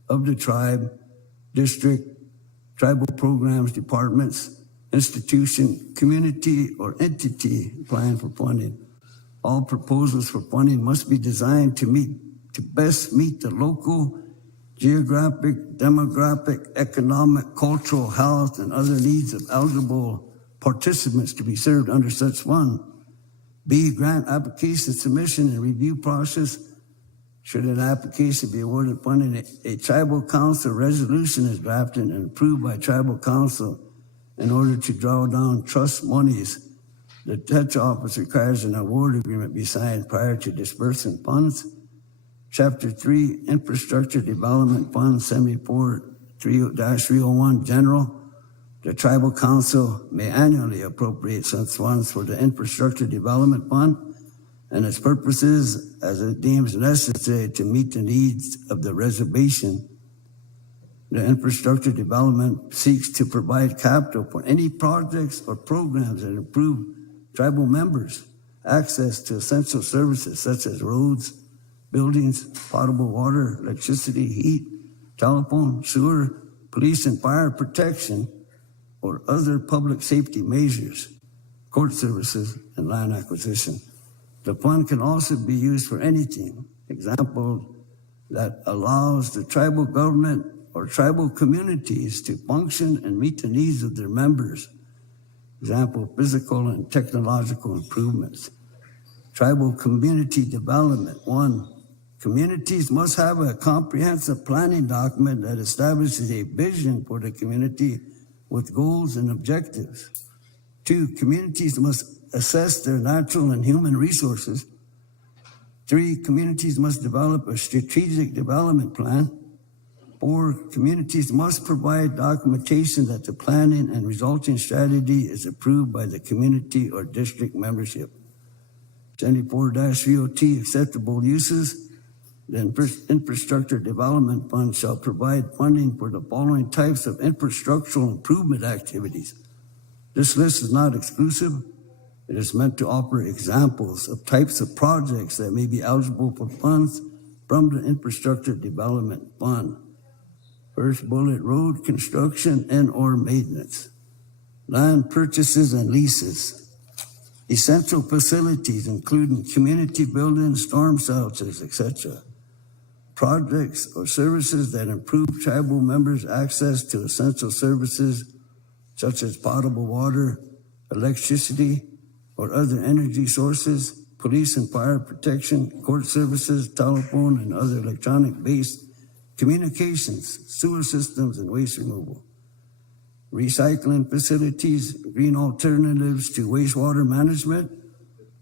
of the tribe, district, tribal programs, departments, institution, community, or entity applying for funding. All proposals for funding must be designed to best meet the local, geographic, demographic, economic, cultural, health, and other needs of eligible participants to be served under such fund. B, grant application submission and review process. Should an application be awarded funding, a tribal council resolution is drafted and approved by tribal council in order to draw down trust monies. The Tetra office requires an award agreement be signed prior to disbursing funds. Chapter 3, Infrastructure Development Fund 74-301, General. The Tribal Council may annually appropriate such funds for the Infrastructure Development Fund and its purposes as it deems necessary to meet the needs of the reservation. The Infrastructure Development seeks to provide capital for any projects or programs that improve tribal members' access to essential services such as roads, buildings, potable water, electricity, heat, telephone, sewer, police and fire protection, or other public safety measures, court services, and land acquisition. The fund can also be used for anything. Example, that allows the tribal government or tribal communities to function and meet the needs of their members. Example, physical and technological improvements. Tribal community development. 1, communities must have a comprehensive planning document that establishes a vision for the community with goals and objectives. 2, communities must assess their natural and human resources. 3, communities must develop a strategic development plan. 4, communities must provide documentation that the planning and resulting strategy is approved by the community or district membership. 74-302, acceptable uses. The Infrastructure Development Fund shall provide funding for the following types of infrastructural improvement activities. This list is not exclusive. It is meant to offer examples of types of projects that may be eligible for funds from the Infrastructure Development Fund. First bullet, road construction and or maintenance. Land purchases and leases. Essential facilities, including community buildings, storm shelters, etc. Projects or services that improve tribal members' access to essential services such as potable water, electricity, or other energy sources, police and fire protection, court services, telephone, and other electronic-based communications, sewer systems, and waste removal. Recycling facilities, green alternatives to wastewater management,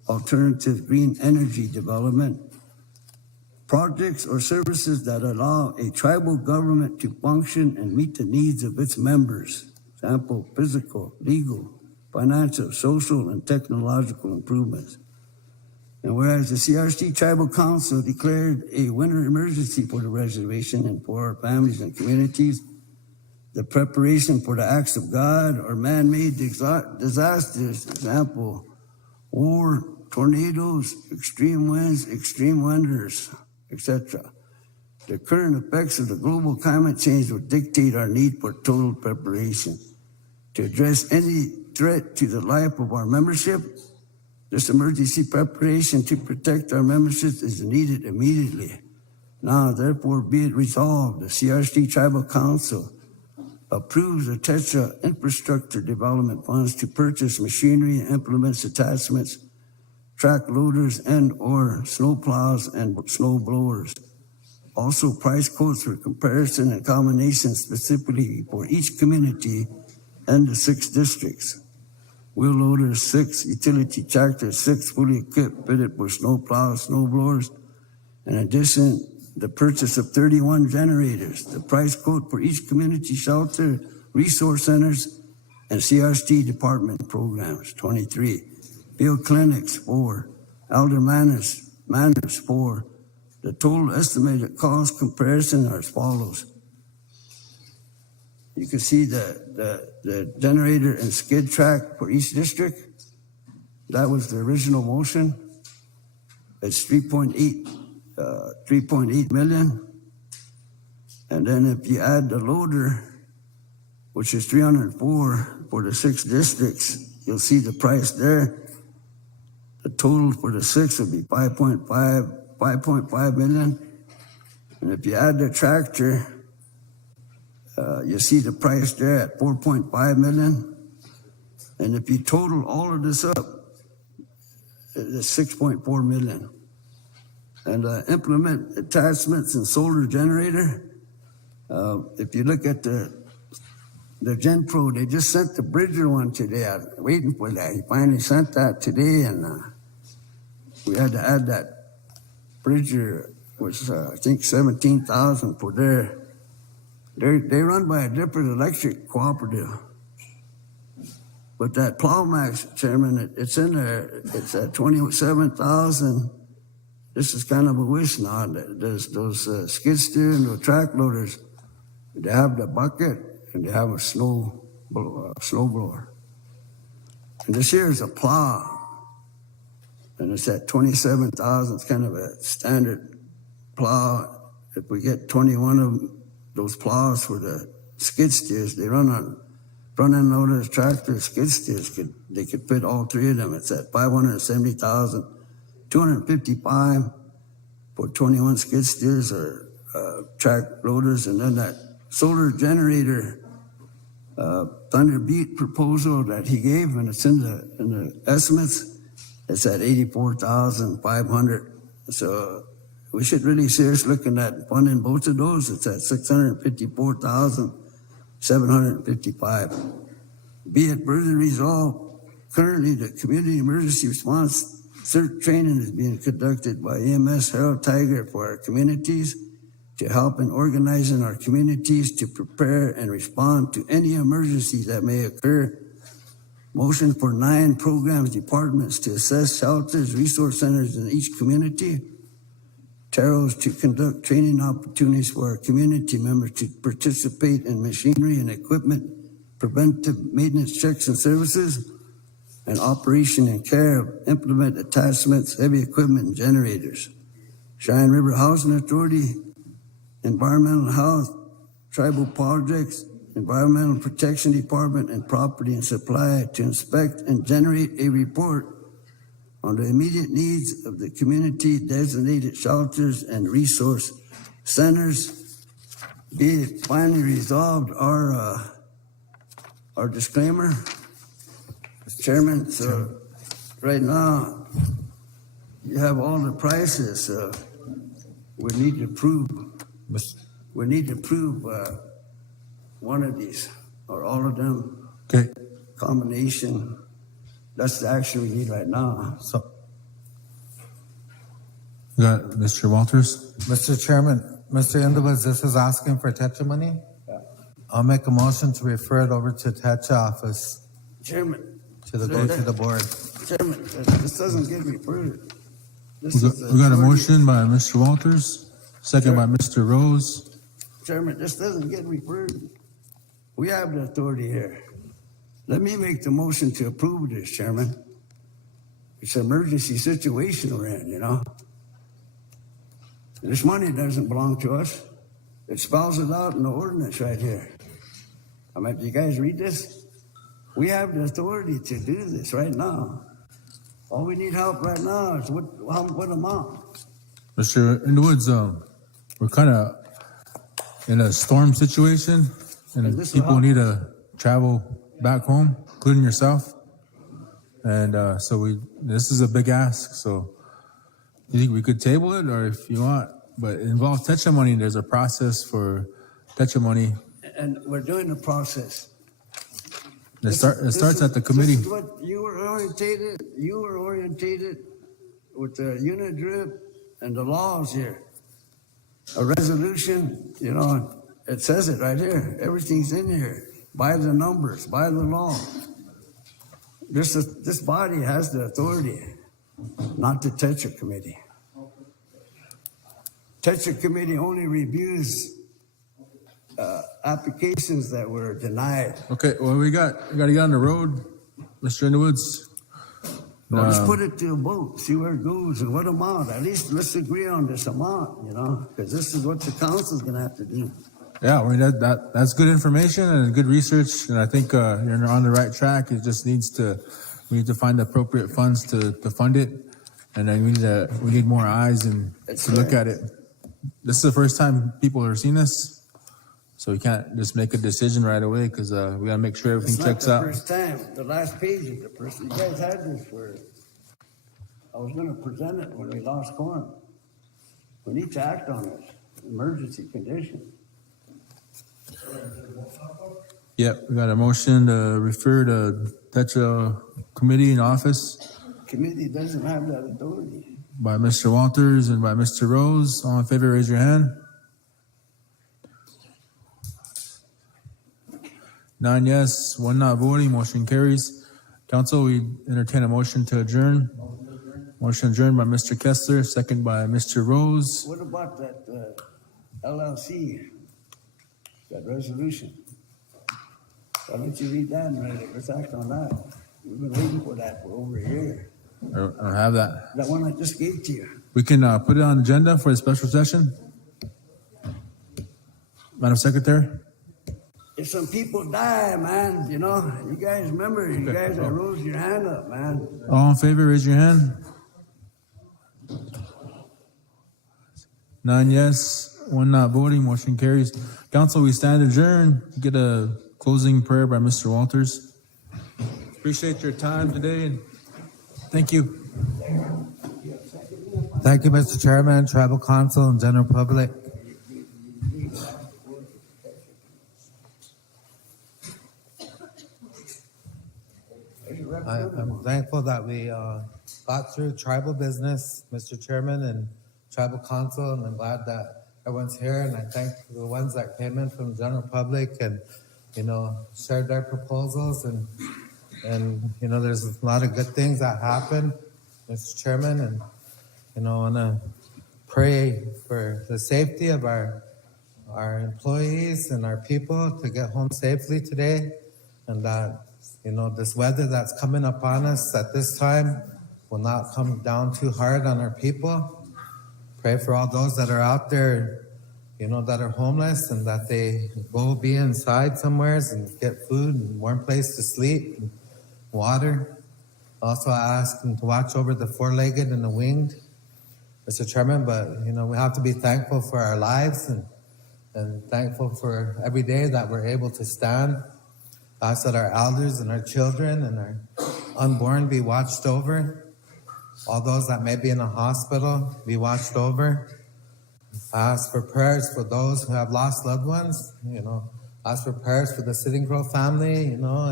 alternative green energy development, projects or services that allow a tribal government to function and meet the needs of its members. Example, physical, legal, financial, social, and technological improvements. And whereas the CRC Tribal Council declared a winter emergency for the reservation and for our families and communities, the preparation for the acts of God or man-made disasters, example, war, tornadoes, extreme winds, extreme winters, etc. The current effects of the global climate change will dictate our need for total preparation. To address any threat to the life of our membership, this emergency preparation to protect our memberships is needed immediately. Now, therefore, be it resolved, the CRC Tribal Council approves the TETRA Infrastructure Development Funds to purchase machinery, implements, attachments, track loaders, and or snow plows and snow blowers. Also, price quotes for comparison and combination specifically for each community and the 6 districts. Wheel loaders 6, utility tractors 6, fully equipped, fitted for snow plows, snow blowers. In addition, the purchase of 31 generators. The price quote for each community shelter, resource centers, and CRST department programs, 23. Field clinics, 4. Elder manners, 4. The total estimated cost comparison are as follows. You can see the generator and skid track for each district. That was the original motion. It's 3.8 million. And then if you add the loader, which is 304 for the 6 districts, you'll see the price there. The total for the 6 would be 5.5 million. And if you add the tractor, you see the price there at 4.5 million. And if you total all of this up, it's 6.4 million. And implement attachments and solar generator. If you look at the GenPro, they just sent the Bridger one today. I was waiting for that. He finally sent that today, and we had to add that Bridger, which I think 17,000 for their. They run by a different electric cooperative. But that Plowmax, Chairman, it's in there. It's at 27,000. This is kind of a wish now. There's those skid steer and the track loaders. They have the bucket and they have a snow blower. And this here is a plow, and it's at 27,000. It's kind of a standard plow. If we get 21 of them, those plows for the skid steers, they run on front end loaders, tractors, skid steers. They could fit all 3 of them. It's at 570,255 for 21 skid steers or track loaders, and then that solar generator Thunder Beat proposal that he gave, and it's in the estimates. It's at 84,500. So we should really seriously looking at funding both of those. It's at 654,755. Be it further resolved, currently the community emergency response CERT training is being conducted by EMS Harold Tiger for our communities to help in organizing our communities to prepare and respond to any emergency that may occur. Motion for 9 programs departments to assess shelters, resource centers in each community. Taros to conduct training opportunities for our community members to participate in machinery and equipment, preventive maintenance checks and services, and operation and care of implement attachments, heavy equipment, and generators. Cheyenne River Housing Authority, Environmental Health, Tribal Projects, Environmental Protection Department, and Property and Supply to inspect and generate a report on the immediate needs of the community designated shelters and resource centers. Be it finally resolved, our disclaimer, Mr. Chairman. So right now, you have all the prices. We need to prove. We need to prove one of these or all of them. Okay. Combination. That's the action we need right now. So, we got Mr. Walters. Mr. Chairman, Mr. Indowitz, this is asking for TETRA money? Yeah. I'll make a motion to refer it over to TETRA office Chairman. to go to the board. Chairman, this doesn't get referred. We got a motion by Mr. Walters, second by Mr. Rose. Chairman, this doesn't get referred. We have the authority here. Let me make the motion to approve this, Chairman. It's an emergency situation we're in, you know. This money doesn't belong to us. It spells it out in the ordinance right here. I mean, do you guys read this? We have the authority to do this right now. All we need help right now is what amount? Mr. Indowitz, we're kind of in a storm situation, and people need to travel back home, including yourself. And so this is a big ask. So you think we could table it, or if you want, but it involves TETRA money. There's a process for TETRA money. And we're doing the process. It starts at the committee. This is what you were orientated with the unit drip and the laws here. a resolution, you know, it says it right here. Everything's in here. By the numbers, by the law. This body has the authority, not the Tetra Committee. Tetra Committee only reviews applications that were denied. Okay, well, we got to get on the road, Mr. Underwoods. Well, let's put it to a vote, see where it goes and what amount. At least let's agree on this amount, you know, because this is what the council's gonna have to do. Yeah, I mean, that's good information and good research, and I think you're on the right track. It just we need to find the appropriate funds to fund it, and then we need more eyes and to look at it. This is the first time people are seeing this, so we can't just make a decision right away because we gotta make sure everything checks out. It's not the first time. The last page is the first. You guys had this for. I was gonna present it when we lost corn. We need to act on this emergency condition. Yep, we got a motion to refer to Tetra Committee in office Committee doesn't have that authority. by Mr. Walters and by Mr. Rose. All in favor, raise your hand. 9 yes, 1 not voting, motion carries. Council, we entertain a motion to adjourn. Motion adjourned by Mr. Kessler, second by Mr. Rose. What about that LLC, that resolution? Why don't you read that and write it? Let's act on that. We've been waiting for that for over a year. I don't have that. That one I just gave to you. We can put it on the agenda for the special session. Madam Secretary? If some people die, man, you know, you guys remember, you guys that rose your hand up, man. All in favor, raise your hand. 9 yes, 1 not voting, motion carries. Council, we stand adjourned. Get a closing prayer by Mr. Walters. Appreciate your time today, and thank you. Thank you, Mr. Chairman, Tribal Council, and General Public. I'm thankful that we got through tribal business, Mr. Chairman, and Tribal Council, and I'm glad that everyone's here, and I thank the ones that came in from the general public and, you know, shared their proposals, and you know, there's a lot of good things that happen, Mr. Chairman, and, you know, I want to pray for the safety of our employees and our people to get home safely today, and that, you know, this weather that's coming upon us at this time will not come down too hard on our people. Pray for all those that are out there, you know, that are homeless, and that they go be inside somewheres and get food and warm place to sleep and water. Also, I ask them to watch over the four-legged and the winged, Mr. Chairman, but, you know, we have to be thankful for our lives and thankful for every day that we're able to stand. I ask that our elders and our children and our unborn be watched over. All those that may be in a hospital be watched over. I ask for prayers for those who have lost loved ones. You know, I ask for prayers for the Sitting Crow family, you know,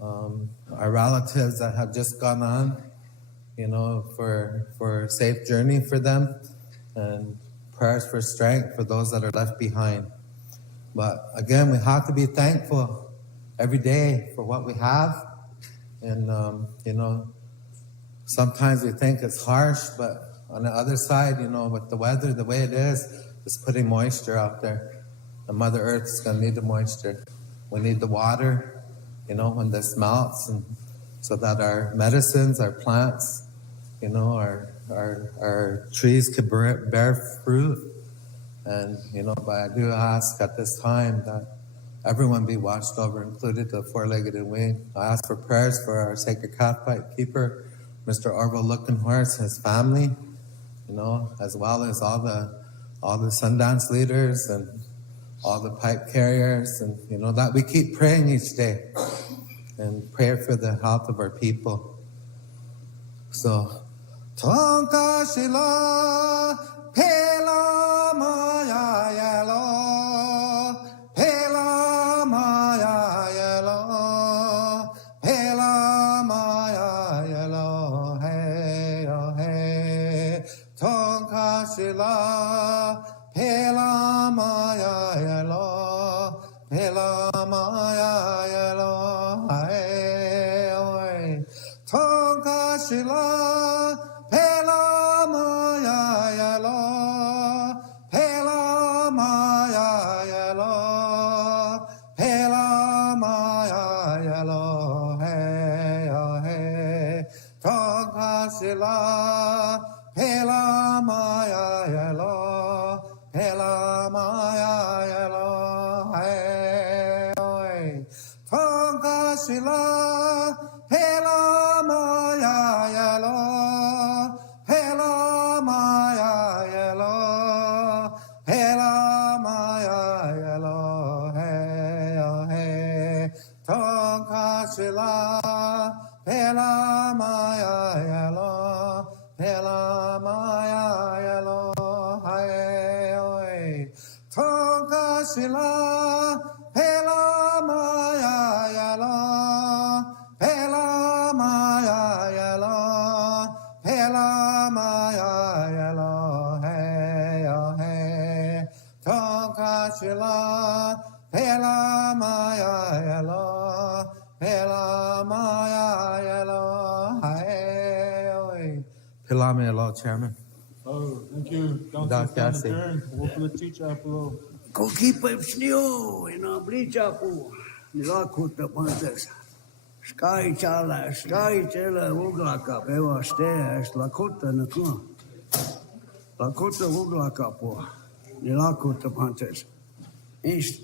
and our relatives that have just gone on, you know, for a safe journey for them, and prayers for strength for those that are left behind. But again, we have to be thankful every day for what we have. And, you know, sometimes we think it's harsh, but on the other side, you know, with the weather the way it is, it's putting moisture out there. The Mother Earth is going to need the moisture. We need the water, you know, when this melts, and so that our medicines, our plants, you know, our trees could bear fruit. And, you know, but I do ask at this time that everyone be watched over, included the four-legged and winged. I ask for prayers for our sacred calf pipe keeper, Mr. Orville Lookenhorst, his family, you know, as well as all the Sundance leaders and all the pipe carriers, and, you know, that we keep praying each day and pray for the health of our people. So, Tonka Shila, Pela Maya Yellow, Pela Maya Yellow, Pela Maya Yellow, hey, oh hey, Tonka Shila, Pela Tonkashila, Pela Maya Yelo, Pela Maya Yelo, Pela Maya Yelo, hey, oh, hey, Tonkashila, Pela Maya Yelo, Pela Maya Yelo, hey, oh, hey, Tonkashila, Pela Maya Yelo, Pela Maya Yelo, Pela Maya Yelo, hey, oh, hey, Tonkashila, Pela Maya Yelo, Pela Maya Yelo, hey, oh, hey, Tonkashila, Pela Maya Yelo, Pela Maya Yelo, Pela Maya Yelo, hey, oh, hey, Tonkashila, Pela Maya Yelo, Pela Maya Yelo, hey, oh, hey. Pela Maya Yelo, Chairman. Oh, thank you. Doc Yassi. Hopefully teach Apple. Ko kipa ipsnio, ina blicha po. Nilakuta pantes. Sky chala, sky chala uglaka, pewa stairs, lakota nakua. Lakota uglaka po. Nilakuta pantes. East.